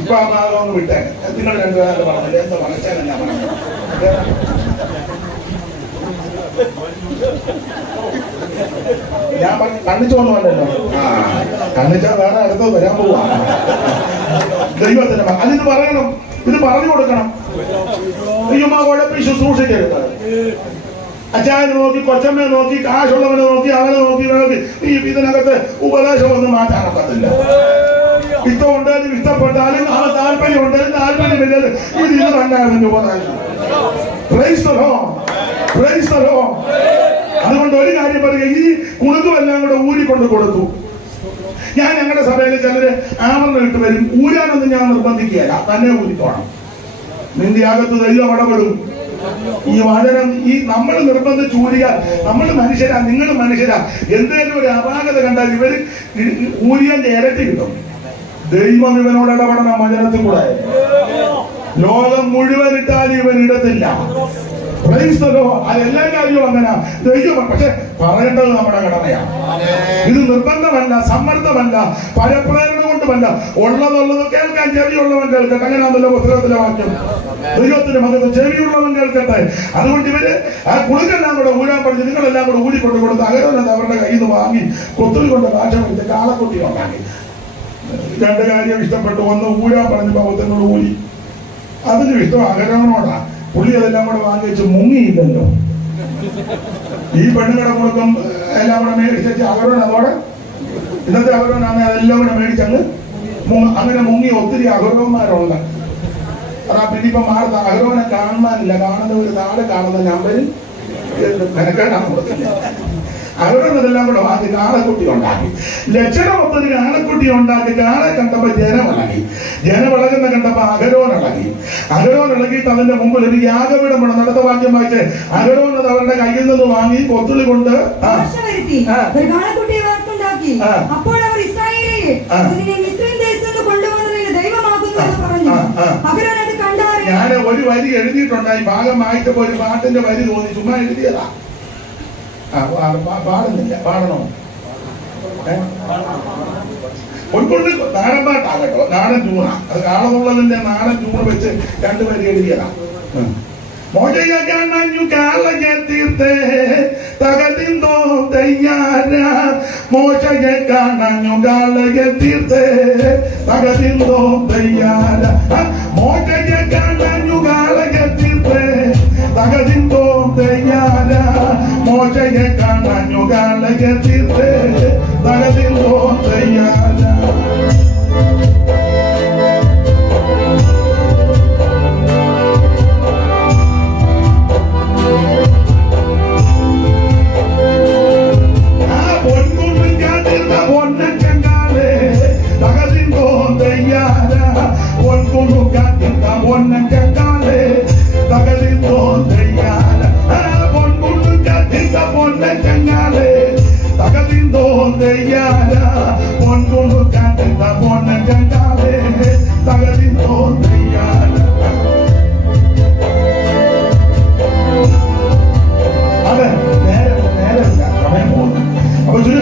ഇപ്പൊ ആ ഭാഗം ഒന്ന് വിട്ടേ. നിങ്ങൾ രണ്ടുപേരെ പറഞ്ഞില്ല, എന്താ മനസ്സിലാ പറഞ്ഞു. ഞാൻ കണ്ണിച്ചോന്നുമല്ലല്ലോ. കണ്ണിച്ചാൽ വേറെ അടുത്ത് വരാൻ പോവാ. ദൈവത്തിന് അതിന് പറയണം, ഇത് പറഞ്ഞു കൊടുക്കണം. അയ്യമ്മ കുഴപ്പം ശുശ്രൂഷിക്കരുത്. അച്ചായനെ നോക്കി, കൊച്ചമ്മയെ നോക്കി, കാശുള്ളവനെ നോക്കി, അവനെ നോക്കി ഇതിനകത്ത് ഉപദേശമൊന്നും മാറ്റാനൊക്കത്തില്ല. ഇഷ്ടമുണ്ടെങ്കിലും ഇഷ്ടപ്പെട്ടാലും ആ താല്പര്യം ഉണ്ടെങ്കിലും താല്പര്യമില്ലാതെ ഇത് തന്നെയായിരുന്നു ഉപദേശം. അതുകൊണ്ട് ഒരു കാര്യം പറയുക, ഈ കുണുക്കുമെല്ലാം കൂടെ ഊരിക്കൊണ്ട് കൊടുത്തു. ഞാൻ ഞങ്ങളുടെ സഭയിൽ ചിലര് ആമന്ന് ഇട്ട് വരും. ഊരാനൊന്നും ഞാൻ നിർബന്ധിക്കുകയല്ല, തന്നെ ഊരിക്കോണം. നിന്റെ അകത്ത് ദൈവം ഇടപെടും. ഈ വചനം ഈ നമ്മൾ നിർബന്ധിച്ച് ഊരിയാൽ നമ്മൾ മനുഷ്യരാ, നിങ്ങൾ മനുഷ്യരാ. എന്തേലും ഒരു അപാകത കണ്ടാൽ ഇവര് ഊരിയന്റെ ഇരട്ടി കിട്ടും. ദൈവം ഇവനോട് ഇടപെടണം വചനത്തിൽ കൂടെ. ലോകം മുഴുവൻ ഇട്ടാലും ഇവൻ ഇടത്തില്ല. അതെല്ലാ കാര്യവും അങ്ങനെ ദൈവം. പക്ഷെ പറയേണ്ടത് നമ്മുടെ കടമയാണ്. ഇത് നിർബന്ധമല്ല, സമ്മർദ്ദമല്ല, പരപ്രേരണ കൊണ്ടുമല്ല. ഉള്ളതുള്ളത് കേൾക്കാൻ ചെവിയുള്ളവൻ കേൾക്കട്ടെ. അങ്ങനെയാണല്ലോ പുസ്തകത്തിലെ വാക്യം. ദൈവത്തിന്റെ മകത്ത് ചെവിയുള്ളവൻ കേൾക്കട്ടെ. അതുകൊണ്ട് ഇവര് ആ കുളുക്കെല്ലാം കൂടെ ഊരാൻ പഠിച്ച് നിങ്ങളെല്ലാം കൂടെ ഊരിക്കൊണ്ട് കൊടുത്ത് അകരോനത് അവരുടെ കയ്യിൽ നിന്ന് വാങ്ങി കൊത്തുളി കൊണ്ട് ഭാഷ പഠിച്ച് കാളക്കുട്ടി ഉണ്ടാക്കി. രണ്ട് കാര്യം ഇഷ്ടപ്പെട്ടു. ഒന്ന് ഊരാൻ പറഞ്ഞ പൗത്തങ്ങൾ ഊരി. അതിനും ഇഷ്ടം അകരോനോടാ. പുള്ളി അതെല്ലാം കൂടെ വാങ്ങി വെച്ച് മുങ്ങിയില്ലല്ലോ. ഈ പെണ്ണുങ്ങളുടെ മുടക്കം എല്ലാം കൂടെ മേടിച്ചു അകരോൻ അതോടെ ഇന്നത്തെ അകരോനാണ് അതെല്ലാം കൂടെ മേടിച്ചങ്ങ് അങ്ങനെ മുങ്ങി ഒത്തിരി അകരോന്മാരുണ്ട്. അതാ പിന്നെ ഇപ്പൊ മാറുന്ന അകരോനെ കാണാനില്ല. കാണുന്ന ഒരു നാട് കാണുന്ന നമ്പരിൽ മെനക്കേടാണ് കൊടുത്തില്ല. അവരതെല്ലാം കൂടെ വാങ്ങി കാളക്കുട്ടി ഉണ്ടാക്കി. ലക്ഷണമൊത്തൊരു കാളക്കുട്ടി ഉണ്ടാക്കി. കാളെ കണ്ടപ്പോ ജനമിളകി. ജനമിളകുന്ന കണ്ടപ്പോ അകരോനിളകി. അകരോനിളകിയിട്ട് അതിന്റെ മുമ്പിൽ ഒരു യാഗപീഠം വേണം. നടത്ത വാക്യം വായിച്ച് അകരോനത് അവരുടെ കയ്യിൽ നിന്ന് വാങ്ങി കൊത്തുളി കൊണ്ട് അപ്പോൾ അവർ ഇസ്രായേലിനെ മിസ്രയീം ദേശത്ത് കൊണ്ടുവന്നതിന് ദൈവമാകുന്നു എന്ന് പറഞ്ഞു. അകരോനത് കണ്ടാൽ ഞാൻ ഒരു വരി എഴുതിയിട്ടുണ്ടായി. ഭാഗം വായിച്ചപ്പോ ഒരു പാട്ടിന്റെ വരി തോന്നി, ചുമ്മാ എഴുതിയതാ. പാടുന്നില്ല, പാടണോ? ഒന്നുകൊണ്ട് നാടൻ പാട്ടാകട്ടോ, നാടൻ ട്യൂണാ. അത് കാണുന്നുള്ളതിന്റെ നാടൻ ട്യൂണ് വെച്ച് രണ്ടുപേര് എഴുതിയതാ. മോചയെ കാണാഞ്ഞു കാളയെ തീർത്തേ തകതിന്തോ തയ്യാര. മോശയെ കാണാഞ്ഞു കാളയെ തീർത്തേ തകതിന്തോ തയ്യാര. മോശയെ കാണാഞ്ഞു കാളയെ തീർത്തേ തകതിന്തോ തയ്യാര. മോശയെ കാണാഞ്ഞു കാളയെ തീർത്തേ തകതിന്തോ തയ്യാര.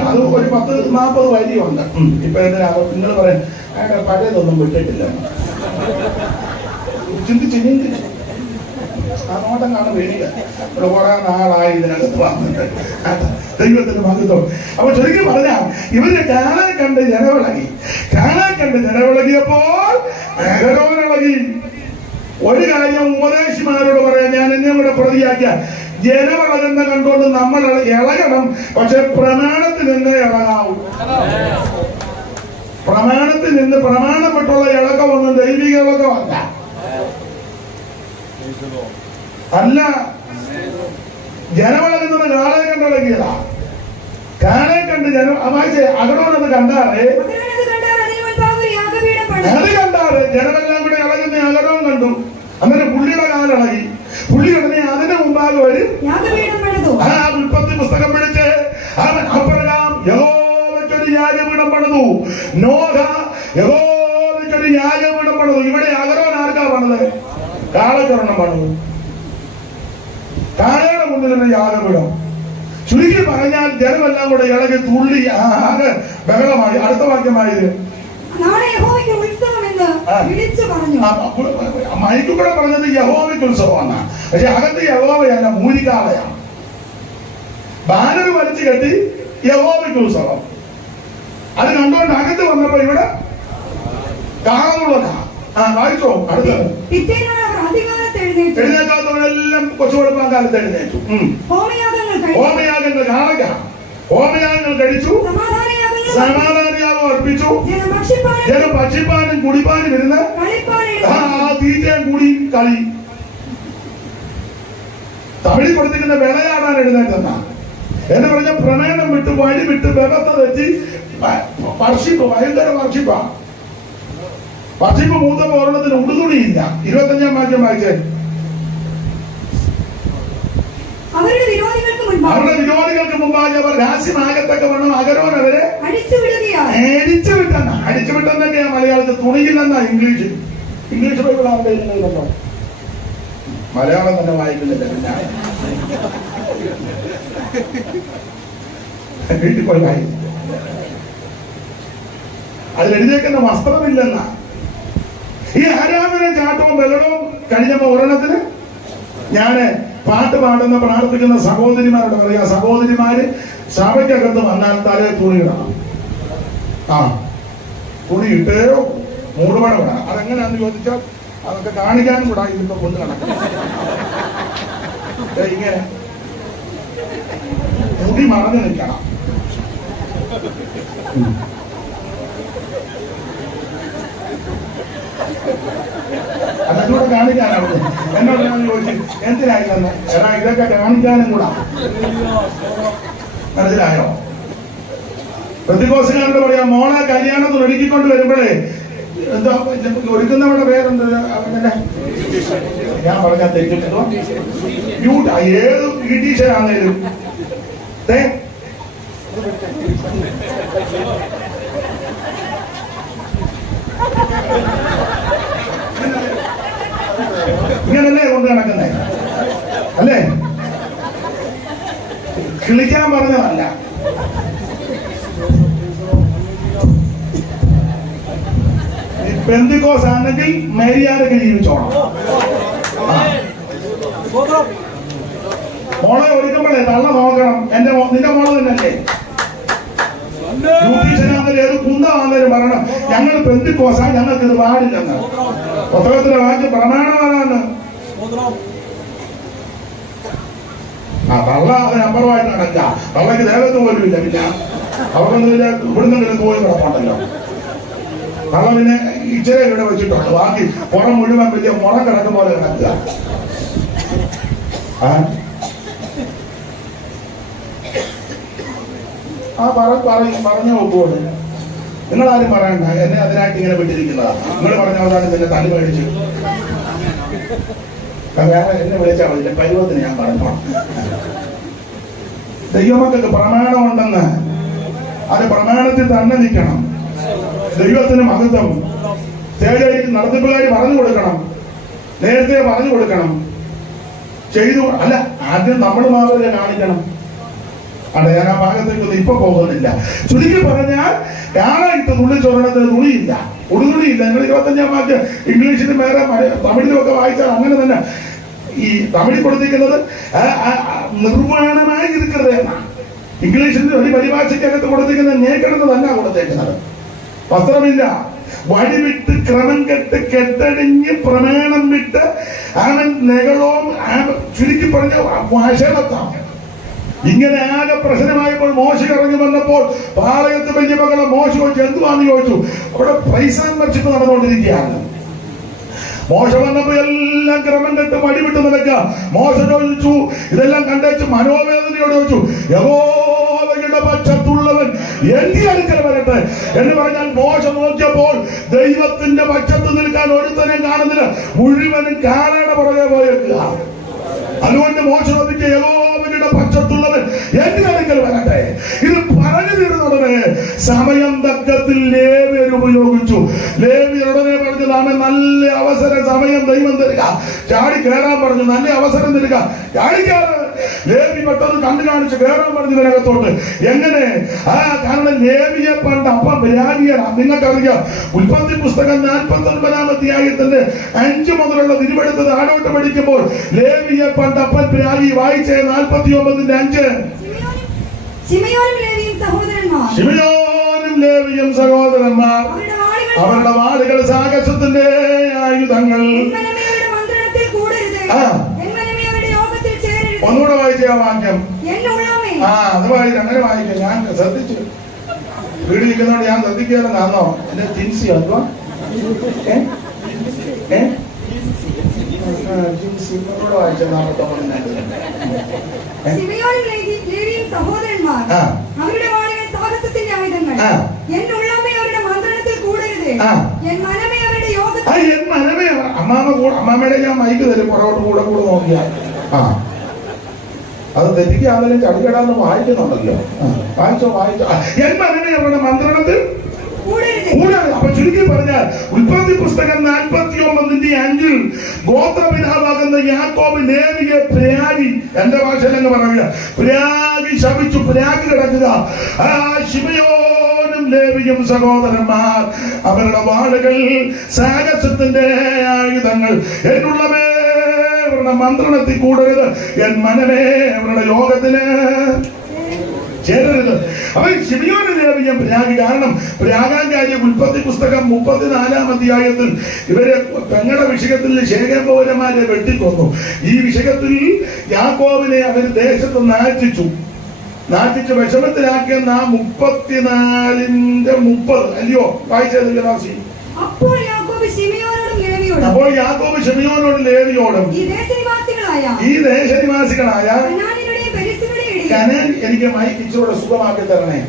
അത് ഒരു 10-40 വരിയുണ്ട്. ഇപ്പൊ എന്തിനാ നിങ്ങൾ പറയാൻ പഴയതൊന്നും വിട്ടിട്ടില്ല. ചിന്തിച്ച് ആ നോട്ടം കാണാൻ വേണ്ടിയില്ല. ഇവിടെ കുറെ നാളായി ഇതിനകത്ത് വന്നിട്ട്. ദൈവത്തിന്റെ മഹത്വം. അപ്പൊ ചുരുക്കി പറഞ്ഞാൽ ഇവര് കാണാൻ കണ്ട് ജനവിളകി. കാണാൻ കണ്ട് ജനവിളകിയപ്പോൾ അഹരോനിളകി. ഒരു കാര്യം ഉപദേശിമാരോട് പറയാം, ഞാൻ എന്നെ കൂടെ പ്രതിയാക്കിയ ജനവിളകുന്ന കണ്ടുകൊണ്ട് നമ്മൾ ഇളകണം. പക്ഷെ പ്രമാണത്തിൽ നിന്ന് ഇളകാവും. പ്രമാണത്തിൽ നിന്ന് പ്രമാണപ്പെട്ടുള്ള ഇളക്കമൊന്നും ദൈവിക ഇളക്കമല്ല. അല്ല, ജനവിളകുന്നത് കാളെ കണ്ടിളകിയതാ. കാളെ കണ്ട് അകടോനത് കണ്ടാറേ, അത് കണ്ടാറ് ജനമെല്ലാം കൂടെ ഇളകുന്ന അകടവും കണ്ടു. അങ്ങനെ പുള്ളിയുടെ കാലിളകി. പുള്ളി ഉടനെ അതിന് മുമ്പാകെ വരും. ആ ഉൽപ്പത്തി പുസ്തകം പിടിച്ച് അവൻ അബ്രഹാം യഹോവയ്ക്കൊരു യാഗപീഠം പണിതു. നോഹ യഹോവയ്ക്കൊരു യാഗപീഠം പണിതു. ഇവിടെ അകരോൻ ആർക്കാ പണിത്? കാളക്കൊരെണ്ണം പണിതു. കാളയുടെ മുന്നിലൊരു യാഗപീഠം. ചുരുക്കി പറഞ്ഞാൽ ജനമെല്ലാം കൂടെ ഇളകി തുള്ളി ആകെ ബഹളമായി. അടുത്ത വാക്യമായത് മൈക്കൂടെ പറഞ്ഞത് യഹോവയ്ക്ക് ഉത്സവമാണ്. പക്ഷെ അകത്ത് യഹോവയല്ല, മൂരിക്കാളയാണ്. ബാനർ വലിച്ചു കെട്ടി യഹോവയ്ക്ക് ഉത്സവം. അത് കണ്ടുകൊണ്ട് അകത്ത് വന്നപ്പോ ഇവിടെ കാണുന്നുള്ളതാ. വായിച്ചോ. അടുത്തത് എഴുന്നേക്കാത്തവരെല്ലാം കൊച്ചു കൊടുപ്പാൻ കാലത്ത് എഴുന്നേറ്റു. ഹോമയാഗങ്ങൾ കാണുക. ഹോമയാഗങ്ങൾ കഴിച്ചു. സമാധാനയാഗം അർപ്പിച്ചു. ജനം ഭക്ഷിപ്പാനും കുടിപ്പാനും ഇരുന്ന് തീറ്റയും കൂടി കളി. തമിഴിൽ കൊടുത്തിരിക്കുന്ന വിളയാടാൻ എഴുന്നേറ്റെന്ന എന്ന് പറഞ്ഞ പ്രമേണം വിട്ട് വഴി വിട്ട് വ്യവസ്ഥ തെറ്റി വർഷിപ്പ്. ഭയങ്കര വർഷിപ്പാ. വർഷിപ്പ് മൂത്ത ഓർണത്തിന് ഉടുതുണിയില്ല. 25-ാം വാക്യം വായിച്ചേ. അവരുടെ വിരോധികൾക്ക് മുമ്പാകെ അവർ രാസ്യമാകത്തൊക്കെ വേണം അകരോൻ അവരെ അടിച്ചുവിട്ടെന്ന. അടിച്ചുവിട്ടെന്നൊക്കെയാ മലയാളത്തിൽ. തുണിയില്ലെന്നാ ഇംഗ്ലീഷ്. ഇംഗ്ലീഷ് ബൈബിൾ ആരുടെ ഇല്ലല്ലോ, മലയാളം തന്നെ വായിക്കുന്നില്ല. പിന്നെ വീട്ടിൽ പോയി വായിക്കും. അതിലെഴുതിയേക്കുന്ന വസ്ത്രമില്ലെന്ന. ഈ ആരാധന ചാട്ടവും ബലവും കഴിഞ്ഞപ്പോ ഒരെണ്ണത്തിന് ഞാന് പാട്ട് പാടുന്ന പ്രാർത്ഥിക്കുന്ന സഹോദരിമാരോട് പറയാ, സഹോദരിമാര് സഭയ്ക്കകത്ത് വന്നാൽ തലേ തുണി ഇടണം. തുണി ഇട്ടേയോ മൂടുപട വേണം. അതെങ്ങനെയാന്ന് ചോദിച്ചാൽ അതൊക്കെ കാണിക്കാനും കൂടാ. ഇതിപ്പോ കൊണ്ട് നടക്കണം. ഇങ്ങനെ മുടി മറഞ്ഞു നിൽക്കണം. അതൊക്കെ കാണിക്കാനാണ്. എന്നോട് ഞാൻ ചോദിച്ചു എന്തിനായി തന്നെ. എടാ ഇതൊക്കെ കാണിക്കാനും കൂടാ. മനസ്സിലായോ? പ്രതികോസുകാരോട് പറയാം, മോളെ കല്യാണത്തിൽ ഒരുക്കിക്കൊണ്ട് വരുമ്പോഴേ എന്താ ഒരുക്കുന്നവരുടെ പേരെന്ത്? ഞാൻ പറഞ്ഞാൽ തെറ്റിട്ടോ. ഏത് ബ്യൂട്ടീഷ്യനാണേലും ഇങ്ങനല്ലേ കൊണ്ട് നടക്കുന്നേ അല്ലേ? കിളിക്കാൻ പറഞ്ഞതല്ല. പെന്തിക്കോസ് ആണെങ്കിൽ മേരിയാരൊക്കെ ജീവിച്ചോണം. മോളെ ഒരുക്കുമ്പോഴേ തള്ള നോക്കണം. നിന്റെ മോള് തന്നെയല്ലേ? ബ്യൂട്ടീഷ്യനാണെങ്കിലും ഏത് കുന്തമാണെങ്കിലും പറയണം, ഞങ്ങൾ പെന്തിക്കോസാ, ഞങ്ങൾക്ക് ഇത് പാടില്ലെന്ന്. പുസ്തകത്തിലെ വാക്യം പ്രമാണമാണ്. തള്ള അതിനപ്പുറമായിട്ട് നടക്കാം. തള്ളക്ക് ദേഹത്ത് പോലും ഇല്ല. പിന്നെ അവർക്കൊന്നും ഇവിടുന്നെങ്കിലും പോയി കിടപ്പുണ്ടല്ലോ. തള്ള പിന്നെ ഇച്ചിരി ഇവിടെ വെച്ചിട്ടുണ്ട്. ബാക്കി പുറം മുഴുവൻ വലിയ മുറ കിടക്കും പോലെ കിടക്കുക. പറഞ്ഞ ഒപ്പോട് നിങ്ങളാരും പറയണ്ട. എന്നെ അതിനായിട്ട് ഇങ്ങനെ വിട്ടിരിക്കുന്നതാ. നിങ്ങൾ പറഞ്ഞ അവസാനം നിന്നെ തലി മേടിച്ചു. വേറെ എന്നെ വിളിച്ചാൽ മതി. പരുവത്തിന് ഞാൻ പറഞ്ഞു. ദൈവമക്കൾക്ക് പ്രമാണമുണ്ടെന്ന് അത് പ്രമാണത്തിൽ തന്നെ നിൽക്കണം. ദൈവത്തിന് മഹത്വം. സ്റ്റേജ് നടത്തിപ്പുകാർ പറഞ്ഞു കൊടുക്കണം. നേരത്തെ പറഞ്ഞു കൊടുക്കണം. ചെയ്തു അല്ല, ആദ്യം നമ്മൾ മാതൃക കാണിക്കണം. അതെ, ഞാൻ ആ ഭാഗത്തേക്കൊന്നും ഇപ്പൊ പോകുന്നില്ല. ചുരുക്കി പറഞ്ഞാൽ ഞാനായിട്ട് തുള്ളിച്ചോരണത്തിന് തുണിയില്ല, ഉടുതുണിയില്ല. നിങ്ങൾ 25-ാം വാക്യം ഇംഗ്ലീഷിലും വേറെ തമിഴിലും ഒക്കെ വായിച്ചാൽ അങ്ങനെ തന്നെ ഈ തമിഴിൽ കൊടുത്തിരിക്കുന്നത് നിർവ്വാണമായി ഇരിക്കുന്നത് എന്നാണ്. ഇംഗ്ലീഷിൽ ഒരു പരിഭാഷയ്ക്കകത്ത് കൊടുത്തിരിക്കുന്നത് നേക്കിടുന്നതല്ല കൊടുത്തേക്കുന്നത്. വസ്ത്രമില്ല, വഴിവിട്ട് ക്രമം കെട്ട് കെട്ടടിഞ്ഞ് പ്രമേണം വിട്ട് അവൻ നെകളവും ചുരുക്കി പറഞ്ഞ വഷളത്താണ്. ഇങ്ങനെ ആകെ പ്രശ്നമായപ്പോൾ മോശ ഇറങ്ങി വന്നപ്പോൾ പാളയത്ത് വലിയ മകളെ മോശ ചോദിച്ചു എന്തുവാന്ന് ചോദിച്ചു. അവിടെ പ്രൈസ് ആൻഡ് വർഷിപ്പ് നടന്നുകൊണ്ടിരിക്കുകയാണ്. മോശ വന്നപ്പോ എല്ലാം ക്രമം കെട്ട് വഴിവിട്ട് നടക്കുക. മോശ ചോദിച്ചു, ഇതെല്ലാം കണ്ടേച്ച് മനോവേദനയോട് ചോദിച്ചു, യഹോവയുടെ പക്ഷത്തുള്ളവൻ എന്റെ അടുക്കൽ വരട്ടെ എന്ന് പറഞ്ഞാൽ മോശ നോക്കിയപ്പോൾ ദൈവത്തിന്റെ പക്ഷത്ത് നിൽക്കാൻ ഒരുത്തനെ കാണുന്നില്ല, മുഴുവനും കാളയുടെ പുറകെ പോയേക്കുക. അതുകൊണ്ട് മോശ ചോദിക്കുക, യഹോവയുടെ പക്ഷത്തുള്ളവൻ എന്റെ അടുക്കൽ വരട്ടെ. ഇത് പറഞ്ഞു തീർന്നുടനെ സമയം തക്കത്തിൽ ലേവ്യർ ഉപയോഗിച്ചു. ലേവ്യർ ഉടനെ പറഞ്ഞു, നാമെ നല്ല അവസരം സമയം ദൈവം തരിക, ചാടി കയറാൻ പറഞ്ഞു, നല്ല അവസരം തരിക, ചാടിക്കാറ്. ലേവി പെട്ടെന്ന് കണ്ടു കാണിച്ച് കയറാൻ പറഞ്ഞു ഇതിനകത്തോട്ട്. എങ്ങനെ? കാരണം ലേവിയെ പണ്ട് അപ്പം രാജിയാണ്. നിങ്ങൾക്കറിയാം, ഉൽപ്പത്തി പുസ്തകം 49-ാം അധ്യായത്തിന്റെ 5 മുതലുള്ള തിരുവെടുത്തത് ആടോട്ട് പഠിക്കുമ്പോൾ ലേവിയെ പണ്ട് അപ്പൻ രാജി വായിച്ച 49-5 ശിമയോനും ലേവിയും സഹോദരന്മാർ അവരുടെ വാളുകൾ സാഹസത്തിന്റെ ആയുധങ്ങൾ. ഒന്നുകൂടെ വായിച്ച ആ വാക്യം. അത് വായിച്ചു, അങ്ങനെ വായിക്കാം. ഞാൻ ശ്രദ്ധിച്ചു, വീട് ഇരിക്കുന്നോണ്ട് ഞാൻ ശ്രദ്ധിക്കാനെന്നാന്നോ എന്റെ ജിൻസി അതോ ജിൻസിനോട് വായിച്ച 49 സഹോദരന്മാർ അവരുടെ വാളുകൾ സാഹസത്തിന്റെ ആയുധങ്ങൾ. അമ്മാമ്മയുടെ ഞാൻ മൈക്ക് തരും, പുറകോട്ട് കൂടെ കൂടെ നോക്കിയാൽ. അത് തെറ്റിക്കാതെ ചടികടാന്ന് വായിക്കുന്നുണ്ടല്ലോ. വായിച്ചോ. എൻ മനമേ അവരുടെ മന്ത്രണത്തിൽ കൂടാതെ. അപ്പൊ ചുരുക്കി പറഞ്ഞാൽ ഉൽപ്പത്തി പുസ്തകം 49-5 ഗോത്രപിതാവാകുന്ന യാക്കോബ് ലേവിയെ പ്രാഗി, എന്റെ ഭാഷയിലെന്ന് പറയുക, പ്രാഗി ശപിച്ചു, പ്രാഗി കിടക്കുക. ശിമയോനും ലേവിയും സഹോദരന്മാർ അവരുടെ വാളുകൾ സാഹസത്തിന്റെ ആയുധങ്ങൾ. എന്നുള്ളവേ അവരുടെ മന്ത്രണത്തിൽ കൂടരുത്, എൻ മനമേ അവരുടെ യോഗത്തിന് ചേരരുത്. അവൻ ശിമയോനും ലേവിയും പ്രാഗി. കാരണം പ്രാഗാൻ കാര്യം ഉൽപ്പത്തി പുസ്തകം 34-ാം അധ്യായത്തിൽ ഇവരെ പെങ്ങളുടെ വിഷയത്തിൽ ശേഖരം പൗരന്മാരെ വെട്ടിക്കൊന്നു. ഈ വിഷയത്തിൽ യാക്കോബിനെ അവർ ദേശത്ത് നാറ്റിച്ചു വിഷമത്തിലാക്കിയ 34:30 അല്ലയോ വായിച്ചത്? അപ്പോൾ യാക്കോബ് ശിമയോനോടും ലേവിയോടും ഈ ദേശനിവാസികളായ കനാൻ, എനിക്ക് മൈക്ക് ഇച്ചിലൂടെ സുഖമാക്കി തരണേ.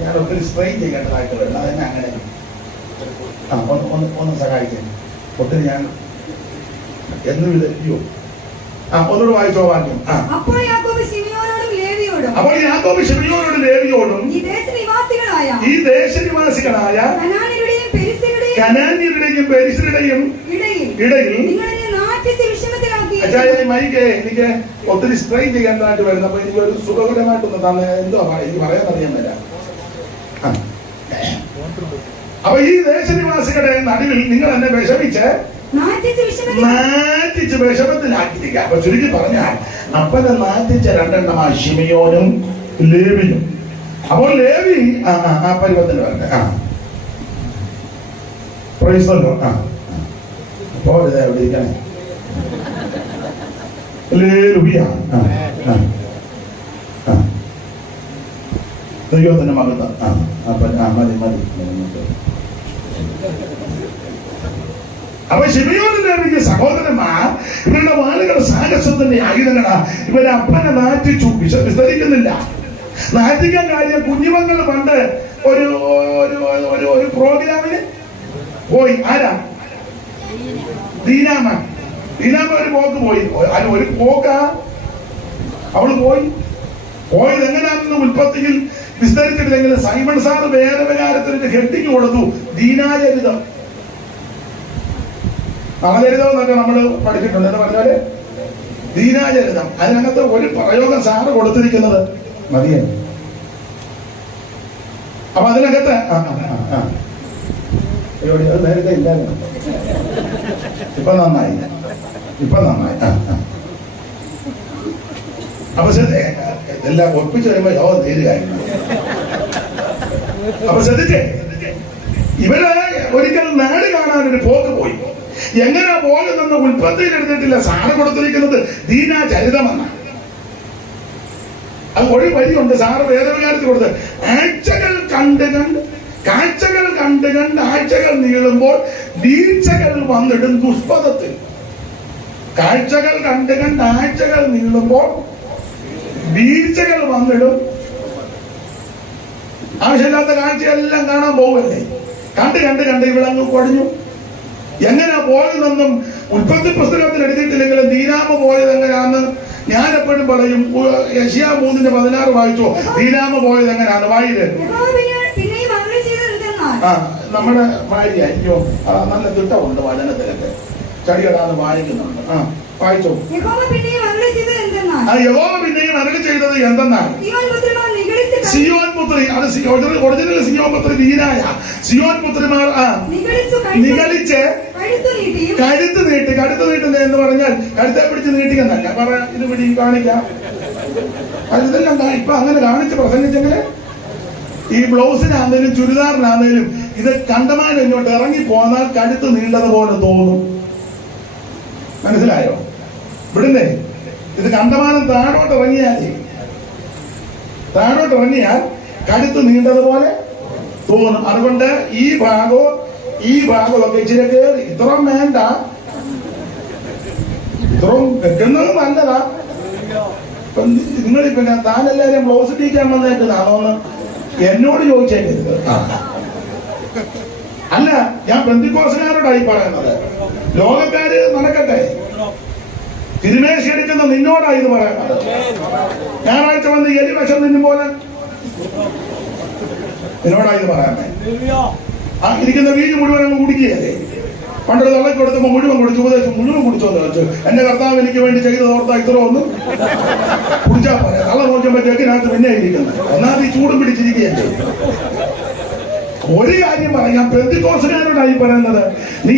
ഞാൻ ഒത്തിരി സ്ട്രെയിൻ ചെയ്യേണ്ടതായിട്ട് വരണം, അതെന്നെ അങ്ങനെ ഒന്ന് സഹായിക്കും. ഒത്തിരി ഞാൻ എന്നും ഇതോ ഒന്നുകൂടെ വായിച്ചോ വാക്യം. അപ്പോൾ യാക്കോബ് ശിമയോനോടും ലേവിയോടും ഈ ദേശനിവാസികളായ കനാന്യരുടെയും പെരിസ്യരുടെയും ഇടയിൽ മൈക്ക് എനിക്ക് ഒത്തിരി സ്ട്രെയിൻ ചെയ്യേണ്ടതായിട്ട് വരുന്നു. അപ്പൊ എനിക്ക് ഒരു സുഖകരമായിട്ടൊന്ന് തന്നെ എന്തോ എനിക്ക് പറയാൻ അറിയാൻ. അപ്പൊ ഈ ദേശനിവാസികളുടെ നടുവിൽ നിങ്ങൾ എന്നെ വിഷമിച്ച് നാറ്റിച്ച് വിഷമത്തിലാക്കിയിരിക്കുക. അപ്പൊ ചുരുക്കി പറഞ്ഞാൽ അപ്പനെ നാറ്റിച്ച 2 ശിമയോനും ലേവിയും. അപ്പോൾ ലേവി ആ പരുവത്തിന് വരട്ടെ. അപ്പോ എവിടെ ഇരിക്കണേ? ദൈവത്തിന്റെ മകത്ത് മതി. അപ്പൊ ശിമയോനും ലേവിയും സഹോദരന്മാർ ഇവരുടെ വാളുകൾ സാഹസത്തിന്റെ ആയുധങ്ങളാ. ഇവരെ അപ്പനെ നാറ്റിച്ചു. വിസ്തരിക്കുന്നില്ല. നാറ്റിക്കാൻ കാര്യം കുഞ്ഞുമക്കൾ പണ്ട് ഒരു പ്രോഗ്രാമിന് പോയി. ആരാ? ദീനാമ ഒരു പോക്ക് പോയി. ഒരു പോക്ക അവള് പോയത് എങ്ങനെയാണെന്ന് ഉൽപ്പത്തിയിൽ വിസ്തരിച്ചിട്ടില്ലെങ്കിൽ സൈമൺ സാർ വേദവികാരത്തിന് ഹെഡിങ് കൊടുത്തു, ദീനാചരിതം. നളചരിതം എന്നൊക്കെ നമ്മൾ പഠിച്ചിട്ടുണ്ട്. എന്ന് പറഞ്ഞാല് ദീനാചരിതം. അതിനകത്ത് ഒരു പ്രയോഗം സാറ് കൊടുത്തിരിക്കുന്നത് മതിയാണ്. അപ്പൊ അതിനകത്ത് അത് നേരത്തെ ഇല്ലായിരുന്നു. ഇപ്പൊ നന്നായി. അപ്പൊ എല്ലാം ഒപ്പിച്ചു വരുമ്പോ യോഗം തീരുകയായിരുന്നു. അപ്പൊ ശ്രദ്ധിച്ചേ, ഇവര് ഒരിക്കൽ നാട് കാണാനൊരു പോക്ക് പോയി. എങ്ങനെയാ പോകുന്നെന്ന് ഉൽപ്പത്തിയിൽ എടുത്തിട്ടില്ല. സാറ് കൊടുത്തിരിക്കുന്നത് ദീനാചരിതമെന്നാണ്. അത് ഒരു വരിയുണ്ട് സാറ് വേദവികാരത്തിൽ കൊടുത്ത്. കാഴ്ചകൾ കണ്ട് ആഴ്ചകൾ നീളുമ്പോൾ വീഴ്ചകൾ വന്നിടും ദുഷ്പഥത്തിൽ. കാഴ്ചകൾ കണ്ട് ആഴ്ചകൾ നീളുമ്പോൾ വീഴ്ചകൾ വന്നിടും. ആവശ്യമില്ലാത്ത കാഴ്ചയെല്ലാം കാണാൻ പോവല്ലേ. കണ്ട് ഇവിടെ അങ്ങ് കുഴഞ്ഞു. എങ്ങനെയാ പോയതെന്നും ഉൽപ്പത്തി പുസ്തകത്തിൽ എഴുതിയിട്ടില്ലെങ്കിലും ദീനാമ പോയത് എങ്ങനെയാന്ന് ഞാൻ എപ്പോഴും പറയും. യെശയ്യാ 3:16 വായിച്ചോ. ദീനാമ പോയത് എങ്ങനെയാന്ന് വായില്. നമ്മുടെ ഭാര്യ അയ്യോ നല്ല തിട്ടമുണ്ട് വചനത്തിലൊക്കെ ചടികടാന്ന് വായിക്കുന്നുണ്ട്. വായിച്ചോ. യഹോവ പിന്നെയും അരുളി ചെയ്തത് എന്തെന്നാൽ സിയോൻ പുത്രി, അത് ഒറിജിനൽ സിയോൻ പുത്രി ദീനായ സിയോൻ പുത്രിമാർ നിഗളിച്ച് കഴുത്ത് നീട്ടുന്നത് എന്ന് പറഞ്ഞാൽ കഴുത്തെ പിടിച്ച് നീട്ടിക്കുന്നല്ല. പറ ഇത് പിടി കാണിക്കാം. ഇതെല്ലാം ഇപ്പൊ അങ്ങനെ കാണിച്ച് പ്രസംഗിച്ചെങ്കില് ഈ ബ്ലൗസിനാന്നേലും ചുരിദാറിനാന്നേലും ഇത് കണ്ടമാനം ഇങ്ങോട്ട് ഇറങ്ങി പോന്നാൽ കഴുത്ത് നീണ്ടതുപോലെ തോന്നും. മനസ്സിലായോ? ഇവിടുന്നേ ഇത് കണ്ടമാനം താഴോട്ട് ഇറങ്ങിയാൽ കഴുത്ത് നീണ്ടതുപോലെ തോന്നും. അതുകൊണ്ട് ഈ ഭാഗമൊക്കെ ഇച്ചിരി കയറി ഇത്രയും വേണ്ട, ഇത്രയും വെക്കുന്നത് നല്ലതാ. നിങ്ങളിപ്പോ താനെല്ലാരും ബ്ലൗസ് ടീക്കാൻ വന്നേക്കുന്നതാണോന്ന് എന്നോട് ചോദിച്ചേക്കരുത്. അല്ല, ഞാൻ പെന്തിക്കോസുകാരോടായി പറയുന്നത്. ലോകക്കാര് നടക്കട്ടെ, തിരുമേശി എടുക്കുന്ന നിന്നോടായി ഇത് പറയുന്നത്. ഞായറാഴ്ച വന്ന് എലി വിഷം തിന്നും പോലെ നിന്നോടായി ഇത് പറയാമേ. ഇരിക്കുന്ന വീട് മുഴുവൻ അങ്ങ് കുടിക്കുകയല്ലേ. പണ്ടൊരു തള്ളക്ക് കൊടുത്തപ്പോ മുഴുവൻ കുടിച്ചു, ഉപദേശം മുഴുവൻ കുടിച്ചോന്ന് വെച്ചു. എന്റെ കർത്താവ് എനിക്ക് വേണ്ടി ചെയ്ത് ഓർത്താ ഇത്ര ഒന്നും കുടിച്ചാ പറയാം. തള്ള നോക്കുമ്പോഴത്തേക്കിനകത്ത് പിന്നെ ഇരിക്കുന്നത് ഒന്നാമത് ഈ ചൂടും പിടിച്ചിരിക്കുകയല്ലേ. ഒരു കാര്യം പറയാം, പെന്തിക്കോസുകാരോടായി പറയുന്നത്. നീ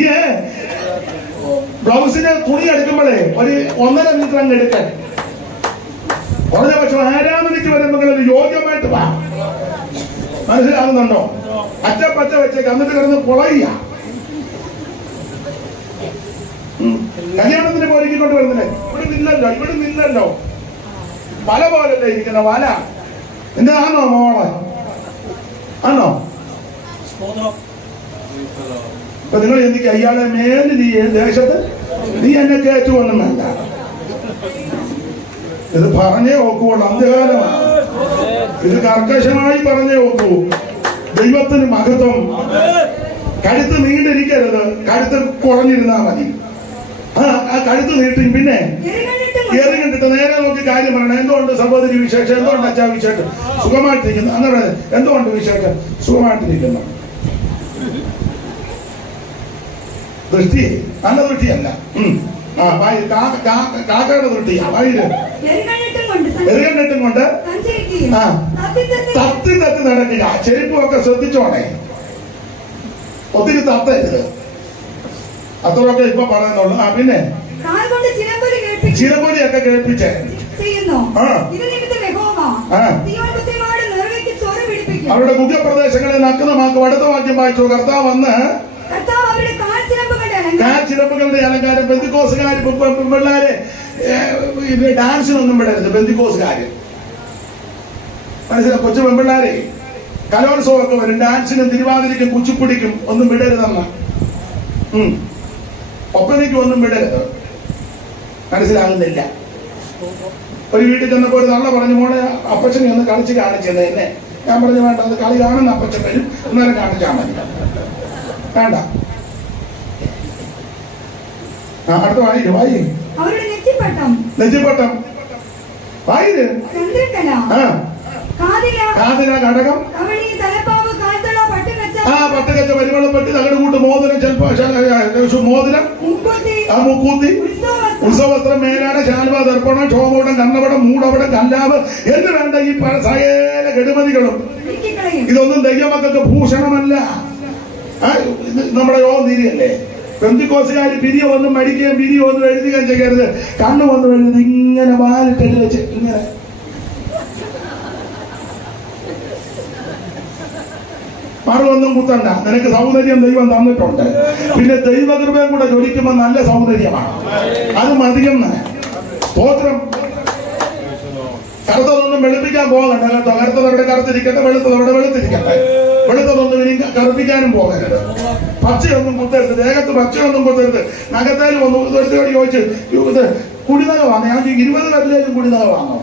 ബ്ലൗസിന് തുണി എടുക്കുമ്പോഴേ ഒരു 1.5 മീറ്റർ അങ്ങ് എടുക്കാൻ. കുറഞ്ഞ പക്ഷം ആരാധനയ്ക്ക് വരുമ്പോൾ ഒരു യോഗ്യമായിട്ട് വാ. മനസ്സിലാകുന്നുണ്ടോ? അറ്റപ്പറ്റ വെച്ചേക്ക്, എന്നിട്ട് കിടന്ന് പൊളയ്യ. കല്യാണത്തിന് പോരിക്കൊണ്ട് വരുന്നില്ലേ? ഇവിടെ നിന്നല്ലോ വല പോലല്ലേ ഇരിക്കുന്ന വല. എന്റെ ആണോ മോളെ? ആണോ? ഇപ്പൊ നിങ്ങൾ എനിക്ക് അയാളെ മേല് നീ ദേശത്ത് നീ എന്നെ കയറ്റുവൊന്നും വേണ്ട. ഇത് പറഞ്ഞേ നോക്കുള്ളൂ. അന്ത്യകാലമാണ്. ഇത് കർക്കശമായി പറഞ്ഞേ നോക്കൂ. ദൈവത്തിന് മഹത്വം. കഴുത്ത് നീണ്ടിരിക്കരുത്, കഴുത്ത് കുറഞ്ഞിരുന്നാ മതി. ആ കഴുത്ത് നീട്ടി പിന്നെ എറി കണ്ടിട്ട് നേരെ നോക്കി കാര്യം പറയണം. എന്തുകൊണ്ട് സഹോദരി വിശേഷം? എന്തുകൊണ്ട് അച്ഛാ വിശേഷം? സുഖമായിട്ടിരിക്കുന്നു. അങ്ങനെ എന്തുകൊണ്ട് വിശേഷം? സുഖമായിട്ടിരിക്കുന്നു. ദൃഷ്ടി നല്ല ദൃഷ്ടിയല്ല. കാക്കയുടെ ദൃഷ്ടിയാ. വൈര് എറികണ്ടിട്ടും കൊണ്ട് തത്തി നടക്കില്ല. ചെരുപ്പൊക്കെ ശ്രദ്ധിച്ചോണേ, ഒത്തിരി തത്തരുത്. അത്രയൊക്കെ ഇപ്പൊ പറയുന്നുള്ളൂ. പിന്നെ ചിലമ്പൊലിയൊക്കെ കേൾപ്പിച്ചേ. അവരുടെ മുഖ്യപ്രദേശങ്ങളെ നഗ്നമാക്കും. അടുത്ത വാക്യം വായിച്ചു. കർത്താവ് വന്ന് കാൽച്ചിലമ്പുകളുടെ അലങ്കാരം. പെന്തിക്കോസുകാര് പിള്ളേരെ ഡാൻസിനൊന്നും വിടരുത്. പെന്തിക്കോസുകാര് മനസ്സിലായി. കൊച്ചു പെൺപിള്ളേരെ കലോത്സവമൊക്കെ വരും. ഡാൻസിനും തിരുവാതിരയ്ക്കും കുച്ചിപ്പുടിക്കും ഒന്നും വിടരുതെന്ന. ഒപ്പനയ്ക്കും ഒന്നും വിടരുത്. മനസ്സിലാകുന്നില്ല. ഒരു വീട്ടിൽ ചെന്നപ്പോ ഒരു തള്ള പറഞ്ഞു, മോളെ അപ്പച്ചനെ ഒന്ന് കളിച്ച് കാണിച്ചത് എന്നെ. ഞാൻ പറഞ്ഞു വേണ്ട, അത് കളി കാണുന്ന അപ്പച്ചൻ വരും, അന്നേരം കാണിച്ചാൽ മതി. വേണ്ട. അടുത്ത വായിര് നെറ്റിപ്പട്ടം വായിര്. കാതില കടകം പട്ടുകച്ച പരിമളപ്പെട്ടി തകടുകൂട്ട് മോതിരം മോതിരം മുക്കൂത്തി ഉത്സവസ്ത്രം മേലാണ് ശാൽവ ദർപ്പണം ക്ഷോഭവടം കണ്ണവടം മൂടവടം കല്ലാവ് എന്ന് വേണ്ട ഈ സകല കെടുമതികളും. ഇതൊന്നും ദൈവമക്കൾക്ക് ഭൂഷണമല്ല. നമ്മുടെ യോഗം തിരിയല്ലേ? പെന്തിക്കോസുകാർ പിരിയ ഒന്നും മടിക്കുകയും പിരിയ ഒന്നും എഴുതുകയും ചെയ്യരുത്. കണ്ണു വന്നു എഴുതുന്നത് ഇങ്ങനെ വാലിട്ടെഴുതി വെച്ച് ഇങ്ങനെ മറുവൊന്നും കുത്തണ്ട. നിനക്ക് സൗന്ദര്യം ദൈവം തന്നിട്ടുണ്ട്. പിന്നെ ദൈവകൃപയും കൂടെ ജ്വലിക്കുമ്പോൾ നല്ല സൗന്ദര്യമാണ്. അത് മതിയെന്ന് സ്തോത്രം. കറുത്തതൊന്നും വെളുപ്പിക്കാൻ പോകണ്ട കേട്ടോ. കറുത്തതവിടെ കറുത്തിരിക്കട്ടെ, വെളുത്തതവിടെ വെളുത്തിരിക്കട്ടെ. വെളുത്തതൊന്നും ഇനി കറുപ്പിക്കാനും പോകരുത്. പച്ചയൊന്നും കുത്തരുത്, ദേഹത്ത് പച്ചയൊന്നും കുത്തരുത്. നഖത്തേലും ഒന്നും ഒരുത്തോട് ചോദിച്ച് ഇത് കുടിനക വാങ്ങ. ഞാൻ 20 കല്ലേലും കുടിനക വാങ്ങോ?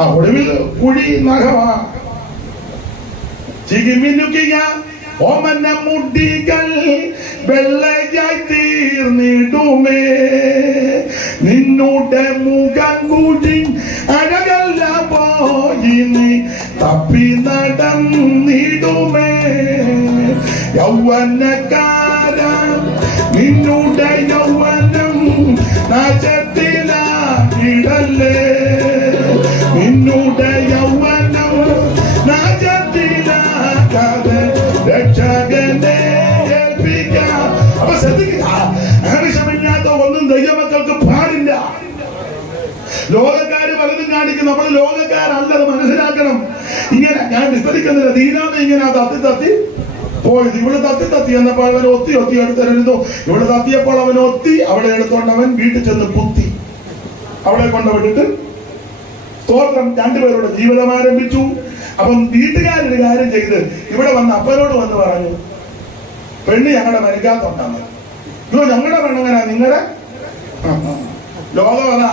ആ ഒടുവിൽ കുഴി നഖമാ. ചികിമിനുക്കിയ ഓമന മുടികൾ വെള്ളയായി തീർന്നിടുമേ. നിന്നുടെ മുഖം കൂടി അഴകല്ല പോയി നീ തപ്പി നടന്നിടുമേ. യൗവനക്കാര നിന്നുടെ യൗവനം നാശത്തിലായിടല്ലേ. നിന്നുടെ യൗവനം നാശത്തിലാകാതെ രക്ഷകനെ ഏൽപ്പിക്കാം. അപ്പൊ ശ്രദ്ധിക്കുക, ആവശ്യമില്ലാത്ത ഒന്നും ദൈവമക്കൾക്ക് പാടില്ല. ലോകക്കാര് പലതും കാണിക്കും. നമ്മൾ ലോകക്കാരല്ലത് മനസ്സിലാക്കണം. ഇങ്ങനെ ഞാൻ വിസ്തരിക്കുന്നില്ല. ദീനാമ ഇങ്ങനെ തത്തി പോയത്. ഇവിടെ തത്തി എന്നപ്പോൾ അവൻ ഒത്തി എടുത്തെഴുതു. ഇവിടെ തത്തിയപ്പോൾ അവൻ ഒത്തി അവിടെ എടുത്തോണ്ട് അവൻ വീട്ടിൽ ചെന്ന് കുത്തി അവിടെ കൊണ്ടുവിട്ടിട്ട് സ്തോത്രം രണ്ടുപേരുടെ ജീവിതം ആരംഭിച്ചു. അപ്പം വീട്ടുകാരൊരു കാര്യം ചെയ്ത് ഇവിടെ വന്ന് അപ്പനോട് വന്ന് പറഞ്ഞു, പെണ്ണ് ഞങ്ങളുടെ മരിക്കാത്തുണ്ടാന്ന്. അയ്യോ ഞങ്ങളുടെ പെണ്ണങ്ങനെ നിങ്ങളുടെ ലോകം അതാ.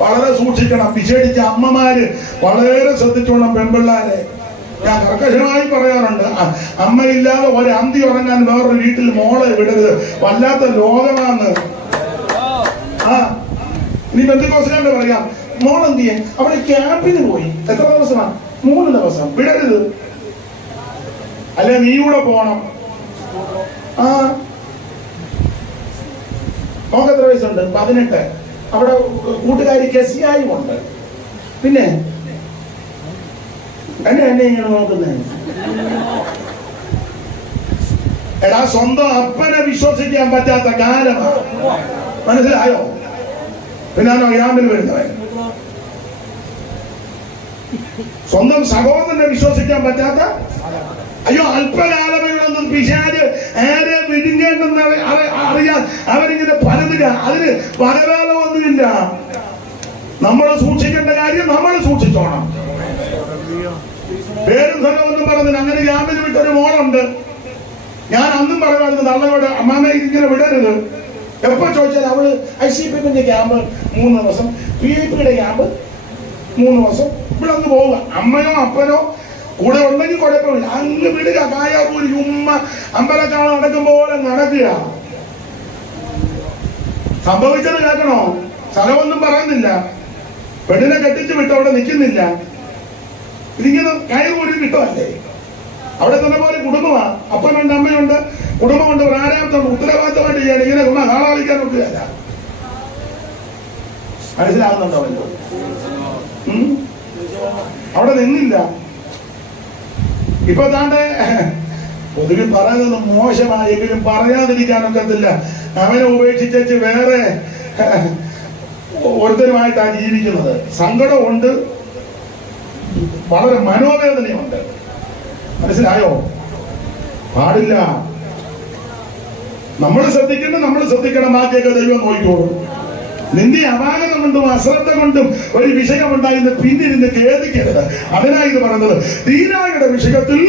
വളരെ സൂക്ഷിക്കണം. വിശേഷിച്ച അമ്മമാര് വളരെ ശ്രദ്ധിച്ചോണം പെൺപിള്ളാരെ. ഞാൻ കർക്കശമായി പറയാറുണ്ട്, അമ്മയില്ലാതെ ഒരു അന്തി ഉറങ്ങാൻ വേറൊരു വീട്ടിൽ മോളെ വിടരുത്. വല്ലാത്ത ലോകമാണ്. നീ പെന്തിക്കോസുകാരുടെ പറയാം, മോളെന്ത് ചെയ്യാൻ അവിടെ ക്യാമ്പിന് പോയി. എത്ര ദിവസമാണ്? 3 ദിവസം. വിടരുത്. അല്ലെ നീ കൂടെ പോണം. മോക്ക് എത്ര വയസ്സുണ്ട്? 18. അവിടെ കൂട്ടുകാരി കെസിയായും ഉണ്ട്. പിന്നെ എന്നെ ഇങ്ങനെ നോക്കുന്നേ. എടാ സ്വന്തം അപ്പനെ വിശ്വസിക്കാൻ പറ്റാത്ത കാലമാണ്. മനസ്സിലായോ? പിന്നാണോ യാമിൽ വരുന്നവൻ. സ്വന്തം സഹോദരനെ വിശ്വസിക്കാൻ പറ്റാത്ത. അയ്യോ അല്പകാലമയൊന്നും പിശാച് ആരെ വിഴുങ്ങേണ്ടെന്ന് അറിയാൻ അവരിങ്ങനെ പരതുക. അതിന് പരകാലമൊന്നുമില്ല. നമ്മൾ സൂക്ഷിക്കേണ്ട കാര്യം നമ്മൾ സൂക്ഷിച്ചോണം. പേരും സ്ഥലമൊന്നും പറഞ്ഞില്ല. അങ്ങനെ യാമിന് വിട്ടൊരു മോളുണ്ട്. ഞാൻ അന്നും പറയുമായിരുന്നു തള്ളയോട്, അമ്മാമ ഇങ്ങനെ വിടരുത്. എപ്പോ ചോദിച്ചാൽ അവള് ICPന്റെ ക്യാമ്പ് 3 ദിവസം, PIPയുടെ ക്യാമ്പ് 3 ദിവസം, ഇവിടെ അങ്ങ് പോവുക. അമ്മയോ അപ്പനോ കൂടെ ഉണ്ടെങ്കിൽ കുഴപ്പമില്ല. അങ്ങ് വിടുക. കായാപൂരി ഉമ്മ അമ്പലക്കാളം നടക്കും പോലെ നടക്കുക. സംഭവിച്ചത് കേൾക്കണോ? സ്ഥലമൊന്നും പറയുന്നില്ല. പെണ്ണിനെ കെട്ടിച്ച് വിട്ട് അവിടെ നിൽക്കുന്നില്ല. ഇതിങ്ങനെ കയറുകൂടി കിട്ടുമല്ലേ? അവിടെ തന്നെ പോലെ കുടുംബമാ. അപ്പനുണ്ട്, അമ്മയുണ്ട്, കുടുംബമുണ്ട്, പ്രാരാബ്ദമുണ്ട്. ഉത്തരവാദിത്തമായിട്ട് ചെയ്യാൻ ഇങ്ങനെ ആളാളിക്കാൻ ഒക്കുകയല്ല. മനസ്സിലാകുന്നുണ്ടോ? അവിടെ നിന്നില്ല. ഇപ്പൊ താണ്ടെ പൊതുവിൽ പറയുന്നത് മോശമായെങ്കിലും പറയാതിരിക്കാനൊക്കത്തില്ല. അവനെ ഉപേക്ഷിച്ചു വേറെ ഒരുത്തരുമായിട്ടാണ് ജീവിക്കുന്നത്. സങ്കടമുണ്ട്, വളരെ മനോവേദനയുണ്ട്. മനസ്സിലായോ? പാടില്ല. നമ്മൾ ശ്രദ്ധിക്കണം. ബാക്കിയൊക്കെ ദൈവം നോക്കിക്കോളും. നിന്റെ അപാകത കൊണ്ടും അശ്രദ്ധ കൊണ്ടും ഒരു വിഷയമുണ്ടായിരുന്നു പിന്നിരുന്ന് ഖേദിക്കരുത്. അതിനായി ഇത് പറഞ്ഞത്. ദീനായുടെ വിഷയത്തിൽ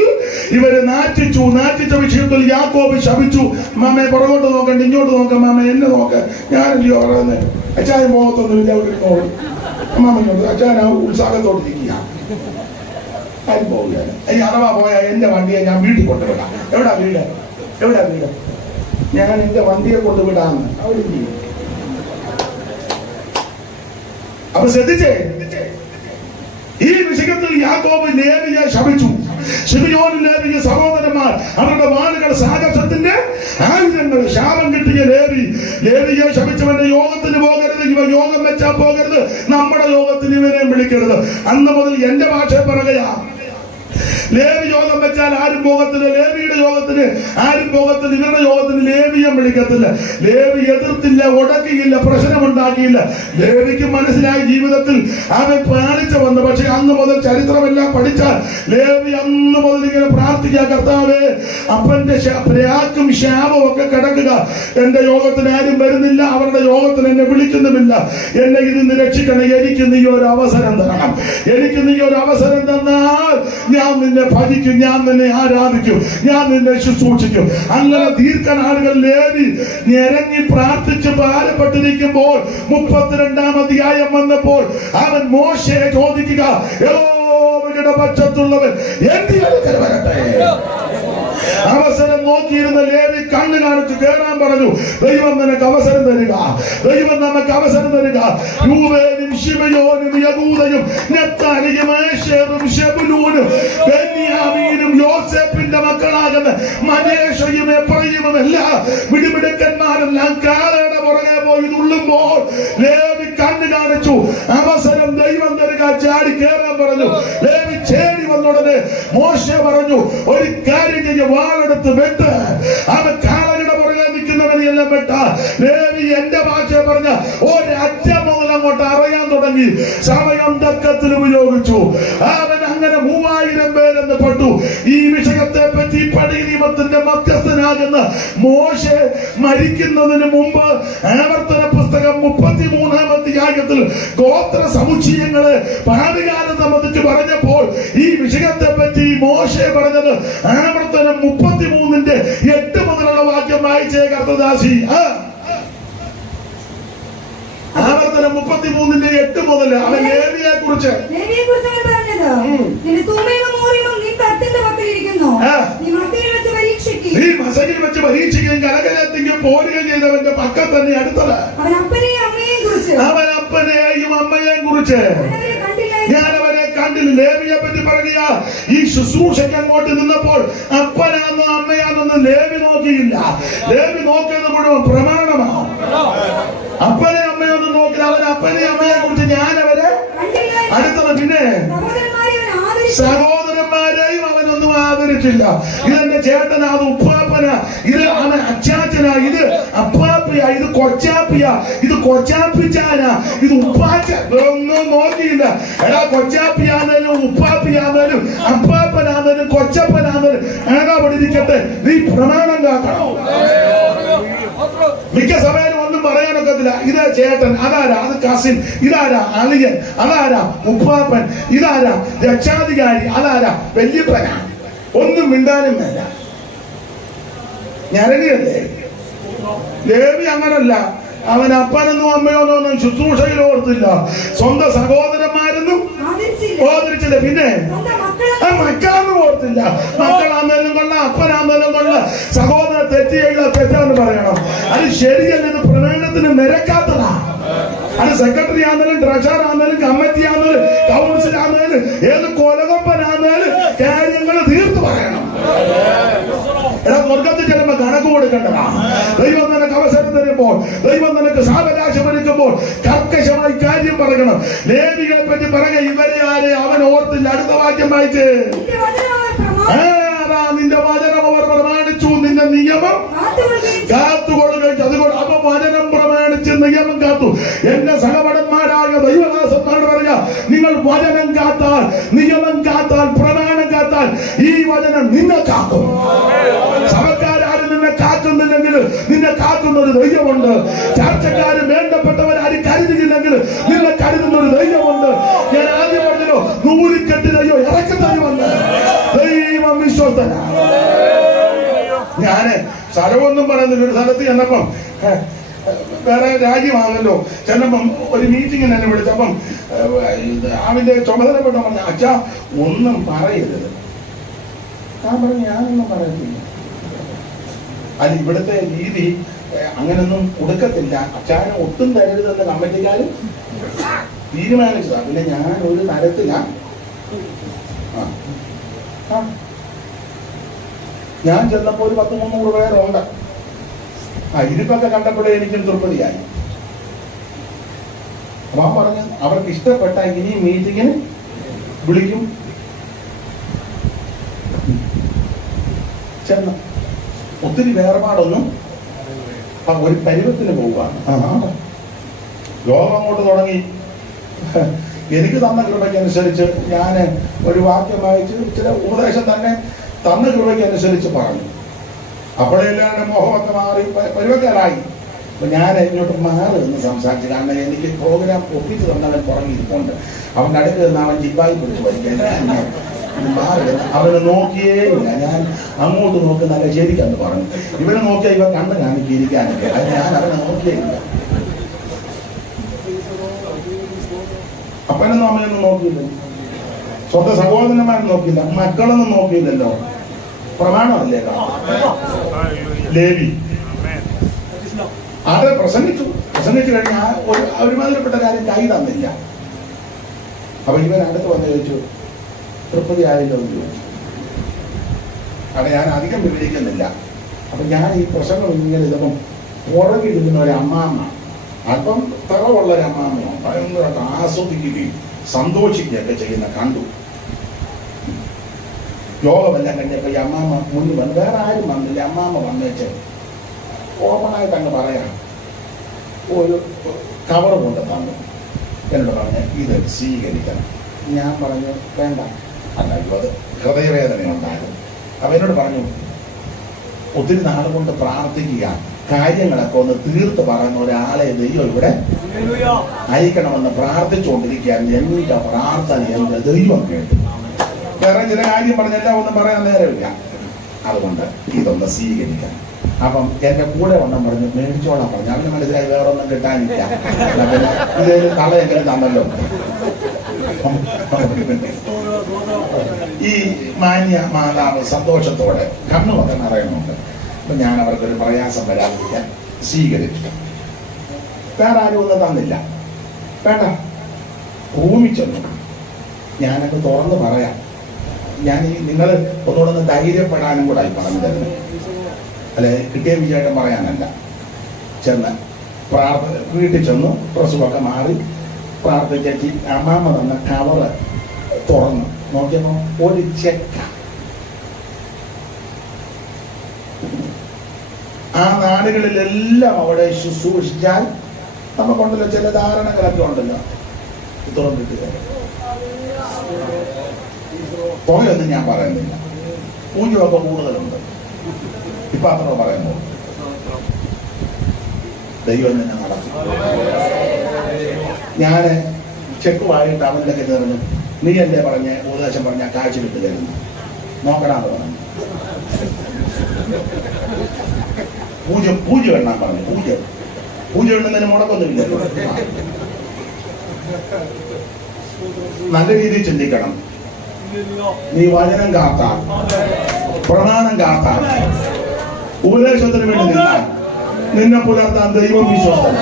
ഇവര് നാറ്റിച്ച വിഷയത്തിൽ യാക്കോബ് ശപിച്ചു. മാമയെ പുറകോട്ട് നോക്കണ്ട, ഇങ്ങോട്ട് നോക്കാം. മാമ എന്നെ നോക്ക, ഞാനെന്തിയോ പറയുന്നത്. അച്ചായൻ പോകത്തൊന്നുമില്ല. ഒരു നോക്കും അമ്മാമയ്ക്കുണ്ട്. അച്ചായൻ ആ ഉത്സാഹത്തോട് ഇരിക്കുക. ആരും പോവുകയാണ്. ഇനി അഥവാ പോയാൽ എന്റെ വണ്ടിയെ ഞാൻ വീട്ടിൽ കൊണ്ടുവിടാം. എവിടാ വീട്? ഞാൻ എന്റെ വണ്ടിയെ കൊണ്ടുവിടാന്ന് അവര് ചെയ്യും. അപ്പൊ ശ്രദ്ധിച്ചേ, ഈ വിഷയത്തിൽ യാക്കോബ് ലേവിയെ ശപിച്ചു. ശിമിയോൻ ലേവിയെ സഹോദരന്മാർ അവരുടെ വാളുകൾ സാഹസത്തിന്റെ ആയുധങ്ങൾ. ശാപം കിട്ടിയ ലേവിയെ ശപിച്ചവന്റെ യോഗത്തിന് പോകരുത്. ഇവ യോഗം വെച്ചാൽ പോകരുത്. നമ്മുടെ യോഗത്തിന് ഇവരെ വിളിക്കരുത്. അന്ന് മുതൽ എന്റെ ഭാഷ പറയുകയാ, ലേവി യോഗം വെച്ചാൽ ആരും പോകത്തില്ല, ലേവിയുടെ യോഗത്തിന് ആരും പോകത്തില്ല, ഇവരുടെ യോഗത്തിന് ലേവിയം വിളിക്കത്തില്ല. ലേവി എതിർത്തില്ല, ഉടക്കിയില്ല, പ്രശ്നമുണ്ടാക്കിയില്ല. ലേവിക്ക് മനസ്സിലായി ജീവിതത്തിൽ അവൻ പാലിച്ചു വന്നു. പക്ഷെ അന്ന് മുതൽ ചരിത്രമെല്ലാം പഠിച്ചാൽ ലേവി അന്ന് മുതൽ ഇങ്ങനെ പ്രാർത്ഥിക്കുക, കർത്താവേ അപ്പന്റെ പ്രാക്കും ശാപവും ഒക്കെ കിടക്കുക, എന്റെ യോഗത്തിന് ആരും വരുന്നില്ല, അവരുടെ യോഗത്തിന് എന്നെ വിളിക്കുന്നുമില്ല, എന്നെ ഇതിന് രക്ഷിക്കണം, എനിക്ക് നീ ഒരു അവസരം തരണം, എനിക്ക് നീ ഒരു അവസരം തന്നാൽ ഞാൻ നിന്നെ ഭജിക്കും, ഞാൻ നിന്നെ ആരാധിക്കും, ഞാൻ നിന്നെ ശുശ്രൂഷിക്കും. അങ്ങനെ ദീർഘനാളുകൾ ലേവി ഞെരങ്ങി പ്രാർത്ഥിച്ച് ഭാരപ്പെട്ടിരിക്കുമ്പോൾ 32-ാം അധ്യായം വന്നപ്പോൾ അവൻ മോശയെ ചോദിക്കുക, യഹോവയുടെ പക്ഷത്തുള്ളവൻ എന്റെ അടുക്കൽ വരട്ടെ. അവസരം നോക്കിയിരുന്ന ലേവി കണ്ണു കാണിച്ച് കേറാൻ പറഞ്ഞു. ദൈവം നിനക്ക് അവസരം തരിക, ദൈവം നമുക്ക് അവസരം തരിക. രൂബേനും ശിമയോനും യഹൂദയും നഫ്താലിയും ആശേറും ശെബൂലൂനും ബെന്യാമീനും യോസേഫിന്റെ മക്കളാകുന്ന മനേശയും എഫ്രയീമും എല്ലാം മിടുമിടുക്കന്മാരെല്ലാം കാളയുടെ പുറകെ പോയി തുള്ളുമ്പോൾ ലേവി കണ്ണു കാണിച്ചു. അവസരം ദൈവം തരിക, ചാടി കേറാൻ പറഞ്ഞു. ലേവി ചേടി വന്നുടനെ മോശെ പറഞ്ഞു, ഒരു കാര്യം ചെയ്യ, വാളെടുത്ത് വെട്ട്. അവൻ കാളയുടെ പുറകെ നിൽക്കുന്നവനെയെല്ലാം വെട്ട. ലേവി എന്റെ ഭാഷ പറഞ്ഞ ഒരറ്റം മുതൽ അങ്ങോട്ട് അറിയാൻ തുടങ്ങി. സമയം തക്കത്തിൽ ഉപയോഗിച്ചു. അവൻ അങ്ങനെ 3000 പേരെന്ന് പെട്ടു. ഈ വിഷയത്തെ പറ്റി പഴയ നിയമത്തിന്റെ മധ്യസ്ഥനാകുന്ന മോശെ മരിക്കുന്നതിന് മുമ്പ് ആവർത്തന പുസ്തകം 33-ാം അധ്യായത്തിൽ ഗോത്ര സമുച്ചയങ്ങളെ ഭാവികാലം സംബന്ധിച്ച് പറഞ്ഞപ്പോൾ ഈ വിഷയത്തെ പറ്റി മോശെ പറഞ്ഞത് ആവർത്തനം 33-ന്റെ 8 മുതലുള്ള വാക്യം വായിച്ചേ കർത്തദാസി. ആവർത്തനം 33-ന്റെ 8 മുതൽ അവൻ ലേവിയെ കുറിച്ച് നീ മസകിൽ വെച്ച് പരീക്ഷിക്കുകയും കലകലത്തിക്കും പോരുകയും ചെയ്തവന്റെ പക്കം തന്നെ അടുത്തത്. അവൻ അപ്പനെയും അമ്മയെയും കുറിച്ച് ഞാൻ അവരെ കണ്ടില്ല. ലേവിയെ പറ്റി പറയുക, ഈ ശുശ്രൂഷയ്ക്ക് അങ്ങോട്ട് നിന്നപ്പോൾ അപ്പനാന്നോ അമ്മയാണെന്ന് ലേവി നോക്കിയില്ല. ലേവി നോക്കിയത് മുഴുവൻ പ്രമാണമാണ്. അപ്പനെ അമ്മയൊന്നും നോക്കില്ല. അവൻ അപ്പനെ അമ്മയെ കുറിച്ച് ഞാൻ അവരെ അടുത്തത്. പിന്നെ സഹോദരന്മാരെയും അവനൊന്നും ആദരിച്ചില്ല. ഇതെന്റെ ചേട്ടനാ, അത് ഉപ്പാപ്പനാ, ഇത് അവൻ അച്ചാച്ചനാ, ഇത് അപ്പാപ്പിയാ, ഇത് കൊച്ചാപ്പിയാ, ഇത് കൊച്ചാപ്പിച്ചാനാ, ഇത് ഉപ്പാച്ച, ഒന്നും നോക്കിയില്ല. എടാ കൊച്ചാപ്പിയാന്നേലും ഉപ്പാപ്പിയാന്നേലും അപ്പാപ്പനാന്നേലും കൊച്ചപ്പനാന്നേലും ആകാ പഠിക്കട്ടെ, നീ പ്രമാണം കാക്കണം. മിക്ക സമയം ഒന്നും പറയാനൊക്കത്തില്ല. ഇതാ ചേട്ടൻ, അതാരാ, അത് കസിൻ, ഇതാരാ അളിയൻ, അതാരാ ഉപ്പാപ്പൻ, ഇതാരാ രക്ഷാധികാരി, അതാരാ വല്യപ്പനാ, ഒന്നും മിണ്ടാനും വേണ്ട. ഞരണിയല്ലേ ലേവി? അങ്ങനല്ല. അവൻ അപ്പനെന്നും അമ്മയോന്നൊന്നും ശുശ്രൂഷയിൽ ഓർത്തില്ല. സ്വന്തം സഹോദരന്മാരെന്നും ഓർത്തില്ല. പിന്നെ മക്കളാന്നും ഓർത്തില്ല. മക്കളാന്നേലും കൊള്ള, അപ്പനാന്നേലും കൊള്ള, സഹോദരൻ തെറ്റിയില്ല, തെറ്റാന്ന് പറയണം. അത് ശരിയല്ല. ഇത് പ്രമേയത്തിന് നിരക്കാത്തതാ. അത് സെക്രട്ടറി ആണെങ്കിലും ട്രഷറർ ആണെങ്കിലും കമ്മിറ്റി ആണെങ്കിലും കൗൺസിൽ ആണെങ്കിലും ഏത് കൊലകൊമ്പനാണെങ്കിലും കാര്യങ്ങൾ തീർത്തു പറയണം. എടാ സ്വർഗത്തിൽ ചെല്ലുമ്പോ കണക്ക് കൊടുക്കേണ്ടതാ. ദൈവം നിനക്ക് അവസരം തരുമ്പോൾ, ദൈവം നിനക്ക് സാവകാശം ഒരുക്കുമ്പോൾ കർക്കശമായി കാര്യം പറയണം. ലേവികളെ പറ്റി പറയുക, ഇവരെ ആരെ അവൻ ഓർത്തില്ല. അടുത്ത വാക്യം വായിച്ച്, നിന്റെ വചനം അവർ പ്രമാണിച്ചു, നിന്റെ നിയമം കാത്തുകൊള്ളുകയും. അതുകൊണ്ട് അപ്പൊ വചനം പ്രമാണിച്ച് നിയമം കാത്തു. എന്റെ സഹപടന്മാരായ ദൈവദാസന്മാർ പറയുക, നിങ്ങൾ വചനം കാത്താൽ, നിയമം കാത്താൽ, പ്രമാണം കാത്താൽ ഈ വചനം നിന്നെ കാക്കും. സഭക്കാരും നിന്നെ കാക്കുന്നില്ലെങ്കിൽ നിന്നെ കാക്കുന്ന ഒരു ദൈവമുണ്ട്. ചർച്ചക്കാരും വേണ്ടപ്പെട്ടവരാരും കരുതുന്നില്ലെങ്കിൽ നിന്നെ കരുതുന്ന ഒരു ദൈവമുണ്ട്. ഞാൻ ആദ്യം പറഞ്ഞല്ലോ, നൂലിക്കെട്ടി ദൈവം ഇറക്കി തരുമെന്ന്. ദൈവം വിശ്വസ്തനാ. ഞാന് സ്ഥലമൊന്നും പറയുന്നില്ല. ഒരു സ്ഥലത്ത് ചെന്നപ്പം വേറെ രാജ്യമാണല്ലോ, ചെന്നപ്പം ഒരു മീറ്റിങ്ങിന് എന്നെ വിളിച്ചപ്പം അവന്റെ ചുമതലപ്പെട്ട പറഞ്ഞു, അച്ഛാ ഒന്നും പറയരുത്. ഞാൻ പറഞ്ഞു, ഞാനൊന്നും പറയത്തില്ല. അത് ഇവിടുത്തെ രീതി അങ്ങനൊന്നും കൊടുക്കത്തില്ല, അച്ഛാനെ ഒട്ടും തരരുതെന്ന് കമ്മിറ്റിക്കാരും തീരുമാനിച്ചതാ. പിന്നെ ഞാൻ ഒരു തരത്തില ഞാൻ ചെന്നപ്പോ ഒരു 100-300 പേരുണ്ട്. ഇരിപ്പൊക്കെ കണ്ടപ്പോഴേ എനിക്കും തൃപ്തിയായി. അപ്പൊ പറഞ്ഞു, അവർക്ക് ഇഷ്ടപ്പെട്ട ഇനി മീറ്റിങ്ങിന് വിളിക്കും. ചെന്ന് ഒത്തിരി വേർപാടൊന്നും ഒരു പരുവത്തിന് പോവുകയാണ്. യോഗം അങ്ങോട്ട് തുടങ്ങി. എനിക്ക് തന്ന കൃപയ്ക്കനുസരിച്ച് ഞാൻ ഒരു വാക്യം വായിച്ച് ചില ഉപദേശം തന്നെ തന്ന കൃപയ്ക്കനുസരിച്ച് പറഞ്ഞു. അപ്പോഴെല്ലാവരുടെ മോഹമൊക്കെ മാറി പരുവക്കാരായി. അപ്പൊ ഞാൻ ഇങ്ങോട്ട് മാറി നിന്ന് സംസാരിച്ചു. കാരണം എനിക്ക് പ്രോഗ്രാം ഒപ്പിച്ച് തന്നവൻ പുറകിരിപ്പുണ്ട്. അവൻ്റെ അടുത്ത് നിന്ന് അവൻ ജിബായി പിടിച്ച് വലിക്കാൻ മാറി. അവന് നോക്കിയേ ഇല്ല. ഞാൻ അങ്ങോട്ട് നോക്കുന്നല്ല ശരിക്കെന്ന് പറഞ്ഞു. ഇവനെ നോക്കിയാൽ ഇവൻ കണ്ണ് കാണിക്കിയിരിക്കാനൊക്കെ. അത് ഞാൻ അവനെ നോക്കിയേ ഇല്ല. അപ്പനൊന്നും അമ്മയൊന്നും നോക്കിയില്ല. സ്വന്തം സഹോദരന്മാരും നോക്കിയില്ല. മക്കളൊന്നും നോക്കിയില്ലല്ലോ. പ്രമാണമല്ലേ ലേവി അത് പ്രസംഗിച്ചു കഴിഞ്ഞാൽ ഒരുമാതിരിപ്പെട്ട കാര്യം കൈ തന്നില്ല. അപ്പൊ ഇവൻ അടുത്ത് വന്ന് ചോദിച്ചു, തൃപ്തി ആയല്ലോ എന്ന് ചോദിച്ചു. അത് ഞാൻ അധികം വിവരിക്കുന്നില്ല. അപ്പൊ ഞാൻ ഈ പ്രസംഗം ഇങ്ങനെ ഇതപ്പം പുറകിരുന്ന ഒരു അമ്മാമ്മ, അല്പം തറവുള്ള ഒരു അമ്മാമ്മയോ ഭയങ്കരമായിട്ട് ആസ്വദിക്കുകയും സന്തോഷിക്കുകയൊക്കെ ചെയ്യുന്ന കണ്ടു. യോഗമെല്ലാം കഴിഞ്ഞപ്പോ ഈ അമ്മാമ്മ മുന്നിൽ വന്നു. വേറെ ആരും വന്നില്ല. അമ്മാമ്മ വന്നേച്ച് ഓപ്പണായിട്ട് അങ്ങ് പറയാം. ഒരു കവർ കൊണ്ട് തന്നു. എന്നോട് പറഞ്ഞ് ഇത് സ്വീകരിക്കണം. ഞാൻ പറഞ്ഞു വേണ്ട. അല്ലല്ലോ അത് ഹൃദയവേദന ഉണ്ടായിരുന്നു. അപ്പൊ എന്നോട് പറഞ്ഞു, ഒത്തിരി നാൾ കൊണ്ട് പ്രാർത്ഥിക്കുക, കാര്യങ്ങളൊക്കെ ഒന്ന് തീർത്ത് പറയുന്ന ഒരാളെ ദൈവം ഇവിടെ അയക്കണമെന്ന് പ്രാർത്ഥിച്ചുകൊണ്ടിരിക്കുകയാണ്. എന്റെ പ്രാർത്ഥന എന്റെ ദൈവം കേട്ടു. വേറെ ചില കാര്യം പറഞ്ഞെല്ലാം ഒന്നും പറയാൻ നേരമില്ല. അതുകൊണ്ട് ഇതൊന്ന് സ്വീകരിക്കാം. അപ്പം എന്റെ കൂടെ വണ്ണം പറഞ്ഞു മേടിച്ചോളാൻ പറഞ്ഞു. അവന് മനസ്സിലായി വേറെ ഒന്നും കിട്ടാനില്ല. ഇത് തള്ളയെങ്കിലും തന്നല്ലോ. ഈ മാന്യ മാതാവ് സന്തോഷത്തോടെ കണ്ണുമൊക്കെ നിറയുന്നുണ്ട്. അപ്പൊ ഞാൻ അവർക്കൊരു പ്രയാസം വരാതിരിക്കാൻ സ്വീകരിച്ചു. വേറെ ആരും ഒന്നും തന്നില്ല. വേണ്ട. റൂമിൽ ചെന്നു. ഞാനൊക്കെ തുറന്ന് പറയാം. ഞാൻ നിങ്ങൾ ഒന്നുകൂടെ ധൈര്യപ്പെടാനും കൂടെ ആയി പറഞ്ഞു തരുന്നു. അല്ലെ കിട്ടിയ വിജയമായിട്ട് പറയാനല്ല. ചെന്ന് വീട്ടിൽ ചെന്നു ഡ്രസ്സുമൊക്കെ മാറി പ്രാർത്ഥിച്ചി അമ്മാമ്മ തന്ന കവറ് തുറന്നു നോക്കിയപ്പോ ഒരു ചെക്ക. ആ നാടുകളിലെല്ലാം അവിടെ ശുശ്രൂഷിച്ചാൽ നമുക്കുണ്ടല്ലോ ചില ധാരണകളൊക്കെ ഉണ്ടല്ലോ. തുറന്നിട്ട് തുകയൊന്നും ഞാൻ പറയുന്നില്ല. പൂജ്യമൊക്കെ കൂടുതലുണ്ട്. ഇപ്പൊ അത്ര പറയുന്നു. ദൈവം തന്നെ നടത്തി. ഞാന് ചെക്കുമായിട്ട് അവൻ്റെ കരുതറിഞ്ഞു, നീ അല്ലേ പറഞ്ഞ ഉപദേശം പറഞ്ഞ കാഴ്ച വിട്ട് തരുന്നു, നോക്കടാന്ന് പറഞ്ഞു. പൂജ എണ്ണാൻ പറഞ്ഞു. പൂജ എണ്ണുന്നതിന് മുടക്കൊന്നുമില്ലല്ലോ. നല്ല രീതിയിൽ ചിന്തിക്കണം. നീ വചനം കാത്താൽ, പ്രമാണം കാത്താൽ, ഉപദേശത്തിന് വേണ്ടി നിന്നാൽ നിന്നെ പുലർത്താൻ ദൈവം വിശ്വസ്തൻ.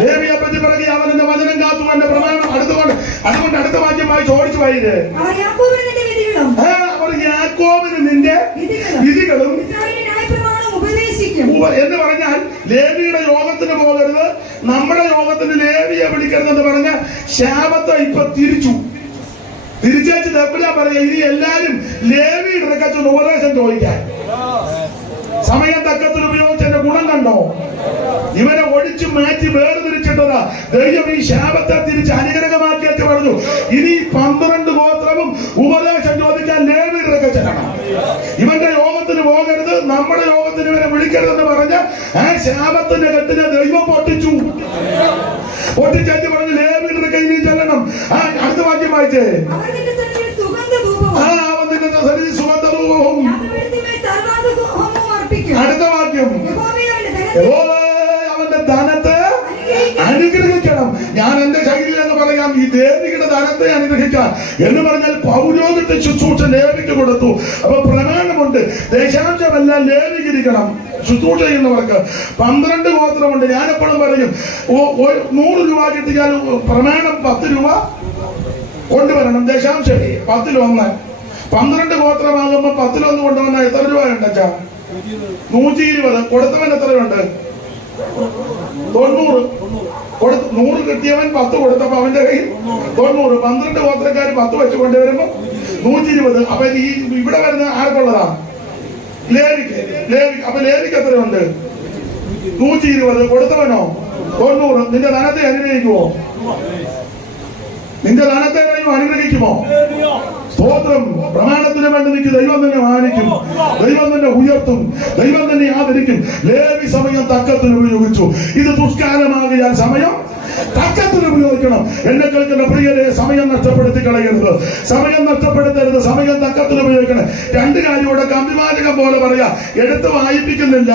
ദേവിയെ പറ്റി പറയുക, അവന്റെ വചനം കാത്തു എന്റെ പ്രമാണം. അതുകൊണ്ട് അടുത്ത വാക്യം വായിച്ച് ഓടിച്ചു വായിത്. അവർ യാക്കോബിന് നിന്റെ വിധികളും എന്ന് പറഞ്ഞാൽ ലേവിയുടെ യോഗത്തിന് പോകരുത്, നമ്മുടെ യോഗത്തിന് ലേവിയെ വിളിക്കരുതെന്ന് പറഞ്ഞ ശാപത്തെ ഇപ്പൊ തിരിച്ചു തപ്പില്ല പറയാ. ഇനി എല്ലാരും ലേവിയുടെ ഇടക്കച്ചൊന്ന് ഉപദേശം ചോദിക്കാൻ സമയം തക്കത്തിൽ ഉപയോഗിച്ചതിന്റെ ഗുണം കണ്ടോ? ഇവരെ ഒഴിച്ചു മാറ്റി വേർതിരിച്ചിട്ടതാ ദൈവം. ഈ ശാപത്തെ തിരിച്ച് അനുഗ്രഹമാക്കിയിട്ട് പറഞ്ഞു, ഇനി 12 ഗോത്രവും ഉപദേശം ചോദിക്കാൻ ലേവിയുടെ ഇടക്കച്ചെല്ലണം. ഇവന്റെ യോഗത്തിന് പോകരുത്, നമ്മുടെ യോഗത്തിന് ഇവരെ വിളിക്കരുതെന്ന് പറഞ്ഞ ആ ശാപത്തിന്റെ കെട്ടിനെ ദൈവം പൊട്ടിച്ചു. പറഞ്ഞു ലേവിയുടെ കയ്യിൽ ചെല്ലണം. അടുത്ത വാക്യം വായിച്ചേ. അവൻ നിന്റെ സന്നിധി സുഗന്ധധൂപവും. അടുത്ത വാക്യം, അവന്റെ ധനത്തെ അനുഗ്രഹിക്കണം. ഞാൻ എന്റെ ശൈലിയിൽ എന്ന് പറയാം, ഈ ദേവിയുടെ ധനത്തെ അനുഗ്രഹിക്കാൻ എന്ന് പറഞ്ഞാൽ പൗരോഹിത്യ ശുശ്രൂഷ ലേവിക്ക് കൊടുത്തു. അപ്പൊ പ്രമാണമുണ്ട്, ദേശാംശമെല്ലാം ലേവിക്കിരിക്കണം. ശുശ്രൂഷ ചെയ്യുന്നവർക്ക് 12 ഗോത്രമുണ്ട്. ഞാനെപ്പോഴും പറയും, 100 രൂപ കിട്ടിയാൽ പ്രമാണം 10 രൂപ കൊണ്ടുവരണം. ദശാംശം 10-1. 12 ഗോത്രമാകുമ്പോ 10-1 കൊണ്ടുവന്നാൽ എത്ര രൂപ ഉണ്ടച്ചാ? 120. കൊടുത്തവൻ എത്രയുണ്ട്? 90. 100 കിട്ടിയവൻ 10 കൊടുത്തപ്പോ അവന്റെ കയ്യിൽ 90. 12 ഗോത്രക്കാർ 10 വെച്ച് കൊണ്ടുവരുമ്പോ 120. അപ്പൊ ഈ ഇവിടെ വരുന്ന ആർക്കുള്ളതാ? അപ്പൊ ലേവിക്ക് എത്രയുണ്ട്? 120. കൊടുത്തവനോ 90. നിന്റെ ധനത്തെ അനുഗ്രഹിക്കുമോ? നിന്റെ ധനത്തെ ദൈവം അനുഗ്രഹിക്കുമോ? സ്തോത്രം. പ്രമാണത്തിന് വേണ്ടി നിനക്ക് ദൈവം തന്നെ മാനിക്കും, ദൈവം തന്നെ ഉയർത്തും, ദൈവം തന്നെ ആദരിക്കും. ലേവി സമയം തക്കത്തിന് ഉപയോഗിച്ചു. ഇത് ദുഷ്കാലമാകിയാൽ സമയം തക്കത്തിന് ഉപയോഗിക്കണം. എന്നെ കേൾക്കുന്ന പ്രിയരെ, സമയം നഷ്ടപ്പെടുത്തി കളയരുത്, സമയം നഷ്ടപ്പെടുത്തരുത്, സമയം തക്കത്തിന് ഉപയോഗിക്കണം. രണ്ട് കാര്യങ്ങളുടെ കമ്പിമാലകം പോലെ പറയാ, എടുത്ത് വായിപ്പിക്കുന്നില്ല.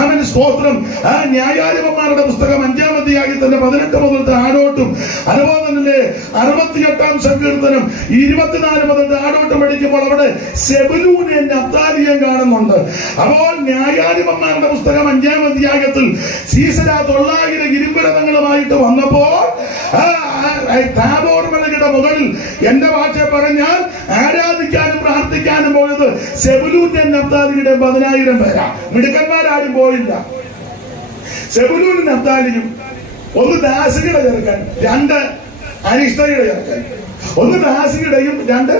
അവൻ സ്തോത്രം. ആ ന്യായാധിപന്മാരുടെ പുസ്തകം 5-ാം അധ്യായത്തിന്റെ 18 മുതൽ താഴോട്ടും, അതുപോലെ തന്നെ 68-ാം സങ്കീർത്തനം 24 മുതൽ താഴോട്ടും പഠിക്കുമ്പോൾ അവിടെ സെബൂലൂനെ നഫ്താലിയെയും കാണുന്നുണ്ട്. അപ്പോൾ ന്യായാധിപന്മാരുടെ പുസ്തകം 5-ാം അധ്യായത്തിൽ സീസര 900 ഇരുമ്പുരഥങ്ങളുമായിട്ട് വന്നപ്പോൾ താബോർ മലയുടെ മുകളിൽ എന്റെ ഭാഷ പറഞ്ഞാൽ ആരാധിക്കാനും പ്രാർത്ഥിക്കാനും പോയത് സെബൂലൂന്റെ നഫ്താലിയുടെ 10,000 പേരാ. മിടുക്കന്മാരാരും പോയില്ല. സെബൂലൂനും നഫ്താലിയും ഒന്ന് ദാസികളെ ചേർക്കാൻ, 2 അനിഷ്ടകളെ ചേർക്കാൻ. ഒന്ന് ദാസിയുടെയും 2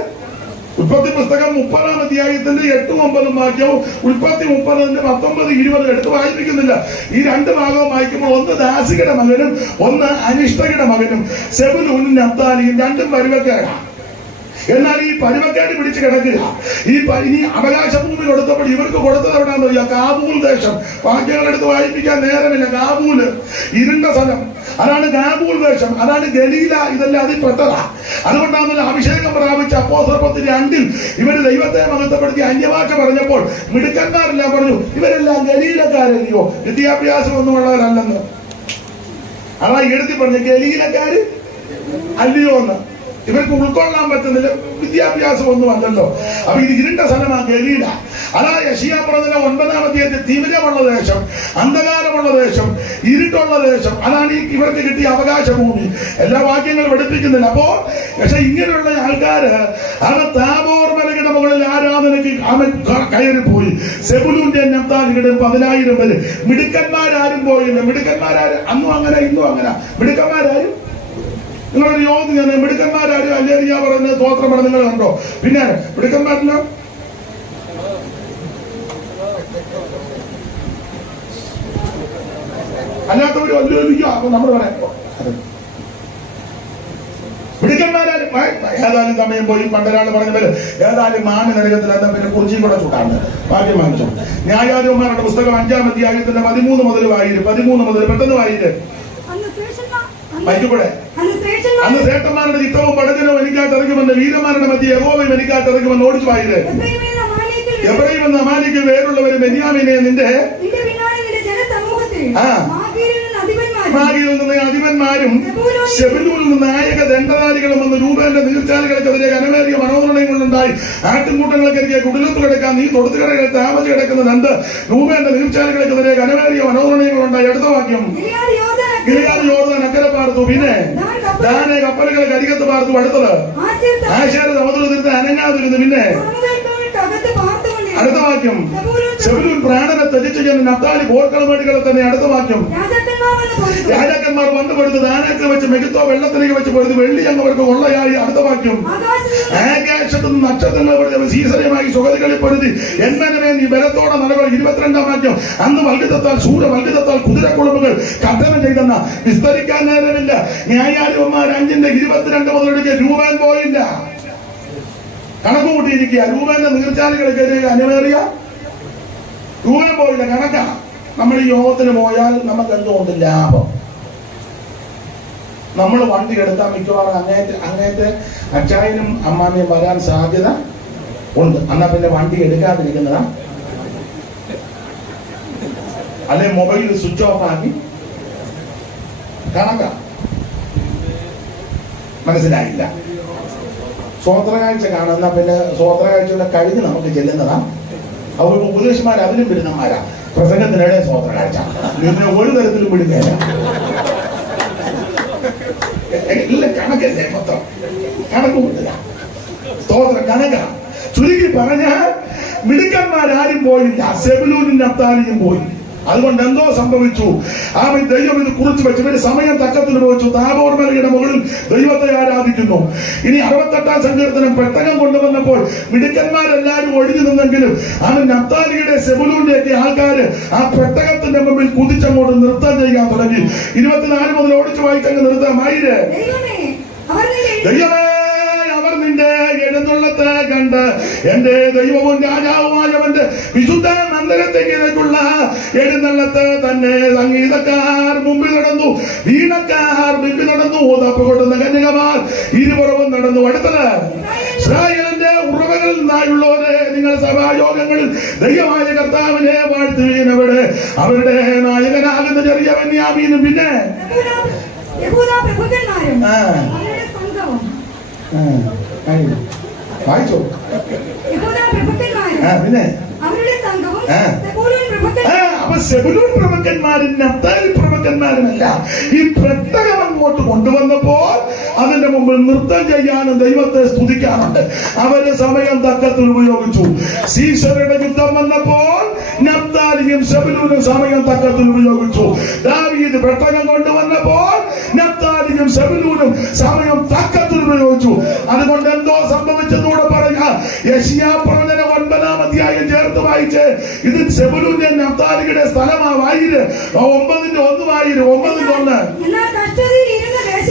ഉൽപ്പത്തി പുസ്തകം 30-ാം അധ്യായത്തിന്റെ 8-9 വാക്യവും ഉൽപ്പത്തി 30-ന്റെ 19-20 എടുത്ത് വായിപ്പിക്കുന്നില്ല. ഈ 2 ഭാഗവും വായിക്കുമ്പോൾ ഒന്ന് ദാസികയുടെ മകനും ഒന്ന് അനിഷ്ടയുടെ മകനും സെബൂലൂനും നഫ്താലിയും 2 പരുവക്കേടാണ്. എന്നാൽ ഈ പരുവക്കേട് പിടിച്ച് കിടക്കുക. ഇനി അവകാശ ഭൂമി കൊടുത്തപ്പോൾ ഇവർക്ക് കൊടുത്തത് എവിടെയാണെന്ന് അറിയാം? കാബൂൽ ദേശം. വാക്യങ്ങളെടുത്ത് വായിപ്പിക്കാൻ നേരമില്ല. കാബൂല് ഇരുണ്ട സ്ഥലം, അതാണ് കാബൂൽ ദേശം, അതാണ് ഗലീല. ഇതെല്ലാം അതിൽ പെട്ടതാ. അതുകൊണ്ടാണ് അഭിഷേകം പ്രാപിച്ച അപ്പോസ്തലപ്രവൃത്തി 2-ൽ ഇവര് ദൈവത്തെ മഹത്വപ്പെടുത്തി അന്യഭാഷ പറഞ്ഞപ്പോൾ മിടുക്കന്മാരെല്ലാം പറഞ്ഞു, ഇവരെല്ലാം ഗലീലക്കാരല്ലയോ, വിദ്യാഭ്യാസം ഒന്നും ഉള്ളവരല്ലെന്ന്. അതാ എഴുതി പറഞ്ഞു, ഗലീലക്കാര് അല്ലയോ എന്ന്. ഇവർക്ക് ഉൾക്കൊള്ളാൻ പറ്റുന്നില്ല, വിദ്യാഭ്യാസം ഒന്നും അല്ലല്ലോ. അപ്പൊ ഇത് ഇരുണ്ട സ്ഥലമാണ് ഗലീല. അതാ യെശയ്യാ പറഞ്ഞ 9-ാം അധ്യായത്തിൽ തിമിരമുള്ള ദേശം, അന്ധകാരമുള്ള ദേശം, ഇരുട്ടുള്ള ദേശം, അതാണ് ഇവർക്ക് കിട്ടിയ അവകാശ ഭൂമി. എല്ലാ വാക്യങ്ങളും പഠിപ്പിക്കുന്നില്ല. അപ്പോ പക്ഷെ ഇങ്ങനെയുള്ള ആൾക്കാര് അവൻ താബോർ മലയുടെ മുകളിൽ ആരാധനയ്ക്ക് അവൻ കയറിപ്പോയി. സെബൂലൂന്റെ നഫ്താലിയുടെ 10,000 പേര്. മിടുക്കന്മാരാരും പോയില്ല. മിടുക്കന്മാരാരും അന്നും അങ്ങനെ ഇന്നും അങ്ങനെ. മിടുക്കന്മാരാരും നിങ്ങളൊരു യോഗം ഞാൻ മിടുക്കന്മാരാരും അല്ലേറിയ പറയുന്നത് സ്തോത്രം പറഞ്ഞ നിങ്ങൾ കണ്ടോ? പിന്നെ മിടുക്കന്മാരില്ല. അല്ലാത്തവരും അല്ലേറിയ നമ്മൾ പറയാം. മിടുക്കന്മാരാരും ഏതായാലും സമയം പോയി. പണ്ടൊരാൾ പറഞ്ഞ പോലെ ഏതായാലും മാന് നരകത്തിൽ എന്താ പിന്നെ കുറിച്ചും കൂടെ ചൂടാണ്. ഭാഗ്യം വാങ്ങിച്ചു. ന്യായാധിപന്മാരുടെ പുസ്തകം 5-ാം അധ്യായത്തിന്റെ 13 മുതൽ വായിര്. 13 മുതൽ പെട്ടെന്ന് വായിര്. മൈക്കൂടെ അന്ന് ശ്രേഷ്ഠന്മാരുടെ ചിത്തവും പടജനവും എനിക്കായിട്ട് ഇറങ്ങുമെന്ന്, വീരന്മാരുടെ മധ്യ യഹോവയും എനിക്കായിട്ട് ഇറങ്ങുമെന്ന് ഓടിച്ചു വായിര്. എബ്രയീം എന്ന അമാലിക്ക് വേറുള്ളവരും ബെന്യാമീനെ നിന്റെ മാഗിയിൽ നിന്ന് അധിപന്മാരും സെബൂലൂനിൽ നിന്ന് നായക ദണ്ഡധാരികളും വന്ന് രൂപേന്റെ നീർച്ചാലുകൾക്കെതിരെ അനവേറിയ മനോധരണങ്ങളുണ്ടായി. ആട്ടിൻകൂട്ടങ്ങൾക്കെതിരെ കുടിലത്ത് കിടക്കാൻ നീ തൊടുത്തുകടകൾ താമസിച്ച് കിടക്കുന്നത് എന്ത്? രൂപേന്റെ നീർച്ചാലുകൾക്കെതിരെ അനവേറിയ മനോധരണങ്ങളുണ്ടായി. അടുത്ത വാക്യം, ഗിലെയാദ് യോർദാൻ അക്കരെ പാർത്തു, പിന്നെ ദാനെ കപ്പലുകളെ കരികത്ത് പാർത്തു. അടുത്തത് ആശേർ സമുദ്രത്തിൽ അനങ്ങാതിരുന്നു. പിന്നെ അടുത്ത വാക്യം, സെബൂലൂൻ പ്രാണനെ ത്യജിച്ചു ചെന്ന് നഫ്താലി പോർക്കളമേടുകളെ തന്നെ. അടുത്ത വാക്യം, രാജാക്കന്മാർ വന്നു കൊടുത്ത് ദാനത്തിൽ വെച്ച് മെഗിത്തോ വെള്ളത്തിലേക്ക് വെച്ച് കൊടുത്ത് വെള്ളി അങ്ങവർക്ക് കൊള്ളയായി. അടുത്ത വാക്യം, ആകാശത്തും നക്ഷത്രങ്ങൾ സീസരമായി സുഖതികളിൽ പൊരുതി എന്മനമേ നീ ബലത്തോടെ നടകൾ. 22-ാം വാക്യം, അന്ന് വൽഗിതത്താൽ ശൂരവൽഗിതത്താൽ കുതിരക്കുളമ്പുകൾ കഥനം ചെയ്തെന്ന വിസ്തരിക്കാൻ നേരമില്ല. ന്യായാധിപന്മാർ 5-ന്റെ 22 മുതലെടുക്കുക. രൂപൻ പോയില്ല, കണക്ക് കൂട്ടിയിരിക്കുക. രൂപന്റെ നീർച്ചാലുകൾക്കെതിരെ അനവേറിയ രൂപൻ പോയില്ല, കണക്കാണ്. നമ്മൾ ഈ യോഗത്തിന് പോയാൽ നമുക്ക് എന്തുകൊണ്ട് ലാഭം? നമ്മൾ വണ്ടി എടുത്താൽ മിക്കവാറും അങ്ങേറ്റ അച്ചായനും അമ്മാമ്മയും വരാൻ സാധ്യത ഉണ്ട്. എന്നാ പിന്നെ വണ്ടി എടുക്കാതിരിക്കുന്നതാ. അല്ലെ മൊബൈൽ സ്വിച്ച് ഓഫ് ആക്കി കണക്കാ. മനസ്സിലായില്ല? സ്വോത്രകാഴ്ച കാണുന്ന പിന്നെ സ്വോത്രകാഴ്ചയുടെ കഴിഞ്ഞ് നമുക്ക് ചെല്ലുന്നതാ. അവർക്ക് ഉപദേശന്മാർ അതിലും വരുന്നമാരാ. പ്രസംഗത്തിനിടെ സ്വോത്രകാഴ്ച ഇതിനെ ഒരു തരത്തിലും വിടുകയില്ല. കണക്കല്ലേ മൊത്തം, കണക്ക് വിട്ടില്ല. സ്തോത്രം കണക്കാ. ചുരുക്കി പറഞ്ഞാൽ മിടുക്കന്മാരാരും പോയില്ല. സെബൂലൂനും നഫ്താലിയും പോയി. അതുകൊണ്ട് എന്തോ സംഭവിച്ചു. ദൈവം ഇത് കുറിച്ച് വെച്ച് ഇവര് സമയം തക്കത്തിൽ ഉപയോഗിച്ചു. താബോർ മലയുടെ മുകളിൽ ദൈവത്തെ ആരാധിക്കുന്നു. ഇനി 68-ാം സങ്കീർത്തനം പെട്ടകം കൊണ്ടുവന്നപ്പോൾ മിടുക്കന്മാരെല്ലാരും ഒഴിഞ്ഞു നിന്നെങ്കിലും നഫ്താലിയുടെ സെബുലൂന്റെയൊക്കെ ആൾക്കാര് ആ പെട്ടകത്തിന്റെ മുമ്പിൽ കുതിച്ചങ്ങോട്ട് നൃത്തം ചെയ്യാൻ തുടങ്ങി. 24 മുതൽ ഓടിച്ചു വായിച്ചങ്ങ് നിർത്തമായിര്. ദൈവമേ, അവർ നിന്റെ എഴുന്നള്ളത്തെ കണ്ട് എന്റെ ദൈവവും രാജാവുമായവന്റെ വിശുദ്ധ മന്ദിരത്തേക്കുള്ള എഴുന്നള്ളത്തെ തന്നെ സംഗീതക്കാർ മുമ്പിൽ നടന്നു, വീണക്കാർ മുമ്പിൽ നടന്നു, തപ്പ് കൊണ്ടുന്ന കന്യകമാർ ഇരുപുറവും നടന്നു. അടുത്തത് ഇസ്രായേലിന്റെ ഉറവകളിൽ നിന്നായുള്ളവരെ നിങ്ങൾ സഭായോഗങ്ങളിൽ ദൈവമായ കർത്താവിനെ വാഴ്ത്തുവീൻ. അവിടെ അവരുടെ നായകനാകുന്ന ചെറിയ ബെന്യാമീനും പിന്നെ വായിച്ചോ പിന്നെ അപ്പൊ സെബുലൂൻ പ്രഭുക്കന്മാരും നഫ്താലി പ്രഭുക്കന്മാരുമല്ല. ഈ പെട്ടകം അങ്ങോട്ട് കൊണ്ടുവന്നപ്പോൾ അതിന്റെ മുമ്പിൽ നൃത്തം ചെയ്യാനും ദൈവത്തെ സ്തുതിക്കാനുണ്ട്. അവര് സമയം തക്കത്തിൽ ഉപയോഗിച്ചു. സീസറുടെ യുദ്ധം വന്നപ്പോൾ നഫ്താലിയും സെബുലൂനും സമയം തക്കത്തിൽ ഉപയോഗിച്ചു. ദാവീദ് പെട്ടകം കൊണ്ടുവന്നപ്പോൾ നഫ്താലിയും സെബുലൂനും സമയം തക്കത്തിൽ ഉപയോഗിച്ചു. അതുകൊണ്ട് എന്തോ സംഭവിച്ചെന്നൂടെ പറയുക. യെശയ്യാ പ്രവചനം 9-ാം അധ്യായം ചേർത്ത് വായിച്ച് ഇത് സെബുലൂന്റെ നഫ്താലിയുടെ സ്ഥലമാ. വായിര് 9-1 വായിര് 9-1.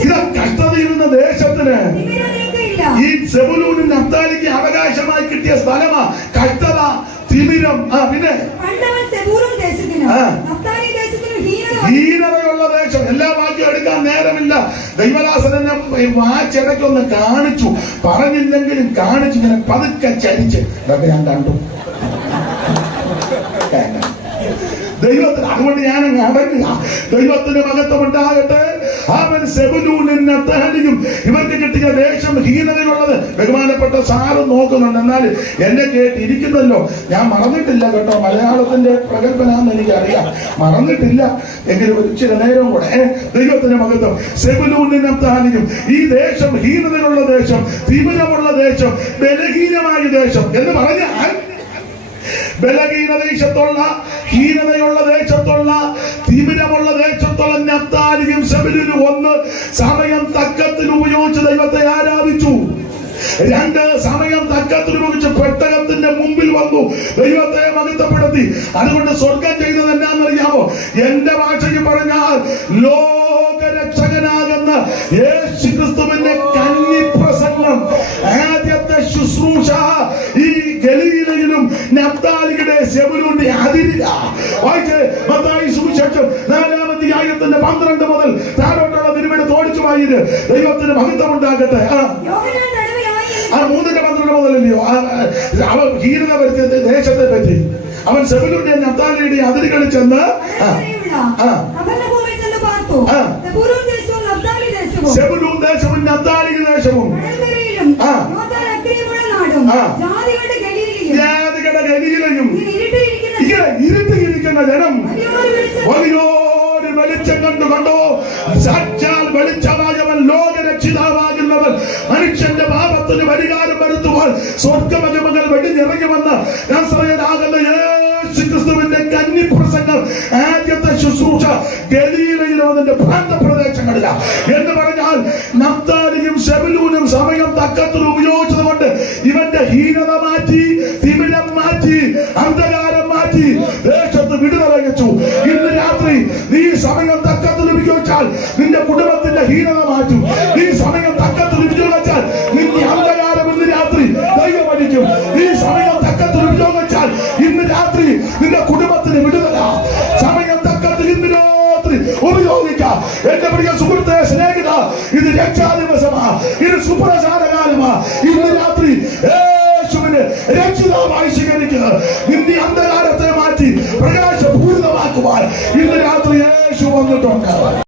ഇത് കഷ്ടതയിരുന്ന ദേശത്തിന് ഈ സെബുലൂനും നഫ്താലിക്ക് അവകാശമായി കിട്ടിയ സ്ഥലമാ. കഷ്ടത, തിമിരം. പിന്നെ ഹീനതയുള്ള ദേശം. എല്ലാ വാക്യം എടുക്കാൻ നേരമില്ല. ദൈവദാസനെ വാച്ചടക്കൊന്ന് കാണിച്ചു, പറഞ്ഞില്ലെങ്കിലും കാണിച്ചു, ഇങ്ങനെ പതുക്കെ ചരിച്ച് ഇതൊക്കെ ഞാൻ കണ്ടു ദൈവത്തിന്. അതുകൊണ്ട് ഞാൻ അടങ്ങുക. ദൈവത്തിന് മഹത്വം ഉണ്ടാകട്ടെ. അവൻ സെബുലൂനും നഫ്താലിയും ഇവർക്ക് കിട്ടിയ ദേശം ഹീനതയുള്ളത്. ബഹുമാനപ്പെട്ട സാറ് നോക്കുന്നുണ്ട്. എന്നാൽ എന്നെ കേട്ടിരിക്കുന്നല്ലോ. ഞാൻ മറന്നിട്ടില്ല കേട്ടോ. മലയാളത്തിന്റെ പ്രഗത്ഭനാന്ന് എനിക്കറിയാം, മറന്നിട്ടില്ല. എങ്കിലും ഒരു ചില നേരവും കൂടെ ദൈവത്തിന് മഹത്വം. സെബുലൂനും നഫ്താലിയും ഈ ദേശം ഹീനതയുള്ള ദേശം, തിമിരമുള്ള ദേശം, ബലഹീനമായ ദേശം എന്ന് പറഞ്ഞാൽ ബലഹീന ദേശത്തുള്ള, ഹീനതയുള്ള ദേശത്തുള്ള, തിമിരമുള്ള ദേശത്തുള്ള നഫ്താലിയും സെബുലൂനും ഒന്ന് സമയം തക്കത്തിൽ ഉപയോഗിച്ച് ദൈവത്തെ ആരാധിച്ചു. 2 സമയം തക്കത്തിൽ ഉപയോഗിച്ച് പെട്ടകത്തിന്റെ മുമ്പിൽ വന്നു, ദൈവത്തെ മഹത്വപ്പെടുത്തി. അതുകൊണ്ട് സ്വർഗം ചെയ്തത് എന്നാന്നറിയാമോ? എന്റെ ഭാഷയ്ക്ക് പറഞ്ഞാൽ ലോകരക്ഷകനാകുന്ന യേശുക്രിസ്തുവിന്റെ കന്നിപ്രസംഗം, ആദ്യത്തെ ശുശ്രൂഷ ഈ ഗലീലയിലും നഫ്താലിയുടെ സെബുലൂന്റെ അതിരില്ല. വായിച്ച് മത്തായി സുവിശേഷം 4-ാം അധ്യായത്തിന്റെ 12 മുതൽ താഴോട്ടുള്ള തിരുവെടുത്ത് ഓടിച്ചു വായിര്. ദൈവത്തിന് മഹത്വം ഉണ്ടാകട്ടെ. 3-12 മുതലല്ലയോ അവൻ ഹീനത വരുത്തിയ ദേശത്തെ പറ്റി. അവൻ സെബുലൂന്റെ നഫ്താലിയുടെ അതിരുകളിൽ ചെന്ന് സെബുലൂൻ ദേശവും നഫ്താലി ദേശവും ജാതികളുടെ ഗലീലയും ഇങ്ങനെ ഇരുട്ടിയിരിക്കുന്ന ജനം വലിയൊരു വെളിച്ചം കണ്ടോ. സാക്ഷാൽ വെളിച്ചമായവൻ ലോകരക്ഷിതാവാകുന്നവൻ മനുഷ്യന്റെ പാപത്തിന് പരിഹാരം വരുത്തുവാൻ സ്വർഗമഹിമകൾ വെടിഞ്ഞിറങ്ങി വന്ന നസറേയനാകുന്ന യേശുക്രിസ്തുവിന്റെ കന്നിപ്രസംഗം, ആദ്യത്തെ ശുശ്രൂഷ ഗലീലയിലും അതിന്റെ പ്രാന്തപ്രദേശങ്ങളില എന്ന് പറഞ്ഞാൽ നഫ്താലിയും സെബുലൂനും സമയം തക്കത്തിൽ ഉപയോഗിച്ചത് കൊണ്ട് ഇവന്റെ ഹീനത മാറ്റി, തിമിരം മാറ്റി, അന്ധകാരം മാറ്റി, ദേശത്ത് വിടുതല വെച്ചു. ഇന്ന് രാത്രി നീ സമയം തക്കത്തിൽ ഉപയോഗിച്ചാൽ നിന്റെ കുടുംബത്തിന്റെ ഹീനത മാറ്റും. നീ സമയം തക്കത്തിൽ ഉപയോഗിച്ചാൽ നിന്റെ അന്ധകാരം ഇന്ന് രാത്രി ദൈവം അടിക്കും. നീ സമയം തക്കത്തിൽ ഉപയോഗിച്ചാൽ ഇന്ന് രാത്രി നിന്റെ കുടുംബത്തിന് വിടുതല. സമയം തക്കത്തിൽ ഇന്ന് രാത്രി ഉപയോഗിക്കാം. എന്റെ പ്രിയ സുഹൃത്തെ, സ്നേഹിത, ഇത് രക്ഷാദിവസമാ, ഇത് സുപ്രസാരകാലമാ. ഇന്ന് രാത്രി യേശുവിനെ രക്ഷിതാവായി സ്വീകരിക്കുക. നിന്റെ അന്ധകാരത്തെ മാറ്റി പ്രകാശപൂരിതമാക്കുവാൻ ഇന്ന് രാത്രി യേശു വന്നിട്ടുണ്ട്.